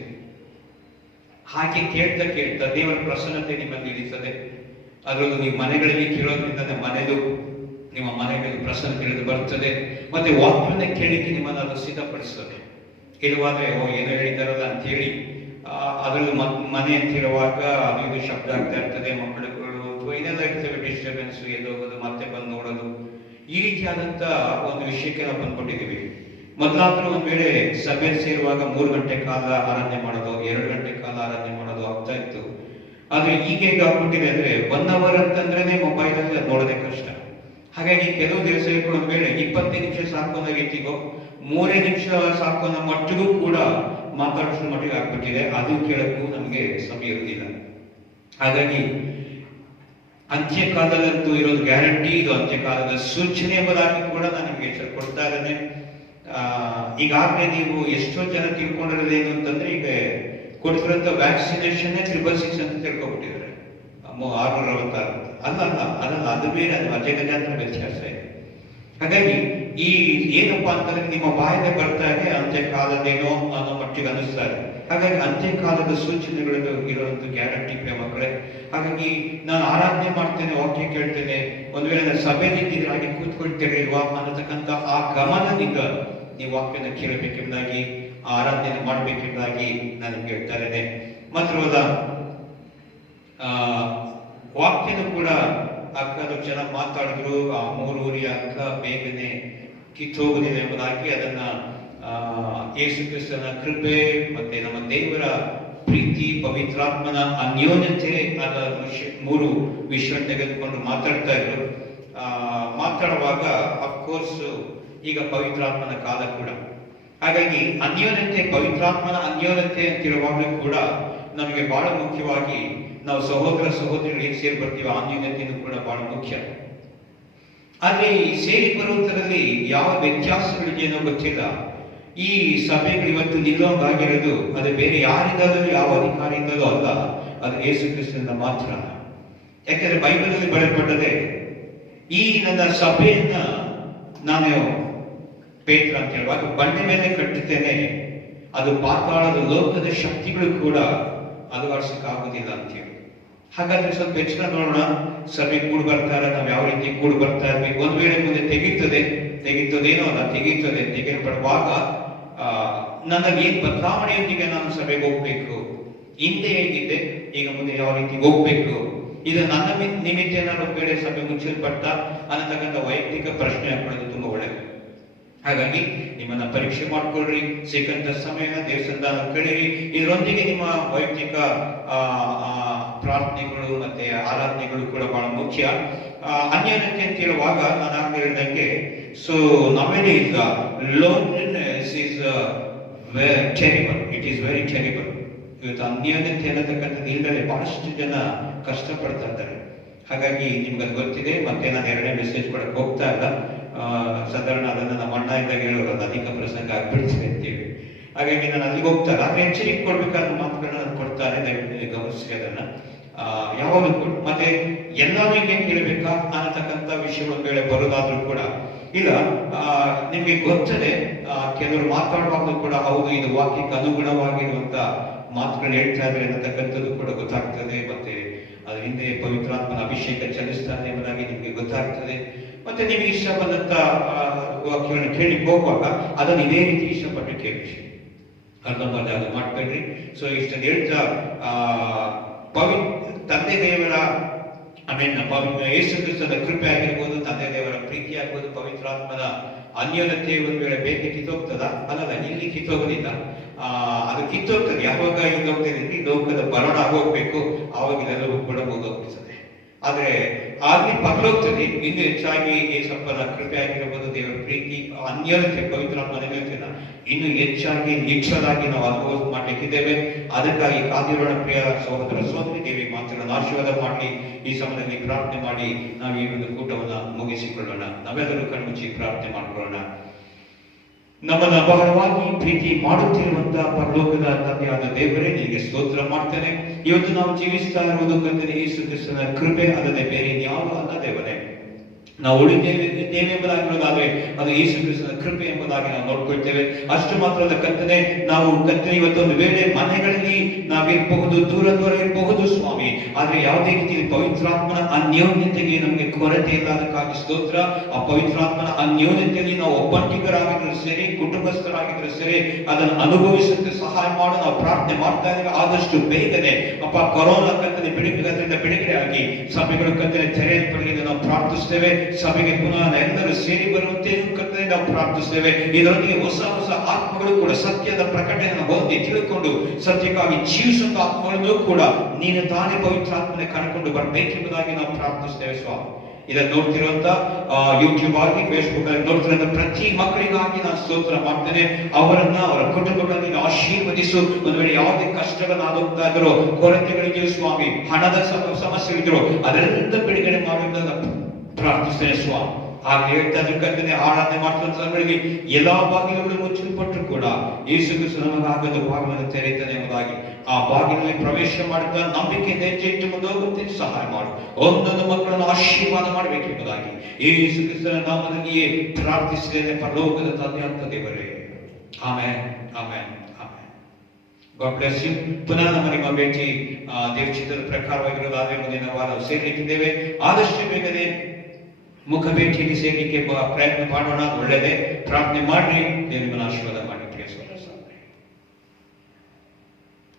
ಹಾಗೆ ಕೇಳ್ತಾ ಕೇಳ್ತಾ ದೇವರ ಪ್ರಸನ್ನತೆ ನಿಮ್ಮಲ್ಲಿ ಇಳಿಸದೆ. ಅದರಲ್ಲೂ ನೀವು ಮನೆಗಳಲ್ಲಿ ಕೇಳೋದ್ರಿಂದ ನಿಮ್ಮ ಮನೆಗೆ ಪ್ರಸನ್ನತೆ ಇಳಿದು ಬರ್ತದೆ. ಮತ್ತೆ ವಾಕ್ಯವನ್ನ ಕೇಳಿಕ್ಕೆ ನಿಮ್ಮನ್ನು ಅದು ಸಿದ್ಧಪಡಿಸ್ತದೆ. ಇರುವಾದ್ರೆ ಏನೋ ಹೇಳಿದಾರಲ್ಲ ಅಂತ ಹೇಳಿ ಅದರಲ್ಲೂ ಮನೆ ಅಂತ ಹೇಳುವಾಗ ಅದು ಶಬ್ದ ಆಗ್ತಾ ಇರ್ತದೆ, ಮಕ್ಕಳುಗಳು ಅಥವಾ ಏನೆಲ್ಲ ಇರ್ತವೆ, ಡಿಸ್ಟರ್ಬೆನ್ಸ್, ಎದೋಗೋದು, ಮತ್ತೆ ಬಂದು ನೋಡೋದು, ಈ ರೀತಿಯಾದಂತ ಒಂದು ವಿಷಯಕ್ಕೆ ನಾವು ಬಂದ್ಕೊಂಡಿದ್ದೀವಿ. ಮೊದಲಾದ್ರೂ ಒಂದ್ ವೇಳೆ ಸಭೆಯಲ್ಲಿ ಸೇರುವಾಗ 3 ಗಂಟೆ ಕಾಲ ಆರಾಧನೆ ಮಾಡೋದು, 2 ಗಂಟೆ ಕಾಲ ಆರಾಧನೆ ಮಾಡೋದು ಆಗ್ತಾ ಇತ್ತು. ಆದ್ರೆ ಈಗ ಹೇಗೆ ಆಗ್ಬಿಟ್ಟಿದೆ ಅಂದ್ರೆ 1 ಅವರ್ ಅಂತಂದ್ರೆ ಮೊಬೈಲ್ ಅಲ್ಲಿ ನೋಡೋದೇ ಕಷ್ಟ. ಹಾಗಾಗಿ ಕೆಲವು ದಿವಸ ಒಂದ್ ವೇಳೆ 25 ನಿಮಿಷ ಸಾಕು ಅನ್ನೋ ರೀತಿಗೋ 3 ನಿಮಿಷ ಸಾಕು ಅನ್ನೋ ಮಟ್ಟಿಗೂ ಕೂಡ ಮಾತಾಡಿಸೋ ಮಟ್ಟಿಗೆ ಆಗ್ಬಿಟ್ಟಿದೆ. ಅದು ಕೇಳಕ್ಕೂ ನಮ್ಗೆ ಸಮಯ ಇರುವುದಿಲ್ಲ. ಹಾಗಾಗಿ ಅಂತ್ಯಕಾಲದಂತೂ ಇರೋದು ಗ್ಯಾರಂಟಿ, ಇದು ಅಂತ್ಯಕಾಲದ ಸೂಚನೆ ಎಂಬುದಾಗಿ ಕೂಡ ನಾನು ನಿಮ್ಗೆ ಎಚ್ಚರ ಕೊಡ್ತಾ ಇದ್ದೇನೆ. ಈಗಾಗಲೇ ನೀವು ಎಷ್ಟೋ ಜನ ತಿಳ್ಕೊಂಡಿರೋದು ಏನು ಅಂತಂದ್ರೆ, ಈಗ ಕೊಡ್ತಿರೋಂಥ ವ್ಯಾಕ್ಸಿನೇಷನ್ 666 ಅಂತ ತಿಳ್ಕೊಬಿಟ್ಟಿದ್ದಾರೆ, 666. ಅದಲ್ಲ, ಅದು ಬೇರೆ, ಅದು ಅಜಗಜಾಂತರ ವ್ಯತ್ಯಾಸ ಇದೆ. ಹಾಗಾಗಿ ಈ ಏನಪ್ಪಾ ಅಂತಂದ್ರೆ ನಿಮ್ಮ ಬಾಯಿಗೆ ಬರ್ತಾ ಇದೆ ಅಂತ್ಯಕಾಲದೇನೋ ಅನ್ನೋ ಮಟ್ಟಿಗೆ ಅನಿಸ್ತಾ ಇದೆ. ಹಾಗಾಗಿ ಅಂತ್ಯಕಾಲದ ಸೂಚನೆಗಳು ಇರುವಂತ ಗ್ಯಾರಂಟಿ ಪ್ರಿಯ ಮಕ್ಕಳೇ. ಹಾಗಾಗಿ ನಾನು ಆರಾಧನೆ ಮಾಡ್ತೇನೆ, ವಾಕ್ಯ ಕೇಳ್ತೇನೆ, ಒಂದ್ ವೇಳೆ ನಾನು ಸಭೆಯಲ್ಲಿದ್ದರೆ ಹಾಗೆ ಕೂತ್ಕೊಳ್ತೇನೆ ಇಲ್ವಾ ಅನ್ನತಕ್ಕಂಥ ಆ ಗಮನದಿಂದ ನೀವು ವಾಕ್ಯನ ಕೇಳಬೇಕೆಂಬುದಾಗಿ, ಆರಾಧನೆ ಮಾಡ್ಬೇಕೆಂಬುದಾಗಿ ನಾನು ಹೇಳ್ತಾ ಇದ್ದೇನೆ. ಮಾತ್ರವಲ್ಲ, ವಾಕ್ಯನು ಕೂಡ ಅಕ್ಕನು ಚೆನ್ನಾಗಿ ಮಾತಾಡಿದ್ರು, ಆ 3 ಊರಿಯ ಅಕ್ಕ ಬೇಗನೆ ಕಿತ್ತೋಗುದಿಲ್ಲ ಎಂಬುದಾಗಿ ಅದನ್ನ ಯೇಸು ಕ್ರಿಸ್ತನ ಕೃಪೆ ಮತ್ತೆ ನಮ್ಮ ದೇವರ ಪ್ರೀತಿ, ಪವಿತ್ರಾತ್ಮನ ಅನ್ಯೋನ್ಯತೆ ಅದ 3 ವಿಷಯ ತೆಗೆದುಕೊಂಡು ಮಾತಾಡ್ತಾ ಇದ್ರು. ಮಾತಾಡುವಾಗ ಅಫ್ಕೋರ್ಸ್ ಈಗ ಪವಿತ್ರಾತ್ಮನ ಕಾಲ ಕೂಡ. ಹಾಗಾಗಿ ಅನ್ಯೋನ್ಯತೆ, ಪವಿತ್ರಾತ್ಮನ ಅನ್ಯೋನ್ಯತೆ ಅಂತಿರುವಾಗಲೂ ಕೂಡ ನಮಗೆ ಬಹಳ ಮುಖ್ಯವಾಗಿ ನಾವು ಸಹೋದರ ಸಹೋದರಿಗಳು ಹೇಗೆ ಸೇರಿ ಬರ್ತೀವಿ, ಅನ್ಯೋನ್ಯತೆಯೂ ಕೂಡ ಬಹಳ ಮುಖ್ಯ. ಆದ್ರೆ ಈ ಸೇರಿ ಬರುವುದರಲ್ಲಿ ಯಾವ ವ್ಯತ್ಯಾಸಗಳಿದೆಯೋ ಗೊತ್ತಿಲ್ಲ. ಈ ಸಭೆಗಳು ಇವತ್ತು ನಿಲ್ಲೋಂಗಾಗಿರೋದು ಅದು ಬೇರೆ ಯಾರಿಂದಲೂ, ಯಾವ ಅಧಿಕಾರಿಯಿಂದಲೂ ಅಲ್ಲ, ಅದು ಯೇಸು ಕ್ರಿಸ್ತನಿಂದ ಮಾತ್ರ. ಯಾಕಂದ್ರೆ ಬೈಬಲ್ ಅಲ್ಲಿ ಬರೆಯಲ್ಪಟ್ಟದೆ, ಈ ನನ್ನ ಸಭೆಯನ್ನ ನಾನು ಪೇತ್ರ ಅಂತ ಹೇಳುವಾಗ ಬಂಡೆ ಮೇಲೆ ಕಟ್ಟುತ್ತೇನೆ, ಅದು ಪಾತಾಳದ ಲೋಕದ ಶಕ್ತಿಗಳು ಕೂಡ ಅಲುಗಾಡಿಸಕ್ಕಾಗುದಿಲ್ಲ ಅಂತ ಹೇಳಿ. ಹಾಗಾದ್ರೆ ಸ್ವಲ್ಪ ಹೆಚ್ಚಿನ ನೋಡೋಣ, ಸಭೆ ಕೂಡ್ ಬರ್ತಾರೆ, ನಾವು ಯಾವ ರೀತಿ ಕೂಡ್ ಬರ್ತಾ ಇರ್ಬೇಕು. ಒಂದ್ ವೇಳೆ ಮುಂದೆ ತೆಗೀತದೇನೋ ಅಲ್ಲ, ತೆಗೆಯಲ್ಪಡುವಾಗ ನನ್ನಲ್ಲಿ ಏನ್ ಬದಲಾವಣೆಯೊಂದಿಗೆ ನಾನು ಸಭೆಗೆ ಹೋಗ್ಬೇಕು, ಹಿಂದೆ ಹೇಗಿದ್ದೆ, ಈಗ ಮುಂದೆ ಯಾವ ರೀತಿ ಹೋಗ್ಬೇಕು, ಇದು ನನ್ನ ನಿಮಿತ್ತ ಏನಾದ್ರು ಒಂದು ವೇಳೆ ಸಭೆ ಮುಚ್ಚಲ್ಪಟ್ಟ ಅನ್ನತಕ್ಕಂಥ ವೈಯಕ್ತಿಕ ಪ್ರಶ್ನೆ ಹಾಕೊಳ್ಳೋದು ತುಂಬಾ ಒಳ್ಳೆಯದು. ಹಾಗಾಗಿ ನಿಮ್ಮನ್ನ ಪರೀಕ್ಷೆ ಮಾಡ್ಕೊಳ್ರಿ, ಸಿಕ್ಕಂತ ಸಮಯ ದೇವಸ್ಥಾನ ಕಳೀರಿ. ಇದರೊಂದಿಗೆ ನಿಮ್ಮ ವೈಯಕ್ತಿಕ ಪ್ರಾರ್ಥನೆಗಳು ಮತ್ತೆ ಆರಾಧನೆಗಳು ಕೂಡ ಬಹಳ ಮುಖ್ಯ. ಅನ್ಯೋನ್ಯತೆ ಅಂತ ಹೇಳುವಾಗ ನಾನು ಆಗ ಹೇಳಿದಂಗೆ, so nowadays is loneliness is terrible, it is very terrible. ಇವತ್ತು ಅನ್ಯೋನ್ಯತೆ ಅನ್ನತಕ್ಕಂಥದ್ದು ಇಲ್ಲದೆ ಬಹಳಷ್ಟು ಜನ ಕಷ್ಟಪಡ್ತಾ ಇದ್ದಾರೆ. ಹಾಗಾಗಿ ನಿಮ್ಗೆ ಅದು ಗೊತ್ತಿದೆ. ಮತ್ತೆ ನಾನು ಎರಡನೇ ಮೆಸೇಜ್ ಕೊಡಕ್ಕೆ ಹೋಗ್ತಾ ಇಲ್ಲ. ಸಾಧಾರಣ ಅದನ್ನ ನಮ್ಮ ಅಣ್ಣ ಇದ್ದಾಗ ಹೇಳೋರು, ಅದು ಅಧಿಕ ಪ್ರಸಂಗ ಆಗ್ಬಿಡ್ತದೆ ಅಂತೇಳಿ. ಹಾಗಾಗಿ ನಾನು ಅಲ್ಲಿಗೆ ಹೋಗ್ತಾರೆ, ಆದ್ರೆ ಎಚ್ಚರಿಕೆ ಕೊಡ್ಬೇಕಾದ ಮಾತುಗಳನ್ನ ನಾನು ಕೊಡ್ತಾರೆ, ದಯವಿಟ್ಟು ಗಮನಿಸಿ ಅದನ್ನ ಯಾವಾಗಲೂ ಕೂಡ. ಮತ್ತೆ ಎಲ್ಲಾನು ಹಿಂಗೆ ಕೇಳಬೇಕಾ ಅನ್ನತಕ್ಕಂಥ ವಿಷಯಗಳ ವೇಳೆ ಬರೋದಾದ್ರೂ ಕೂಡ ಇಲ್ಲ, ನಿಮ್ಗೆ ಗೊತ್ತದೆ ಕೆಲವರು ಮಾತಾಡುವಾಗಲೂ ಕೂಡ ಹೌದು ಇದು ವಾಕ್ಯಕ್ಕೆ ಅನುಗುಣವಾಗಿರುವಂತ ಮಾತುಗಳು ಹೇಳ್ತಾ ಇದ್ರೆ ಅನ್ನತಕ್ಕಂಥದ್ದು ಕೂಡ ಗೊತ್ತಾಗ್ತದೆ. ಮತ್ತೆ ಅದ್ರ ಹಿಂದೆ ಪವಿತ್ರಾತ್ಮನ ಅಭಿಷೇಕ ಚಲಿಸ್ತಾನೆ ಎಂಬುದಾಗಿ ನಿಮ್ಗೆ ಗೊತ್ತಾಗ್ತದೆ. ಮತ್ತೆ ನಿಮ್ಗೆ ಇಷ್ಟ ಬಂದಂತ ವಾಕ್ಯಗಳನ್ನು ಕೇಳಿಕ್ ಹೋಗುವಾಗ ಅದನ್ನು ಇದೇ ರೀತಿ ಇಷ್ಟಪಟ್ಟು ಕೇಳಿ, ಅರ್ಧಂಬರ್ಧ ಅದು ಮಾಡ್ಬೇಡ್ರಿ. ಸೊ ಇಷ್ಟನ್ನು ಹೇಳ್ತಾ ತಂದೆ ದೇವರ ಯೇಸು ಕ್ರಿಸ್ತನ ಕೃಪೆ ಆಗಿರ್ಬೋದು, ತಂದೆ ದೇವರ ಪ್ರೀತಿ ಆಗ್ಬೋದು, ಪವಿತ್ರಾತ್ಮನ ಅನ್ಯೋನ್ಯತೆ ಒಂದು ವೇಳೆ ಬೇಗ ಕಿತ್ತೋಗ್ತದ ಅಲ್ಲಲ್ಲ, ಇಲ್ಲಿ ಕಿತ್ತೋಗೋದಿಲ್ಲ. ಅದು ಕಿತ್ತೋಗ್ತದೆ ಯಾವಾಗ ಹೋಗ್ತದೆ, ಈ ಲೋಕದ ಬರಣ ಆಗೋಗ್ಬೇಕು, ಆವಾಗ ಇದೆಲ್ಲವೂ ಕೂಡ ಹೋಗೋಗ್ತದೆ. ಆದ್ರೆ ಆಗ್ಲಿ ಪಗಲೋಗ್ತದೆ. ಇನ್ನು ಹೆಚ್ಚಾಗಿ ಏಸಪ್ಪನ ಕೃಪೆ ಆಗಿರಬಹುದು, ದೇವರ ಪ್ರೀತಿ ಅನ್ಯೋನ್ಯತೆ ಪವಿತ್ರಾತ್ಮನ ಅನ್ಯೋನ್ಯತೆನ ಇನ್ನು ಹೆಚ್ಚಾಗಿ ನಿಚ್ಚಲಾಗಿ ನಾವು ಅನುಭವ ಮಾಡ್ಲಿಕ್ಕಿದ್ದೇವೆ. ಅದಕ್ಕಾಗಿ ಕಾದಿರೋಣ ಪ್ರಿಯ ಸಹೋದರ ಸಹೋದರಿ, ದೇವಿ ಮಾತುಗಳನ್ನು ಆಶೀರ್ವಾದ ಮಾಡಿ ಈ ಸಮಯದಲ್ಲಿ ಪ್ರಾರ್ಥನೆ ಮಾಡಿ ನಾವು ಈ ಒಂದು ಕೂಟವನ್ನ ಮುಗಿಸಿಕೊಳ್ಳೋಣ. ನಾವೆಲ್ಲರೂ ಕಣ್ಮುಚ್ಚಿ ಪ್ರಾರ್ಥನೆ ಮಾಡಿಕೊಳ್ಳೋಣ. ನಮ್ಮನ್ನ ಬಹಳವಾಗಿ ಪ್ರೀತಿ ಮಾಡುತ್ತಿರುವಂತಹ ಪರಲೋಕದ ತಂದೆಯಾದ ದೇವರೇ, ನಿನಗೆ ಸ್ತೋತ್ರ ಮಾಡ್ತೇನೆ. ಇವತ್ತು ನಾವು ಜೀವಿಸ್ತಾ ಇರುವುದು ಕರ್ತನೇ ಯೇಸು ಕ್ರಿಸ್ತನ ಕೃಪೆ ಅಲ್ಲದೆ ಬೇರೆ ಯಾವ ಅಲ್ಲ ದೇವರೇ. ನಾವು ಉಳಿದೇವೆ ಎಂಬುದಾಗಿರೋದಾದ್ರೆ ಅದು ಯೇಸು ಕ್ರಿಸ್ತನ ಕೃಪೆ ಎಂಬುದಾಗಿ ನಾವು ನೋಡ್ಕೊಳ್ತೇವೆ. ಅಷ್ಟು ಮಾತ್ರ ಅಲ್ಲ ಕರ್ತನೆ, ನಾವು ಕರ್ತನೆ ಇವತ್ತೊಂದು ವೇಳೆ ಮನೆಗಳಲ್ಲಿ ನಾವಿರಬಹುದು, ದೂರ ದೂರ ಇರಬಹುದು ಸ್ವಾಮಿ, ಆದ್ರೆ ಯಾವುದೇ ರೀತಿಯಲ್ಲಿ ಪವಿತ್ರಾತ್ಮನ ಅನ್ಯೋನ್ಯತೆಗೆ ನಮಗೆ ಕೊರತೆ ಇಲ್ಲ. ಅದಕ್ಕಾಗಿ ಸ್ತೋತ್ರ. ಆ ಪವಿತ್ರಾತ್ಮನ ಅನ್ಯೋನ್ಯತೆಯಲ್ಲಿ ನಾವು ಒಬ್ಬಂಟಿಗರಾಗಿದ್ರು ಸರಿ, ಕುಟುಂಬಸ್ಥರಾಗಿದ್ರು ಸರಿ, ಅದನ್ನು ಅನುಭವಿಸಕ್ಕೆ ಸಹಾಯ ಮಾಡು. ನಾವು ಪ್ರಾರ್ಥನೆ ಮಾಡ್ತಾ ಇದ್ದೇವೆ ಆದಷ್ಟು ಬೇಗನೆ ಅಪ್ಪ ಕೊರೋನಾ ಕರ್ತನೆ ಬಿಡುಗಡೆ ಆಗಿ ಸಭೆಗಳು ಕರ್ತನೆ ತೆರೆಯಲ್ಪಡಲಿ ನಾವು ಪ್ರಾರ್ಥಿಸ್ತೇವೆ. ಸಭೆಗೆ ಪುನಃ ಎಲ್ಲರೂ ಸೇರಿ ಬರುವಂತೆ ಕರ್ತನೆ ನಾವು ಪ್ರಾರ್ಥಿಸ್ತೇವೆ. ಇದರೊಂದಿಗೆ ಹೊಸ ಹೊಸ ಆತ್ಮಗಳು ಕೂಡ ಸತ್ಯದ ಪ್ರಕಟಣೆಯನ್ನು ಹೊಂದಿ ತಿಳ್ಕೊಂಡು ಸತ್ಯಕ್ಕಾಗಿ ಜೀವಿಸುವಂತ ಆತ್ಮಗಳನ್ನು ಕೂಡ ನೀನು ತಾನೇ ಪವಿತ್ರಾತ್ಮನೆ ಕರ್ಕೊಂಡು ಬರಬೇಕೆಂಬುದಾಗಿ ನಾವು ಪ್ರಾರ್ಥಿಸ್ತೇವೆ ಸ್ವಾಮಿ. ಇದನ್ನು ನೋಡ್ತಿರುವಂತ ಯೂಟ್ಯೂಬ್ ಆಗಿ ಫೇಸ್ಬುಕ್ ಅಲ್ಲಿ ನೋಡ್ತಿರುವಂತ ಪ್ರತಿ ಮಕ್ಕಳಿಗಾಗಿ ನಾನು ಸ್ತೋತ್ರ ಮಾಡ್ತೇನೆ. ಅವರನ್ನ ಅವರ ಕುಟುಂಬಗಳಲ್ಲಿ ಆಶೀರ್ವದಿಸು. ಒಂದು ವೇಳೆ ಯಾವುದೇ ಕಷ್ಟಗಳಾಗುತ್ತಾ ಇದ್ರೋ, ಕೊರತೆಗಳಿಗೆ ಸ್ವಾಮಿ, ಹಣದ ಸಮಸ್ಯೆಗಳಿದ್ರು ಅದರಿಂದ ಬಿಡುಗಡೆ ಮಾಡುವುದನ್ನು ಪ್ರಾರ್ಥಿಸ್ತೇನೆ ಸ್ವಾಮಿ. ಹಾಗೆ ಹೇಳ್ತಾ ಕರ್ತನೆ ಆರಾಧನೆ ಮಾಡ್ತಿರುವ ಸಮಯಗಳಿಗೆ ಎಲ್ಲಾ ಬಾಗಿಲುಗಳು ಮುಚ್ಚಲ್ಪಟ್ಟರು ಕೂಡ ಯೇಸು ಕ್ರಿಸ್ತ ನಮಗಾಗದ ಬಾಗಿಲನ್ನು ತೆರೆಯುತ್ತಾನೆ ಎಂಬುದಾಗಿ ಆ ಬಾಗಿಲಲ್ಲಿ ಪ್ರವೇಶ ಮಾಡುತ್ತಾ ನಂಬಿಕೆಯಿಂದ ಹೆಜ್ಜೆ ಮುಂದೋಗುತ್ತೆ ಸಹಾಯ ಮಾಡು. ಒಂದೊಂದು ಮಕ್ಕಳನ್ನು ಆಶೀರ್ವಾದ ಮಾಡಬೇಕೆಂಬುದಾಗಿ ಯೇಸು ಕ್ರಿಸ್ತನ ನಾಮದಲ್ಲಿಯೇ ಪ್ರಾರ್ಥಿಸಿದ್ದೇನೆ ಪರಲೋಕದ ತಂದೆಯಾದ ದೇವರೇ. Amen, amen, amen. God bless you. ಪುನಃ ನಿಮ್ಮ ಭೇಟಿ ದೇವ ಚಿತ್ರದ ಪ್ರಕಾರವಾಗಿರೋದಾದ್ರೆ ಮುಂದಿನ ವಾರ ಸೇರ್ಲಿಕ್ಕಿದ್ದೇವೆ. ಆದಷ್ಟು ಬೇಗನೆ ಮುಖ ಭೇಟಿಯಲ್ಲಿ ಸೇರ್ಲಿಕ್ಕೆ ಪ್ರಯತ್ನ ಮಾಡೋಣ. ಒಳ್ಳೆಯದೇ. ಪ್ರಾರ್ಥನೆ ಮಾಡ್ರಿ, ದೇವರ ಆಶೀರ್ವಾದ ಮಾಡಿ.